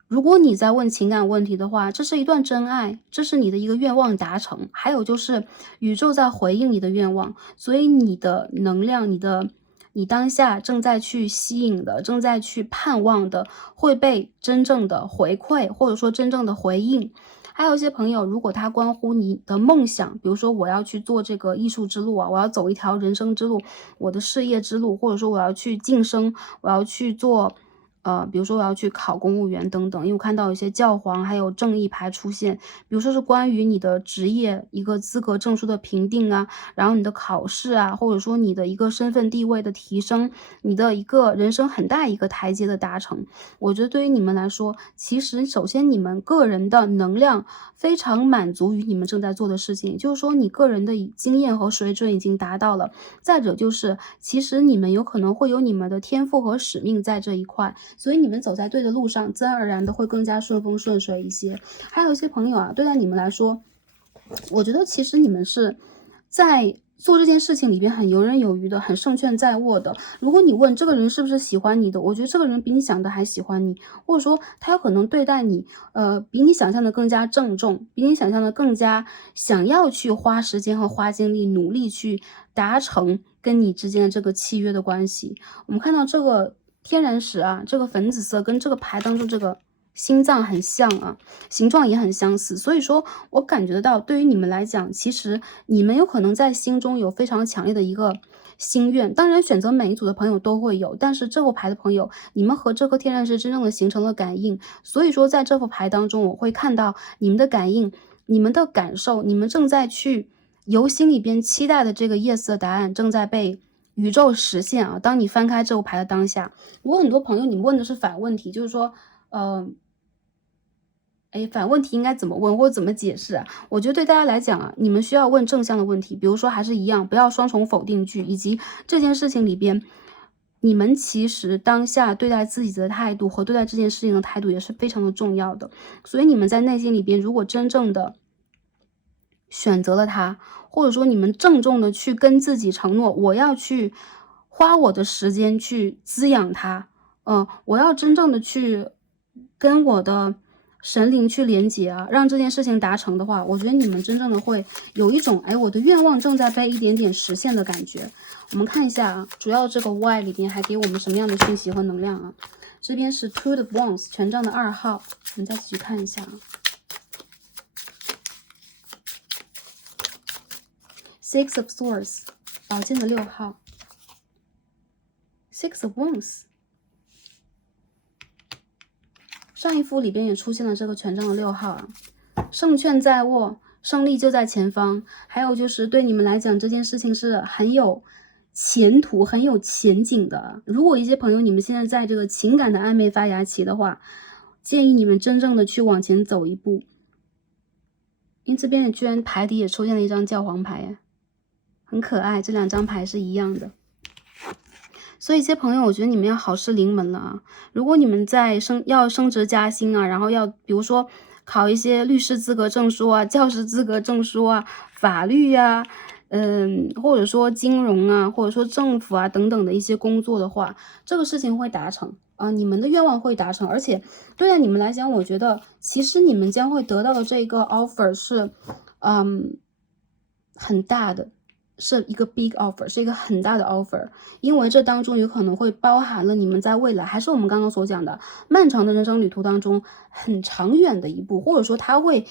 如果你在问情感问题的话，这是一段真爱，这是你的一个愿望达成。还有就是宇宙在回应你的愿望，所以你的能量，你当下正在去吸引的，正在去盼望的，会被真正的回馈，或者说真正的回应。还有一些朋友，如果他关乎你的梦想，比如说我要去做这个艺术之路啊，我要走一条人生之路，我的事业之路，或者说我要去晋升，我要去做比如说我要去考公务员等等，因为我看到有些教皇还有正义牌出现，比如说是关于你的职业一个资格证书的评定啊，然后你的考试啊，或者说你的一个身份地位的提升，你的一个人生很大一个台阶的达成。我觉得对于你们来说，其实首先你们个人的能量非常满足于你们正在做的事情，也就是说你个人的经验和水准已经达到了。再者就是，其实你们有可能会有你们的天赋和使命在这一块。所以你们走在对的路上，自然而然的会更加顺风顺水一些。还有一些朋友啊，对待你们来说，我觉得其实你们是在做这件事情里边很游刃有余的，很胜券在握的。如果你问这个人是不是喜欢你的，我觉得这个人比你想的还喜欢你，或者说他有可能对待你，比你想象的更加郑重，比你想象的更加想要去花时间和花精力，努力去达成跟你之间的这个契约的关系。我们看到这个天然石啊，这个粉紫色跟这个牌当中这个心脏很像啊，形状也很相似，所以说我感觉得到，对于你们来讲，其实你们有可能在心中有非常强烈的一个心愿。当然，选择每一组的朋友都会有，但是这副牌的朋友，你们和这颗天然石真正的形成了感应，所以说在这副牌当中，我会看到你们的感应、你们的感受，你们正在去由心里边期待的这个 yes 的答案正在被宇宙实现啊！当你翻开这副牌的当下，我很多朋友，你们问的是反问题，就是说，反问题应该怎么问或者怎么解释啊？我觉得对大家来讲啊，你们需要问正向的问题，比如说还是一样，不要双重否定句，以及这件事情里边，你们其实当下对待自己的态度和对待这件事情的态度也是非常的重要的。所以你们在内心里边，如果真正的选择了它，或者说你们郑重的去跟自己承诺，我要去花我的时间去滋养它，我要真正的去跟我的神灵去连接啊，让这件事情达成的话，我觉得你们真正的会有一种，我的愿望正在被一点点实现的感觉。我们看一下啊，主要这个 Y 里边还给我们什么样的讯息和能量啊？这边是 Two of Wands 权杖的2号，我们再继续看一下啊。Six of Swords 宝剑的6号 Six of Wands 上一副里边也出现了这个权杖的6号啊，胜券在握，胜利就在前方。还有就是对你们来讲，这件事情是很有前途、很有前景的。如果一些朋友你们现在在这个情感的暧昧发芽期的话，建议你们真正的去往前走一步。因为这边居然牌底也出现了一张教皇牌，很可爱，这2张牌是一样的。所以一些朋友，我觉得你们要好事临门了啊！如果你们在要升职加薪啊，然后要比如说考一些律师资格证书啊、教师资格证书啊、法律呀、或者说金融啊，或者说政府啊等等的一些工作的话，这个事情会达成啊，你们的愿望会达成，而且对待你们来讲，我觉得其实你们将会得到的这个 offer 是，很大的。是一个 big offer， 是一个很大的 offer， 因为这当中有可能会包含了你们在未来，还是我们刚刚所讲的漫长的人生旅途当中很长远的一步，或者说它会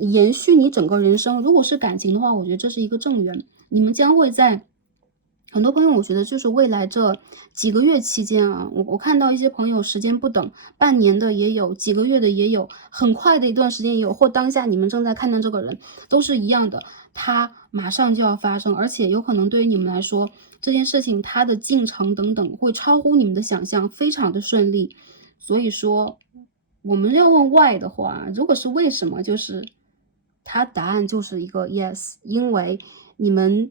延续你整个人生。如果是感情的话，我觉得这是一个正缘，你们将会在很多朋友，我觉得就是未来这几个月期间啊，我看到一些朋友时间不等，半年的也有，几个月的也有，很快的一段时间也有，或当下你们正在看到这个人，都是一样的，他马上就要发生，而且有可能对于你们来说，这件事情它的进程等等会超乎你们的想象，非常的顺利。所以说，我们要问 why 的话，如果是为什么，就是它答案就是一个 yes，因为你们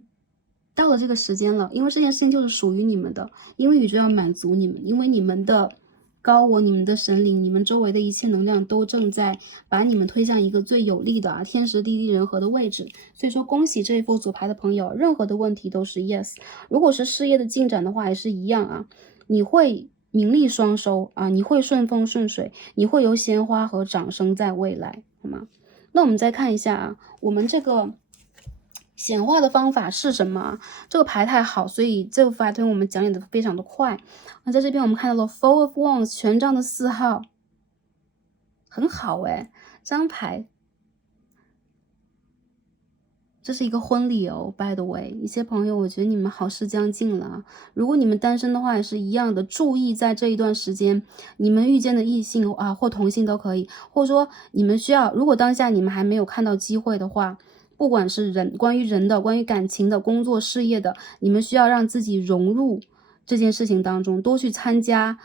到了这个时间了，因为这件事情就是属于你们的，因为宇宙要满足你们，因为你们的高我、你们的神灵、你们周围的一切能量都正在把你们推向一个最有利的天时地利人和的位置。所以说，恭喜这一副组牌的朋友，任何的问题都是 yes。如果是事业的进展的话，也是一样啊，你会名利双收啊，你会顺风顺水，你会有鲜花和掌声在未来，好吗？那我们再看一下啊，我们这个显化的方法是什么？这个牌太好，所以这个法推我们讲解的非常的快。那在这边我们看到了 Four of Wands 权杖的4号，很好诶，这张牌。这是一个婚礼哦 ，by the way， 一些朋友，我觉得你们好事将近了。如果你们单身的话，也是一样的，注意在这一段时间，你们遇见的异性啊，或同性都可以，或者说你们需要，如果当下你们还没有看到机会的话，不管是关于人的、关于感情的、工作事业的，你们需要让自己融入这件事情当中，多去参加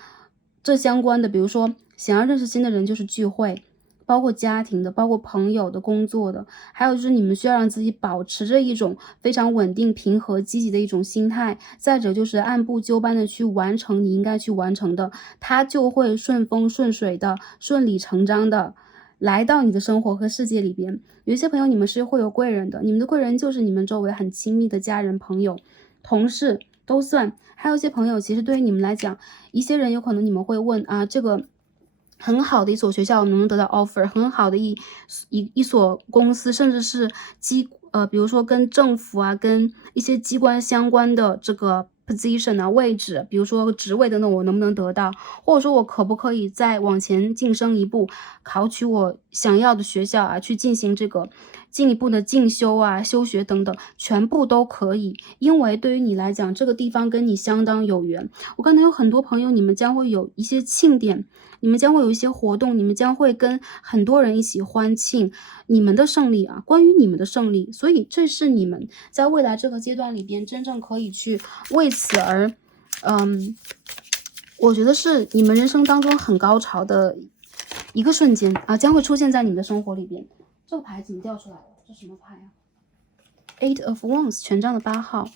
这相关的，比如说想要认识新的人，就是聚会。包括家庭的，包括朋友的、工作的，还有就是你们需要让自己保持着一种非常稳定、平和、积极的一种心态。再者就是按部就班的去完成你应该去完成的，它就会顺风顺水的、顺理成章的来到你的生活和世界里边。有一些朋友你们是会有贵人的，你们的贵人就是你们周围很亲密的家人、朋友、同事都算。还有一些朋友，其实对于你们来讲，一些人有可能你们会问啊，这个很好的一所学校能不能得到 offer， 很好的一所公司，甚至是比如说跟政府啊，跟一些机关相关的这个 position 啊位置，比如说职位等等，我能不能得到，或者说我可不可以再往前晋升一步，考取我想要的学校啊，去进行这个进一步的进修啊、休学等等，全部都可以，因为对于你来讲，这个地方跟你相当有缘。我看到有很多朋友，你们将会有一些庆典。你们将会有一些活动，你们将会跟很多人一起欢庆你们的胜利啊，关于你们的胜利，所以这是你们在未来这个阶段里边真正可以去为此而，我觉得是你们人生当中很高潮的一个瞬间啊，将会出现在你们的生活里边。这个牌怎么掉出来了？这什么牌啊？Eight of Wands 权杖的8号，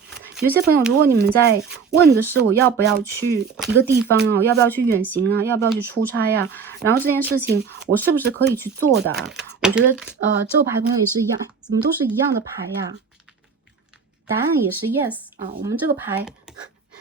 有些朋友，如果你们在问的是我要不要去一个地方啊，我要不要去远行啊，要不要去出差呀，然后这件事情我是不是可以去做的啊？我觉得这个牌朋友也是一样，怎么都是一样的牌呀？答案也是 yes 啊，我们这个牌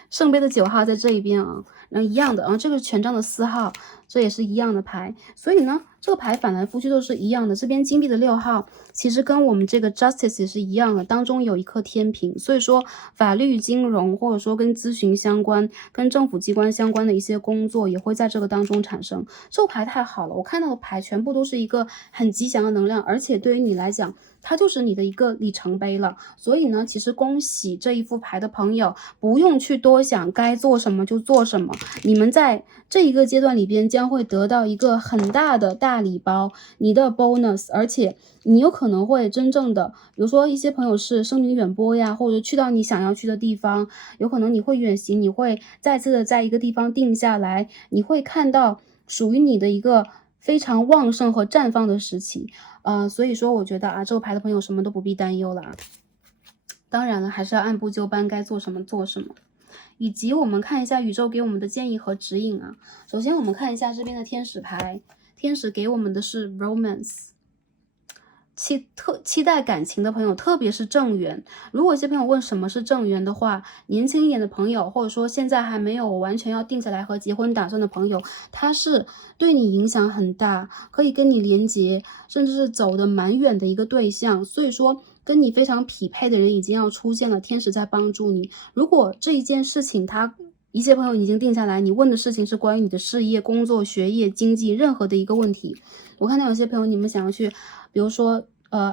圣杯的9号在这一边啊，然后一样的啊，这个权杖的4号，这也是一样的牌，所以呢，这个牌反来覆去都是一样的。这边金币的6号其实跟我们这个 Justice 也是一样的，当中有一颗天平，所以说法律、金融或者说跟咨询相关、跟政府机关相关的一些工作也会在这个当中产生。这个牌太好了，我看到的牌全部都是一个很吉祥的能量，而且对于你来讲，它就是你的一个里程碑了。所以呢，其实恭喜这一副牌的朋友，不用去多想该做什么就做什么，你们在这一个阶段里边将会得到一个很大的大礼包，你的 bonus， 而且你有可能会真正的，比如说一些朋友是声名远播呀，或者去到你想要去的地方，有可能你会远行，你会再次的在一个地方定下来，你会看到属于你的一个非常旺盛和绽放的时期。所以说我觉得啊，这个牌的朋友什么都不必担忧了啊。当然了，还是要按部就班，该做什么做什么。以及我们看一下宇宙给我们的建议和指引啊。首先我们看一下这边的天使牌，天使给我们的是 romance。期待感情的朋友，特别是正缘。如果有些朋友问什么是正缘的话，年轻一点的朋友，或者说现在还没有完全要定下来和结婚打算的朋友，他是对你影响很大，可以跟你连结，甚至是走得蛮远的一个对象。所以说跟你非常匹配的人已经要出现了，天使在帮助你。如果这一件事情一些朋友已经定下来，你问的事情是关于你的事业、工作、学业、经济任何的一个问题，我看到有些朋友你们想要去，比如说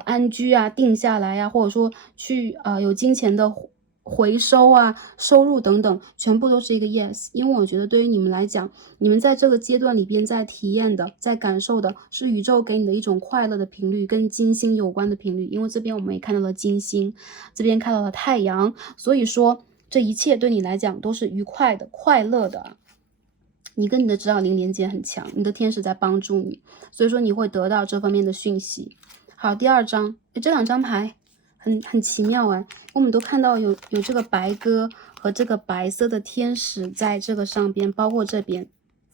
安居啊，定下来啊，或者说去有金钱的回收啊，收入等等，全部都是一个 yes。因为我觉得对于你们来讲，你们在这个阶段里边在体验的，在感受的是宇宙给你的一种快乐的频率，跟金星有关的频率。因为这边我们也看到了金星，这边看到了太阳，所以说这一切对你来讲都是愉快的、快乐的。你跟你的指导灵连接很强，你的天使在帮助你，所以说你会得到这方面的讯息。好，第二张，这两张牌很奇妙哎，我们都看到有这个白鸽和这个白色的天使在这个上边，包括这边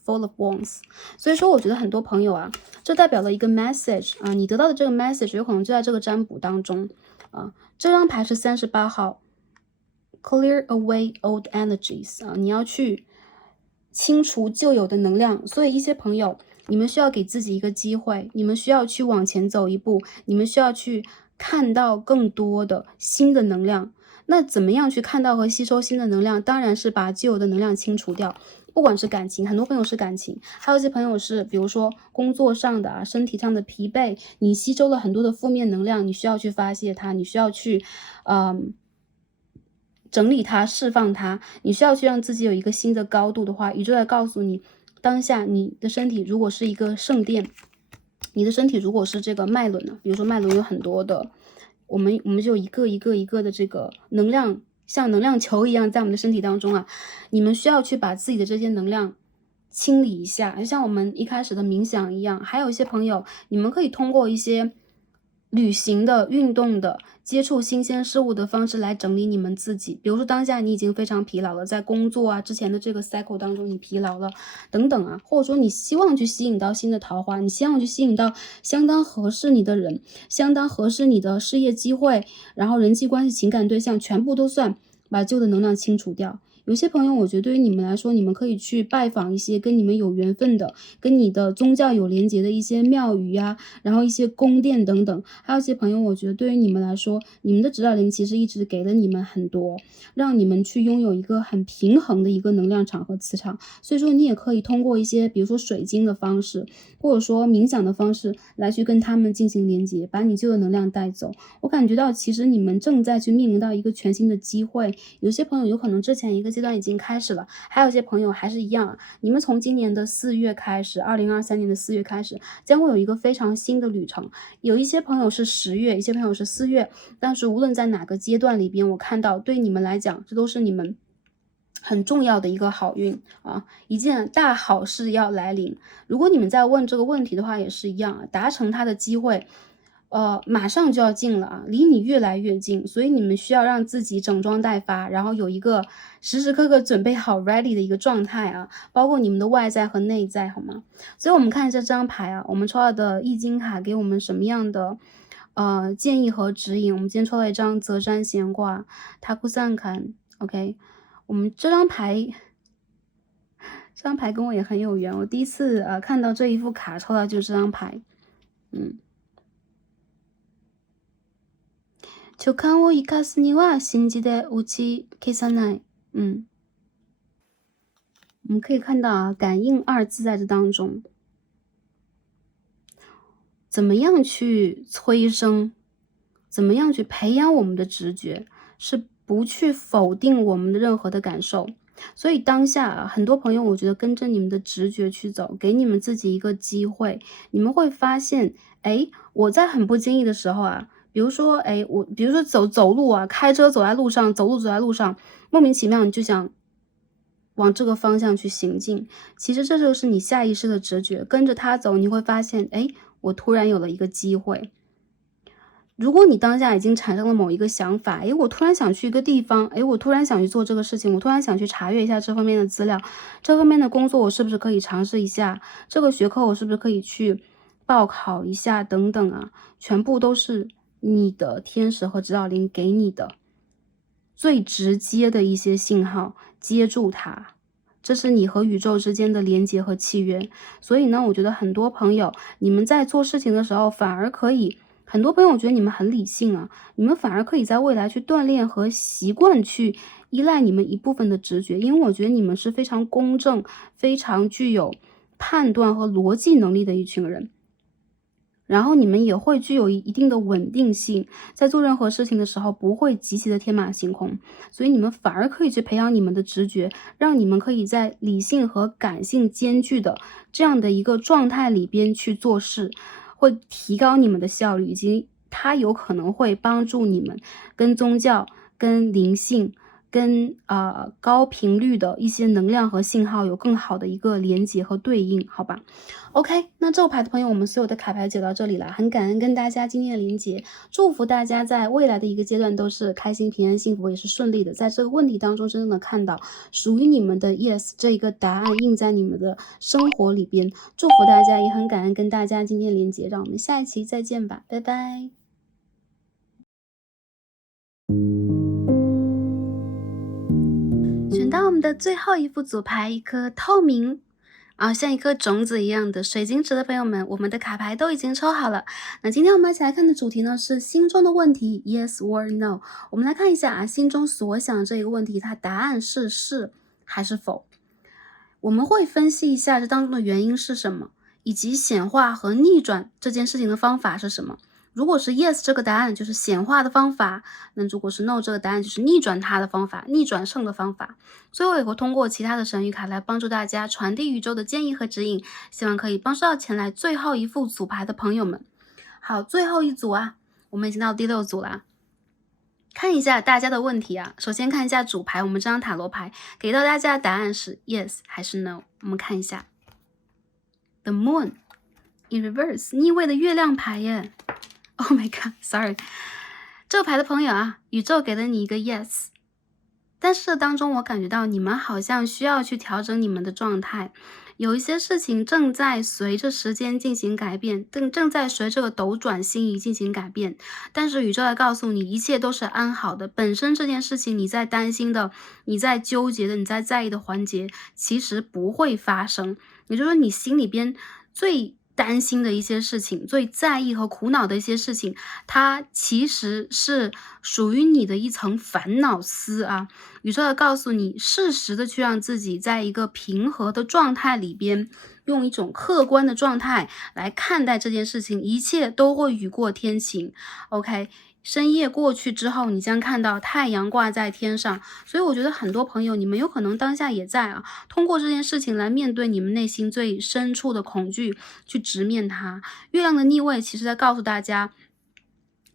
full of wands。所以说我觉得很多朋友啊，这代表了一个 message 啊，你得到的这个 message 有可能就在这个占卜当中啊。这张牌是38号 ，clear away old energies 啊，你要去清除旧有的能量，所以一些朋友，你们需要给自己一个机会，你们需要去往前走一步，你们需要去看到更多的新的能量。那怎么样去看到和吸收新的能量？当然是把旧有的能量清除掉。不管是感情，很多朋友是感情，还有一些朋友是，比如说工作上的啊，身体上的疲惫，你吸收了很多的负面能量，你需要去发泄它，你需要去，整理它，释放它，你需要去让自己有一个新的高度的话，宇宙在告诉你，当下你的身体如果是一个圣殿，你的身体如果是这个脉轮呢，比如说脉轮有很多的，我们就一个一个一个的这个能量，像能量球一样在我们的身体当中啊，你们需要去把自己的这些能量清理一下，就像我们一开始的冥想一样。还有一些朋友，你们可以通过一些旅行的、运动的、接触新鲜事物的方式来整理你们自己。比如说当下你已经非常疲劳了，在工作啊之前的这个 cycle 当中你疲劳了等等啊，或者说你希望去吸引到新的桃花，你希望去吸引到相当合适你的人，相当合适你的事业机会，然后人际关系、情感对象全部都算，把旧的能量清除掉。有些朋友，我觉得对于你们来说，你们可以去拜访一些跟你们有缘分的、跟你的宗教有连结的一些庙宇啊，然后一些宫殿等等。还有一些朋友，我觉得对于你们来说，你们的指导灵其实一直给了你们很多，让你们去拥有一个很平衡的一个能量场和磁场。所以说，你也可以通过一些，比如说水晶的方式，或者说冥想的方式来去跟他们进行连接，把你旧的能量带走。我感觉到，其实你们正在去面临到一个全新的机会。有些朋友有可能之前一个阶段已经开始了，还有些朋友还是一样，你们从今年的4月开始，2023年的4月开始，将会有一个非常新的旅程。有一些朋友是10月，一些朋友是4月，但是无论在哪个阶段里边，我看到对你们来讲，这都是你们很重要的一个好运啊，一件大好事要来临。如果你们在问这个问题的话，也是一样啊，达成它的机会马上就要近了啊，离你越来越近，所以你们需要让自己整装待发，然后有一个时时刻刻准备好 ready 的一个状态啊，包括你们的外在和内在，好吗？所以我们看一下这张牌啊，我们抽到的易经卡给我们什么样的建议和指引？我们今天抽到一张泽山闲卦，塔库散坎 ，OK， 我们这张牌跟我也很有缘，我第一次看到这一副卡抽到就是这张牌，直感を生かすには信じで打ち消さない。我们可以看到啊，感应2字在这当中，怎么样去催生，怎么样去培养我们的直觉，是不去否定我们的任何的感受。所以当下啊，很多朋友我觉得跟着你们的直觉去走，给你们自己一个机会，你们会发现，我在很不经意的时候啊，比如说走路啊，开车走在路上，莫名其妙你就想往这个方向去行进。其实这就是你下意识的直觉，跟着它走，你会发现，我突然有了一个机会。如果你当下已经产生了某一个想法，诶，我突然想去一个地方，诶，我突然想去做这个事情，我突然想去查阅一下这方面的资料，这方面的工作我是不是可以尝试一下，这个学科我是不是可以去报考一下等等啊，全部都是你的天使和指导灵给你的最直接的一些信号，接住它。这是你和宇宙之间的连接和契约。所以呢，我觉得很多朋友，你们在做事情的时候，反而可以很多朋友我觉得你们很理性啊，你们反而可以在未来去锻炼和习惯去依赖你们一部分的直觉，因为我觉得你们是非常公正、非常具有判断和逻辑能力的一群人。然后你们也会具有一定的稳定性，在做任何事情的时候不会极其的天马行空，所以你们反而可以去培养你们的直觉，让你们可以在理性和感性兼具的这样的一个状态里边去做事，会提高你们的效率，以及它有可能会帮助你们跟宗教、跟灵性、跟高频率的一些能量和信号有更好的一个连接和对应，好吧？OK，那这牌的朋友，我们所有的卡牌解到这里了，很感恩跟大家今天的连接，祝福大家在未来的一个阶段都是开心、平安、幸福，也是顺利的，在这个问题当中真正的看到属于你们的 yes 这一个答案印在你们的生活里边，祝福大家，也很感恩跟大家今天的连接，让我们下一期再见吧，拜拜。选到我们的最后一副组牌，一颗透明像一颗种子一样的水晶石的朋友们，我们的卡牌都已经抽好了。那今天我们一起来看的主题呢是心中的问题 ，yes or no。我们来看一下啊，心中所想这一个问题，它答案是是还是否？我们会分析一下这当中的原因是什么，以及显化和逆转这件事情的方法是什么。如果是 yes 这个答案就是显化的方法，那如果是 no 这个答案就是逆转它的方法，逆转胜的方法。最后也会通过其他的神谕卡来帮助大家传递宇宙的建议和指引，希望可以帮助到前来最后一副组牌的朋友们。好，最后一组啊，我们已经到第6组啦。看一下大家的问题啊，首先看一下主牌，我们这张塔罗牌给到大家的答案是 yes 还是 no。 我们看一下 The Moon in Reverse 逆位的月亮牌耶。Oh my god, sorry。 这个牌的朋友啊，宇宙给了你一个 yes， 但是这当中我感觉到你们好像需要去调整你们的状态，有一些事情正在随着时间进行改变，正在随着斗转星移进行改变，但是宇宙来告诉你一切都是安好的，本身这件事情你在担心的，你在纠结的，你在在意的环节其实不会发生，也就是说你心里边最担心的一些事情，最在意和苦恼的一些事情，它其实是属于你的一层烦恼丝啊。宇宙要告诉你，适时的去让自己在一个平和的状态里边，用一种客观的状态来看待这件事情，一切都会雨过天晴。OK，深夜过去之后，你将看到太阳挂在天上。所以我觉得很多朋友，你们有可能当下也在啊，通过这件事情来面对你们内心最深处的恐惧，去直面它。月亮的逆位其实在告诉大家，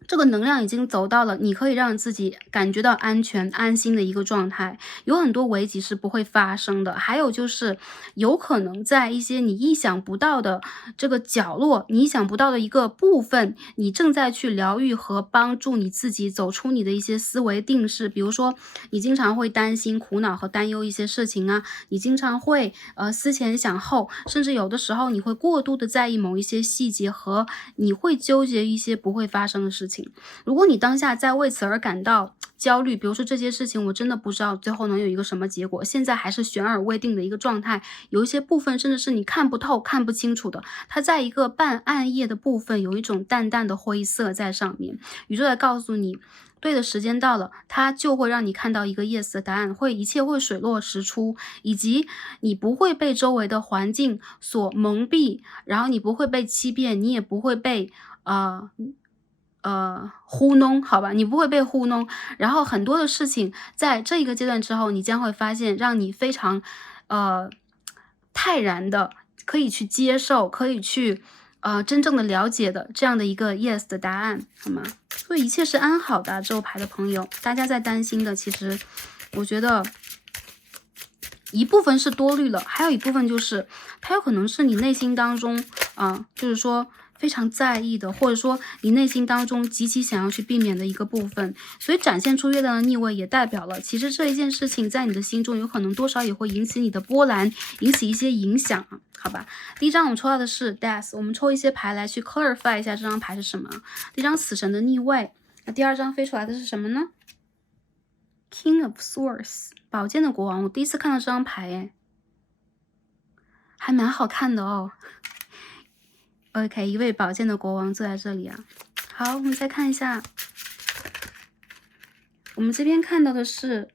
这个能量已经走到了你可以让自己感觉到安全安心的一个状态，有很多危机是不会发生的，还有就是有可能在一些你意想不到的这个角落，你意想不到的一个部分，你正在去疗愈和帮助你自己走出你的一些思维定式。比如说你经常会担心苦恼和担忧一些事情啊，你经常会思前想后，甚至有的时候你会过度的在意某一些细节，和你会纠结一些不会发生的事情。如果你当下在为此而感到焦虑，比如说这些事情我真的不知道最后能有一个什么结果，现在还是悬而未定的一个状态，有一些部分甚至是你看不透看不清楚的，它在一个半暗夜的部分有一种淡淡的灰色在上面，宇宙来告诉你对的时间到了，它就会让你看到一个 yes 的答案，一切会水落石出，以及你不会被周围的环境所蒙蔽，然后你不会被欺骗，你也不会被糊弄，好吧，你不会被糊弄。然后很多的事情在这一个阶段之后，你将会发现让你非常泰然的可以去接受，可以去真正的了解的这样的一个 yes 的答案，好吗？所以一切是安好的。这牌的朋友，大家在担心的，其实我觉得一部分是多虑了，还有一部分就是它有可能是你内心当中就是说非常在意的，或者说你内心当中极其想要去避免的一个部分。所以展现出月亮的逆位也代表了，其实这一件事情在你的心中有可能多少也会引起你的波澜，引起一些影响啊，好吧。第一张我们抽到的是 Death， 我们抽一些牌来去 clarify 一下这张牌是什么。第一张死神的逆位，那第二张飞出来的是什么呢？ King of Swords， 宝剑的国王。我第一次看到这张牌诶，还蛮好看的哦。OK， 一位宝剑的国王坐在这里啊。好，我们再看一下，我们这边看到的是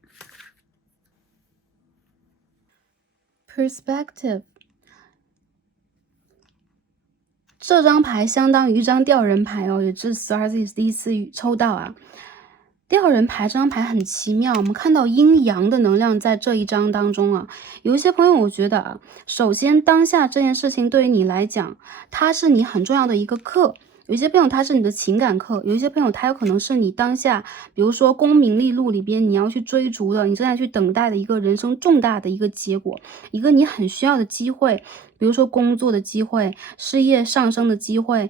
Perspective， 这张牌相当于一张吊人牌哦，也是12自己第一次抽到啊。吊人牌这张牌很奇妙，我们看到阴阳的能量在这一张当中啊。有一些朋友我觉得啊，首先当下这件事情对于你来讲，它是你很重要的一个课。有一些朋友他是你的情感课，有一些朋友他有可能是你当下，比如说功名利禄里边你要去追逐的，你正在去等待的一个人生重大的一个结果，一个你很需要的机会，比如说工作的机会、事业上升的机会，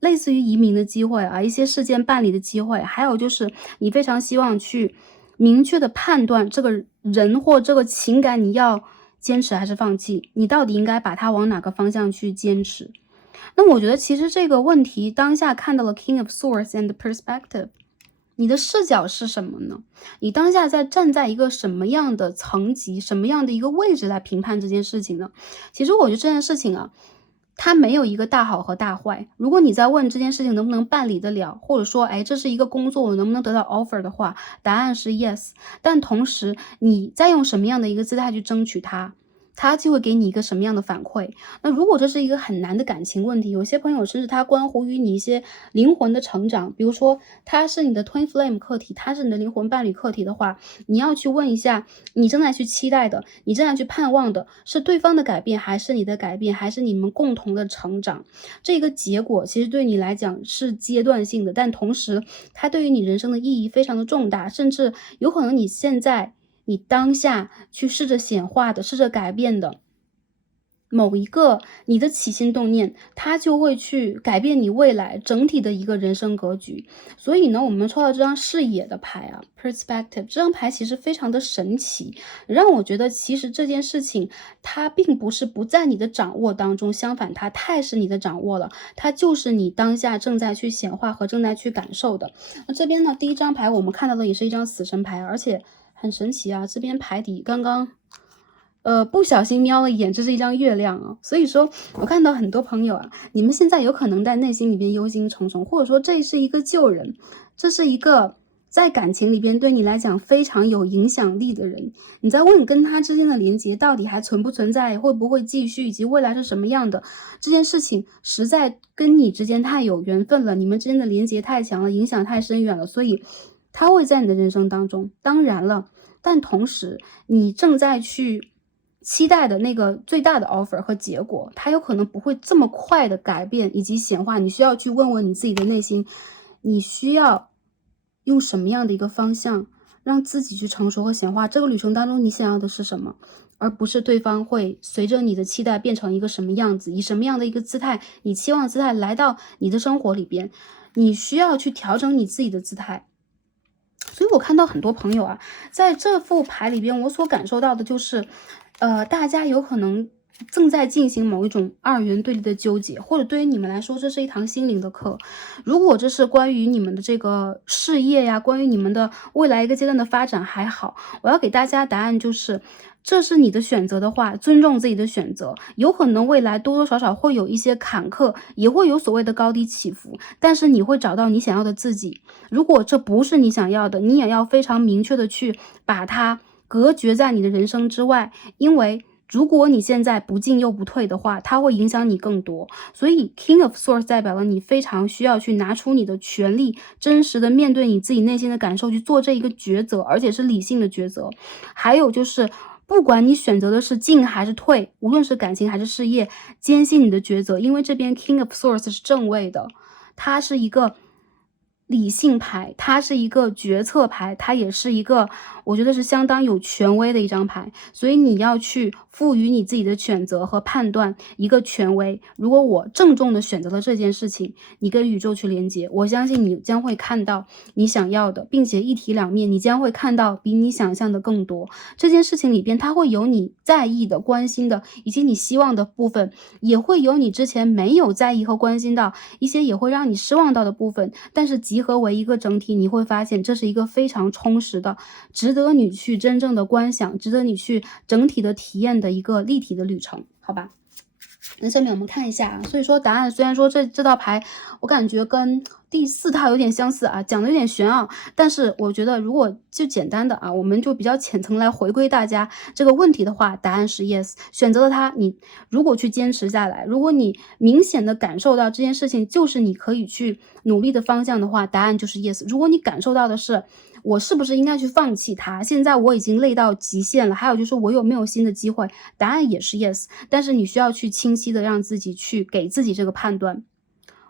类似于移民的机会啊，一些事件办理的机会，还有就是你非常希望去明确的判断这个人或这个情感你要坚持还是放弃，你到底应该把它往哪个方向去坚持。那我觉得其实这个问题当下看到了 King of Swords and Perspective， 你的视角是什么呢？你当下在站在一个什么样的层级，什么样的一个位置来评判这件事情呢？其实我觉得这件事情啊，它没有一个大好和大坏。如果你在问这件事情能不能办理得了，或者说这是一个工作我能不能得到 offer 的话，答案是 yes。 但同时你在用什么样的一个姿态去争取它就会给你一个什么样的反馈。那如果这是一个很难的感情问题，有些朋友甚至它关乎于你一些灵魂的成长，比如说它是你的 Twin Flame 课题，它是你的灵魂伴侣课题的话，你要去问一下，你正在去期待的，你正在去盼望的是对方的改变，还是你的改变，还是你们共同的成长。这个结果其实对你来讲是阶段性的，但同时它对于你人生的意义非常的重大，甚至有可能你现在你当下去试着显化的，试着改变的某一个你的起心动念，它就会去改变你未来整体的一个人生格局。所以呢，我们抽到这张视野的牌啊 Perspective， 这张牌其实非常的神奇，让我觉得其实这件事情它并不是不在你的掌握当中，相反它太是你的掌握了，它就是你当下正在去显化和正在去感受的。那这边呢，第一张牌我们看到的也是一张死神牌，而且很神奇啊，这边牌底刚刚不小心瞄了一眼，这是一张月亮啊。所以说我看到很多朋友啊，你们现在有可能在内心里边忧心忡忡，或者说这是一个旧人，这是一个在感情里边对你来讲非常有影响力的人，你在问跟他之间的连接到底还存不存在，会不会继续，以及未来是什么样的，这件事情实在跟你之间太有缘分了，你们之间的连接太强了，影响太深远了，所以他会在你的人生当中。当然了，但同时你正在去期待的那个最大的 offer 和结果，它有可能不会这么快的改变以及显化。你需要去问问你自己的内心，你需要用什么样的一个方向让自己去成熟和显化。这个旅程当中你想要的是什么，而不是对方会随着你的期待变成一个什么样子，以什么样的一个姿态，你期望的姿态来到你的生活里边，你需要去调整你自己的姿态。所以我看到很多朋友啊，在这副牌里边，我所感受到的就是大家有可能正在进行某一种二元对立的纠结，或者对于你们来说这是一堂心灵的课。如果这是关于你们的这个事业呀，关于你们的未来一个阶段的发展还好，我要给大家答案就是这是你的选择的话，尊重自己的选择，有可能未来多多少少会有一些坎坷，也会有所谓的高低起伏，但是你会找到你想要的自己。如果这不是你想要的，你也要非常明确的去把它隔绝在你的人生之外，因为如果你现在不进又不退的话，它会影响你更多。所以 King of Swords 代表了你非常需要去拿出你的全力，真实的面对你自己内心的感受，去做这一个抉择，而且是理性的抉择。还有就是不管你选择的是进还是退，无论是感情还是事业，坚信你的抉择，因为这边 King of Swords 是正位的，它是一个理性牌，它是一个决策牌，它也是一个我觉得是相当有权威的一张牌，所以你要去赋予你自己的选择和判断一个权威。如果我郑重的选择了这件事情，你跟宇宙去连接，我相信你将会看到你想要的，并且一体两面，你将会看到比你想象的更多。这件事情里边，它会有你在意的、关心的，以及你希望的部分，也会有你之前没有在意和关心到一些也会让你失望到的部分，但是集合为一个整体，你会发现这是一个非常充实的，值得你去真正的观想，值得你去整体的体验的一个立体的旅程，好吧？那下面我们看一下啊，所以说答案虽然说这道牌我感觉跟第4套有点相似啊，讲的有点玄奥，但是我觉得如果就简单的啊，我们就比较浅层来回归大家这个问题的话，答案是 yes， 选择了它，你如果去坚持下来，如果你明显的感受到这件事情就是你可以去努力的方向的话，答案就是 yes。 如果你感受到的是我是不是应该去放弃它？现在我已经累到极限了，还有就是我有没有新的机会？答案也是 yes， 但是你需要去清晰的让自己去给自己这个判断。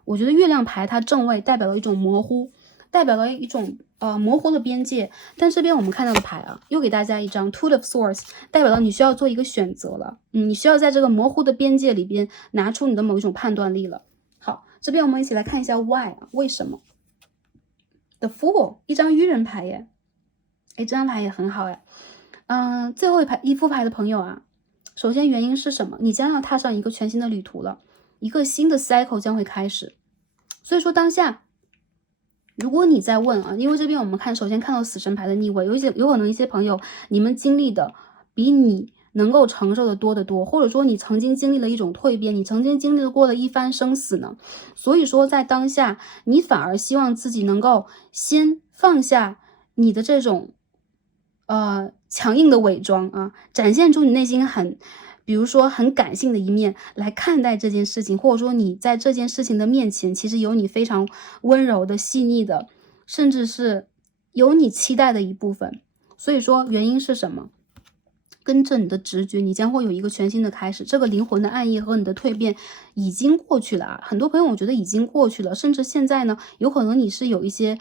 我觉得月亮牌它正位代表了一种模糊，代表了一种模糊的边界，但这边我们看到的牌啊，又给大家一张 Two of Swords， 代表了你需要做一个选择了，你需要在这个模糊的边界里边拿出你的某一种判断力了。好，这边我们一起来看一下 why 啊，为什么？ The Fool， 一张愚人牌耶，这张牌也很好耶。最后一副牌的朋友啊，首先原因是什么？你将要踏上一个全新的旅途了，一个新的 cycle 将会开始。所以说当下，如果你在问啊，因为这边我们首先看到死神牌的逆位，有可能一些朋友你们经历的比你能够承受的多得多，或者说你曾经经历了一种蜕变，你曾经经历过了一番生死呢。所以说在当下，你反而希望自己能够先放下你的这种强硬的伪装啊，展现出你内心比如说很感性的一面来看待这件事情，或者说你在这件事情的面前，其实有你非常温柔的、细腻的，甚至是有你期待的一部分。所以说原因是什么？跟着你的直觉，你将会有一个全新的开始。这个灵魂的暗夜和你的蜕变已经过去了啊，很多朋友我觉得已经过去了，甚至现在呢，有可能你是有一些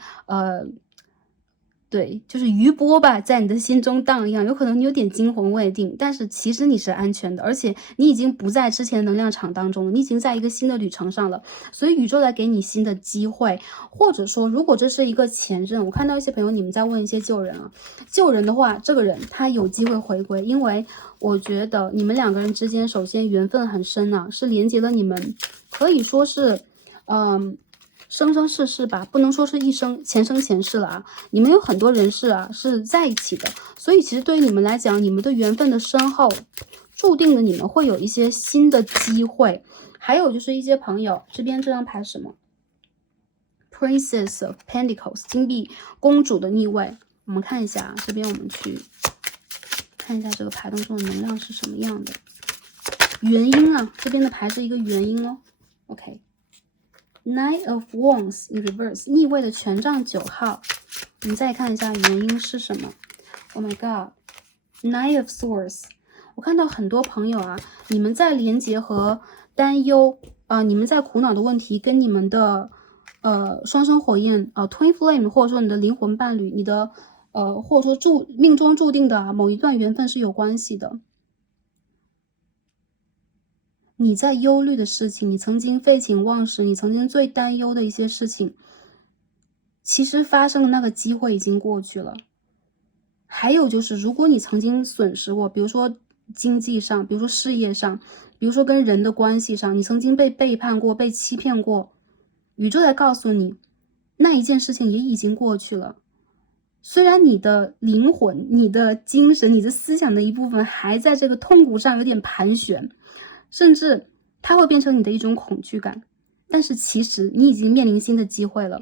对，就是余波吧，在你的心中荡漾，有可能你有点惊魂未定，但是其实你是安全的，而且你已经不在之前的能量场当中了，你已经在一个新的旅程上了，所以宇宙来给你新的机会，或者说，如果这是一个前任，我看到一些朋友你们在问一些旧人啊，旧人的话，这个人他有机会回归，因为我觉得你们两个人之间首先缘分很深啊，是连接了你们，可以说是，生生世世吧，不能说是一生前生前世了啊。你们有很多人事啊是在一起的，所以其实对于你们来讲，你们的缘分的深厚，注定了你们会有一些新的机会。还有就是一些朋友，这边这张牌是什么 ？Princess of Pentacles， 金币公主的逆位。我们看一下啊，这边我们去看一下这个牌当中的能量是什么样的。原因啊，这边的牌是一个原因哦。OK。Knight of Wands in reverse， 逆位的权杖9号，我们再看一下原因是什么。Oh my god，Knight of Swords， 我看到很多朋友啊，你们在连结和担忧你们在苦恼的问题跟你们的双生火焰Twin Flame， 或者说你的灵魂伴侣，你的或者说命中注定的某一段缘分是有关系的。你在忧虑的事情，你曾经废寝忘食，你曾经最担忧的一些事情，其实发生的那个机会已经过去了。还有就是，如果你曾经损失过，比如说经济上，比如说事业上，比如说跟人的关系上，你曾经被背叛过，被欺骗过，宇宙在告诉你，那一件事情也已经过去了。虽然你的灵魂、你的精神、你的思想的一部分还在这个痛苦上有点盘旋，甚至它会变成你的一种恐惧感，但是其实你已经面临新的机会了，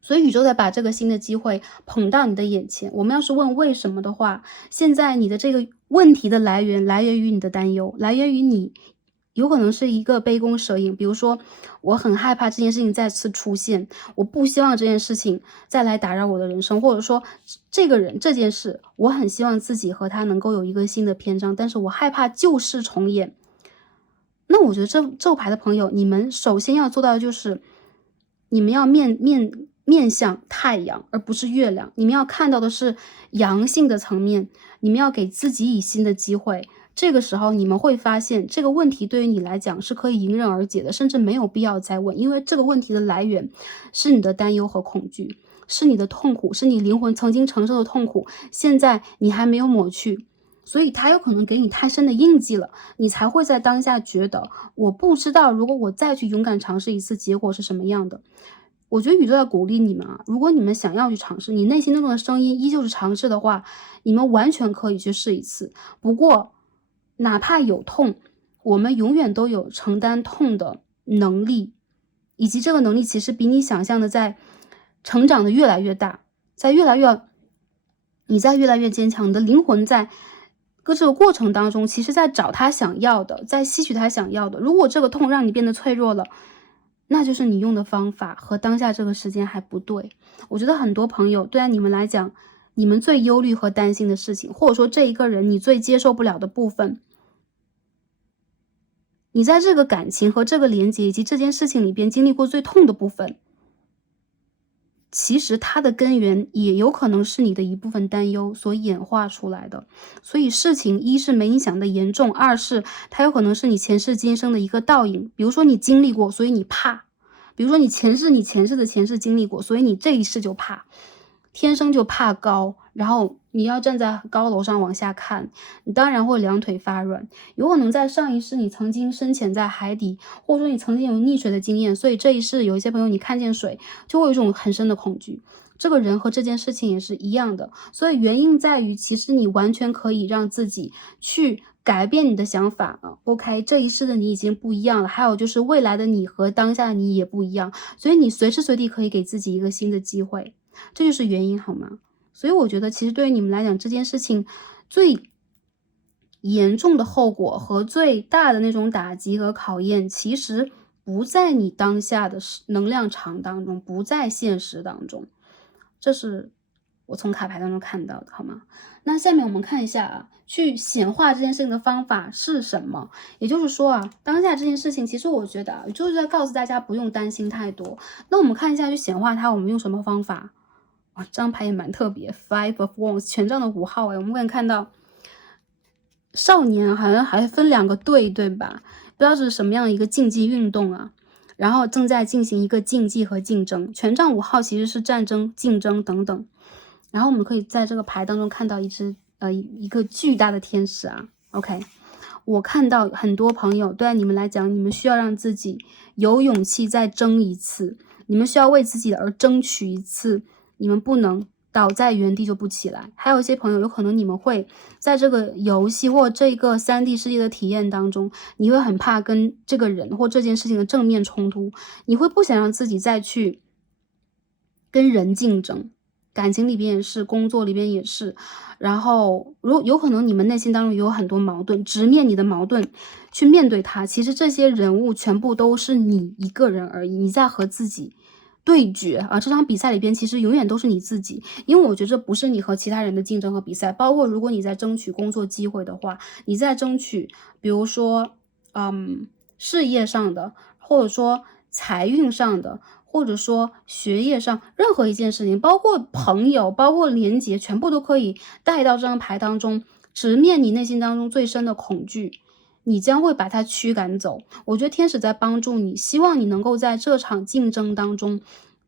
所以宇宙在把这个新的机会捧到你的眼前。我们要是问为什么的话，现在你的这个问题的来源于你的担忧，来源于你有可能是一个杯弓蛇影，比如说我很害怕这件事情再次出现，我不希望这件事情再来打扰我的人生，或者说这个人这件事我很希望自己和他能够有一个新的篇章，但是我害怕旧事重演。那我觉得这牌的朋友，你们首先要做到的就是，你们要面面向太阳，而不是月亮。你们要看到的是阳性的层面，你们要给自己以新的机会。这个时候你们会发现，这个问题对于你来讲是可以迎刃而解的，甚至没有必要再问，因为这个问题的来源是你的担忧和恐惧，是你的痛苦，是你灵魂曾经承受的痛苦，现在你还没有抹去。所以它有可能给你太深的印记了，你才会在当下觉得我不知道如果我再去勇敢尝试一次，结果是什么样的。我觉得宇宙在鼓励你们啊，如果你们想要去尝试，你内心当中的声音依旧是尝试的话，你们完全可以去试一次。不过哪怕有痛，我们永远都有承担痛的能力，以及这个能力其实比你想象的在成长的越来越大，你在越来越坚强，你的灵魂在这个过程当中，其实在找他想要的，在吸取他想要的。如果这个痛让你变得脆弱了，那就是你用的方法和当下这个时间还不对。我觉得很多朋友，对你们来讲，你们最忧虑和担心的事情，或者说这一个人你最接受不了的部分，你在这个感情和这个连接以及这件事情里边经历过最痛的部分，其实它的根源也有可能是你的一部分担忧所演化出来的。所以事情一是没影响的严重，二是它有可能是你前世今生的一个倒影。比如说你经历过，所以你怕；比如说你前世的前世经历过，所以你这一世就怕，天生就怕高，然后你要站在高楼上往下看，你当然会两腿发软。有可能在上一世你曾经深潜在海底，或者说你曾经有溺水的经验，所以这一世有一些朋友你看见水就会有一种很深的恐惧。这个人和这件事情也是一样的，所以原因在于其实你完全可以让自己去改变你的想法啊。OK， 这一世的你已经不一样了，还有就是未来的你和当下的你也不一样，所以你随时随地可以给自己一个新的机会，这就是原因好吗？所以我觉得其实对于你们来讲，这件事情最严重的后果和最大的那种打击和考验，其实不在你当下的能量场当中，不在现实当中。这是我从卡牌当中看到的，好吗？那下面我们看一下啊，去显化这件事情的方法是什么？也就是说啊，当下这件事情，其实我觉得宇宙就在告诉大家不用担心太多。那我们看一下去显化它，我们用什么方法？哇，这张牌也蛮特别 ，Five of Wands 权杖的5号我们可以看到少年好像还分2个队，对吧？不知道是什么样的一个竞技运动啊，然后正在进行一个竞技和竞争。权杖5号其实是战争、竞争等等。然后我们可以在这个牌当中看到一个巨大的天使啊。OK， 我看到很多朋友，对你们来讲，你们需要让自己有勇气再争一次，你们需要为自己而争取一次，你们不能倒在原地就不起来。还有一些朋友，有可能你们会在这个游戏或这个3D 世界的体验当中，你会很怕跟这个人或这件事情的正面冲突，你会不想让自己再去跟人竞争。感情里边也是，工作里边也是，然后有可能你们内心当中有很多矛盾，直面你的矛盾，去面对它。其实这些人物全部都是你一个人而已，你在和自己对决啊！这场比赛里边其实永远都是你自己，因为我觉得这不是你和其他人的竞争和比赛。包括如果你在争取工作机会的话，你在争取，比如说，事业上的，或者说财运上的。或者说学业上任何一件事情，包括朋友，包括连结，全部都可以带到这张牌当中，直面你内心当中最深的恐惧，你将会把它驱赶走。我觉得天使在帮助你，希望你能够在这场竞争当中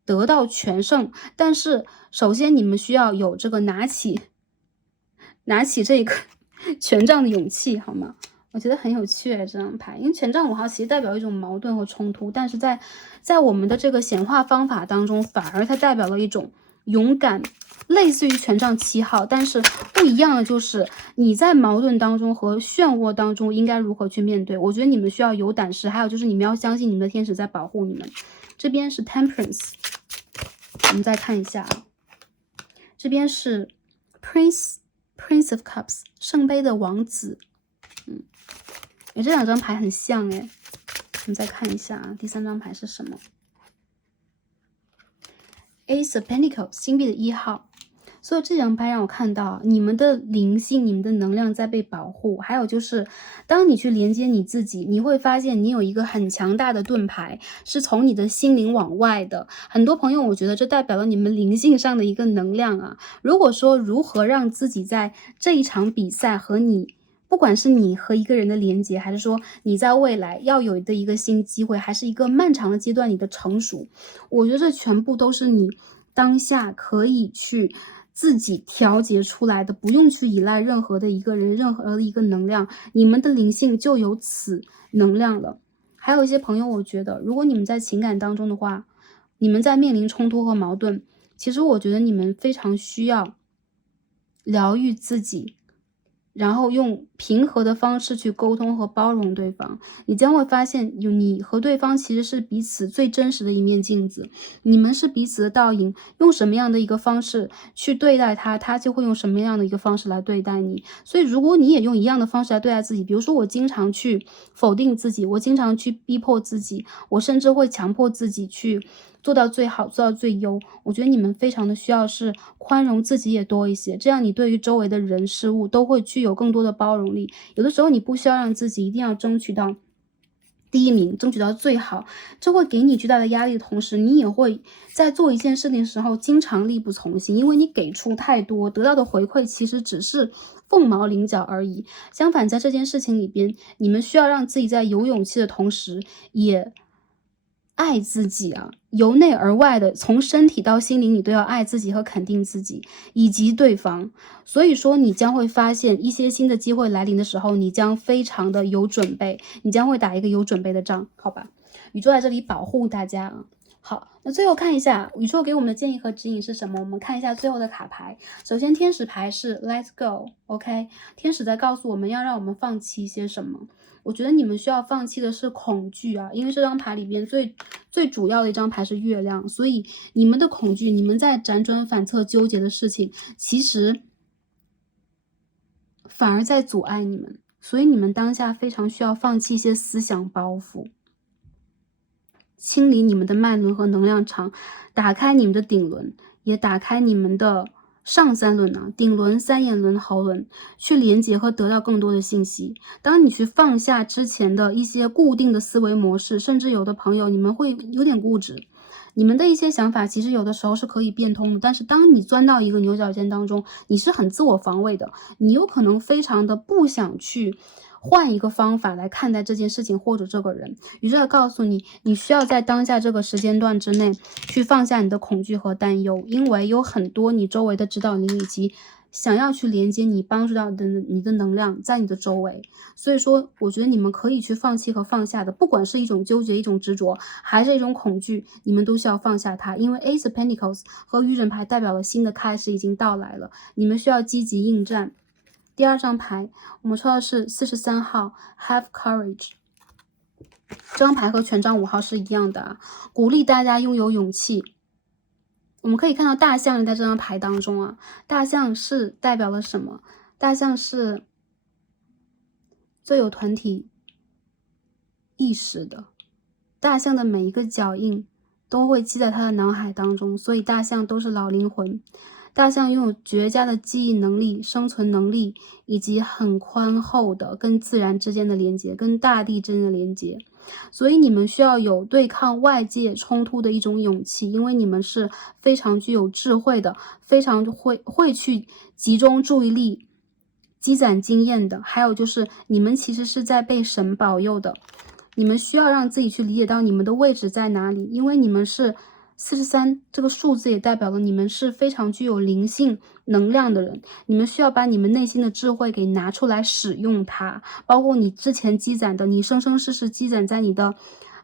得到全胜。但是首先你们需要有这个拿起这个权杖的勇气，好吗？我觉得很有趣这张牌，因为权杖5号其实代表一种矛盾和冲突，但是在我们的这个显化方法当中，反而它代表了一种勇敢，类似于权杖7号，但是不一样的就是你在矛盾当中和漩涡当中应该如何去面对。我觉得你们需要有胆识，还有就是你们要相信你们的天使在保护你们。这边是 Temperance， 我们再看一下啊，这边是 Prince of Cups， 圣杯的王子。这2张牌很像我们再看一下啊，第3张牌是什么 ？Ace of Pentacles， 星币的1号。所以这张牌让我看到你们的灵性、你们的能量在被保护。还有就是当你去连接你自己，你会发现你有一个很强大的盾牌，是从你的心灵往外的。很多朋友我觉得这代表了你们灵性上的一个能量啊。如果说如何让自己在这一场比赛和你不管是你和一个人的连接，还是说你在未来要有的一个新机会，还是一个漫长的阶段你的成熟，我觉得这全部都是你当下可以去自己调节出来的，不用去依赖任何的一个人，任何的一个能量，你们的灵性就有此能量了。还有一些朋友，我觉得如果你们在情感当中的话，你们在面临冲突和矛盾，其实我觉得你们非常需要疗愈自己，然后用平和的方式去沟通和包容对方，你将会发现你和对方其实是彼此最真实的一面镜子，你们是彼此的倒影，用什么样的一个方式去对待他，他就会用什么样的一个方式来对待你。所以如果你也用一样的方式来对待自己，比如说我经常去否定自己，我经常去逼迫自己，我甚至会强迫自己去做到最好，做到最优，我觉得你们非常的需要是宽容自己也多一些，这样你对于周围的人事物都会具有更多的包容力。有的时候你不需要让自己一定要争取到第一名，争取到最好，这会给你巨大的压力的同时，你也会在做一件事情的时候经常力不从心，因为你给出太多，得到的回馈其实只是凤毛麟角而已。相反，在这件事情里边，你们需要让自己在有勇气的同时，也爱自己啊，由内而外的，从身体到心灵，你都要爱自己和肯定自己，以及对方。所以说，你将会发现一些新的机会来临的时候，你将非常的有准备，你将会打一个有准备的仗，好吧？宇宙在这里保护大家啊。好，那最后看一下宇宙给我们的建议和指引是什么？我们看一下最后的卡牌。首先，天使牌是 Let Go，OK，天使在告诉我们要让我们放弃一些什么。我觉得你们需要放弃的是恐惧啊，因为这张牌里边最主要的一张牌是月亮，所以你们的恐惧，你们在辗转反侧纠结的事情，其实反而在阻碍你们，所以你们当下非常需要放弃一些思想包袱，清理你们的脉轮和能量场，打开你们的顶轮，也打开你们的上三轮啊，顶轮、三眼轮、喉轮，去连接和得到更多的信息。当你去放下之前的一些固定的思维模式，甚至有的朋友你们会有点固执，你们的一些想法其实有的时候是可以变通的，但是当你钻到一个牛角尖当中，你是很自我防卫的，你有可能非常的不想去换一个方法来看待这件事情或者这个人。宇宙要告诉你，你需要在当下这个时间段之内去放下你的恐惧和担忧，因为有很多你周围的指导灵以及想要去连接你、帮助到你的能量在你的周围。所以说，我觉得你们可以去放弃和放下的，不管是一种纠结、一种执着，还是一种恐惧，你们都需要放下它。因为 Ace of Pentacles 和愚人牌代表了新的开始已经到来了，你们需要积极应战。第二张牌，我们抽到的是43号 Have Courage。这张牌和权杖5号是一样的啊，鼓励大家拥有勇气。我们可以看到大象在这张牌当中啊，大象是代表了什么？大象是最有团体意识的，大象的每一个脚印都会记在他的脑海当中，所以大象都是老灵魂。大象拥有绝佳的记忆能力、生存能力，以及很宽厚的跟自然之间的连接，跟大地之间的连接。所以你们需要有对抗外界冲突的一种勇气，因为你们是非常具有智慧的，非常会去集中注意力、积攒经验的。还有就是你们其实是在被神保佑的，你们需要让自己去理解到你们的位置在哪里，因为你们是43这个数字也代表了你们是非常具有灵性能量的人，你们需要把你们内心的智慧给拿出来使用它，包括你之前积攒的，你生生世世积攒在你的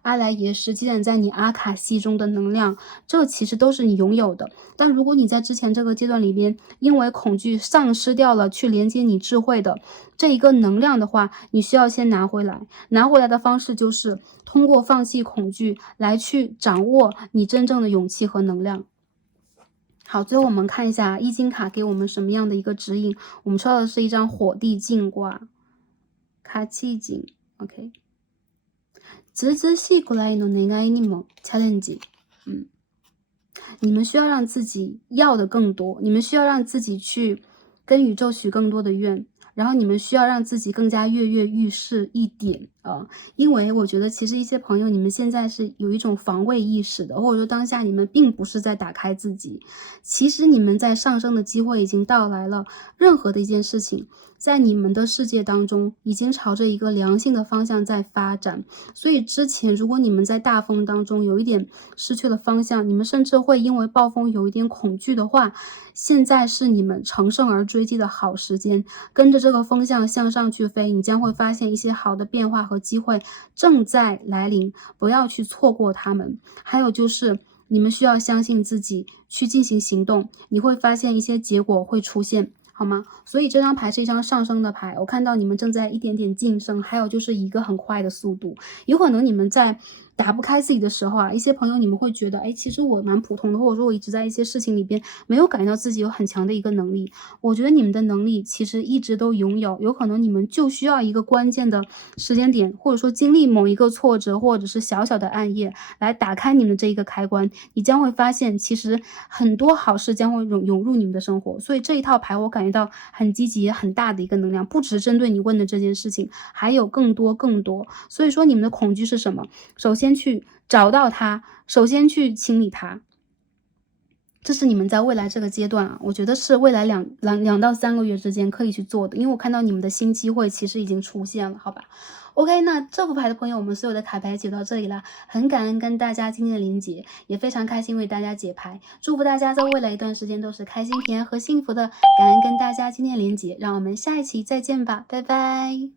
阿莱耶识，积攒在你阿卡西中的能量，这其实都是你拥有的。但如果你在之前这个阶段里边，因为恐惧丧失掉了去连接你智慧的这一个能量的话，你需要先拿回来。拿回来的方式就是通过放弃恐惧来去掌握你真正的勇气和能量。好，最后我们看一下易经卡给我们什么样的一个指引。我们抽到的是一张火地镜卦，卡气镜 OK。ずうずうしいくらいの願いにもチャレンジ。你们需要让自己要的更多，你们需要让自己去跟宇宙许更多的愿，然后你们需要让自己更加跃跃欲试一点啊，因为我觉得其实一些朋友你们现在是有一种防卫意识的，或者说当下你们并不是在打开自己，其实你们在上升的机会已经到来了，任何的一件事情在你们的世界当中已经朝着一个良性的方向在发展，所以之前如果你们在大风当中有一点失去了方向，你们甚至会因为暴风有一点恐惧的话，现在是你们乘胜而追击的好时间，跟着这个风向向上去飞，你将会发现一些好的变化和机会正在来临，不要去错过它们。还有就是你们需要相信自己去进行行动，你会发现一些结果会出现，好吗？所以这张牌是一张上升的牌，我看到你们正在一点点晋升，还有就是一个很快的速度，有可能你们在打不开自己的时候啊，一些朋友你们会觉得，哎，其实我蛮普通的，或者说我一直在一些事情里边没有感觉到自己有很强的一个能力。我觉得你们的能力其实一直都拥有，有可能你们就需要一个关键的时间点，或者说经历某一个挫折，或者是小小的暗夜，来打开你们这一个开关，你将会发现，其实很多好事将会涌入你们的生活。所以这一套牌我感觉到很积极、很大的一个能量，不只针对你问的这件事情，还有更多更多。所以说你们的恐惧是什么？首先去找到它，首先去清理它。这是你们在未来这个阶段啊，我觉得是未来两到3个月之间可以去做的，因为我看到你们的新机会其实已经出现了，好吧？OK， 那这副牌的朋友，我们所有的卡牌解到这里啦，很感恩跟大家今天的连结，也非常开心为大家解牌，祝福大家在未来一段时间都是开心、平安和幸福的。感恩跟大家今天的连结，让我们下一期再见吧，拜拜。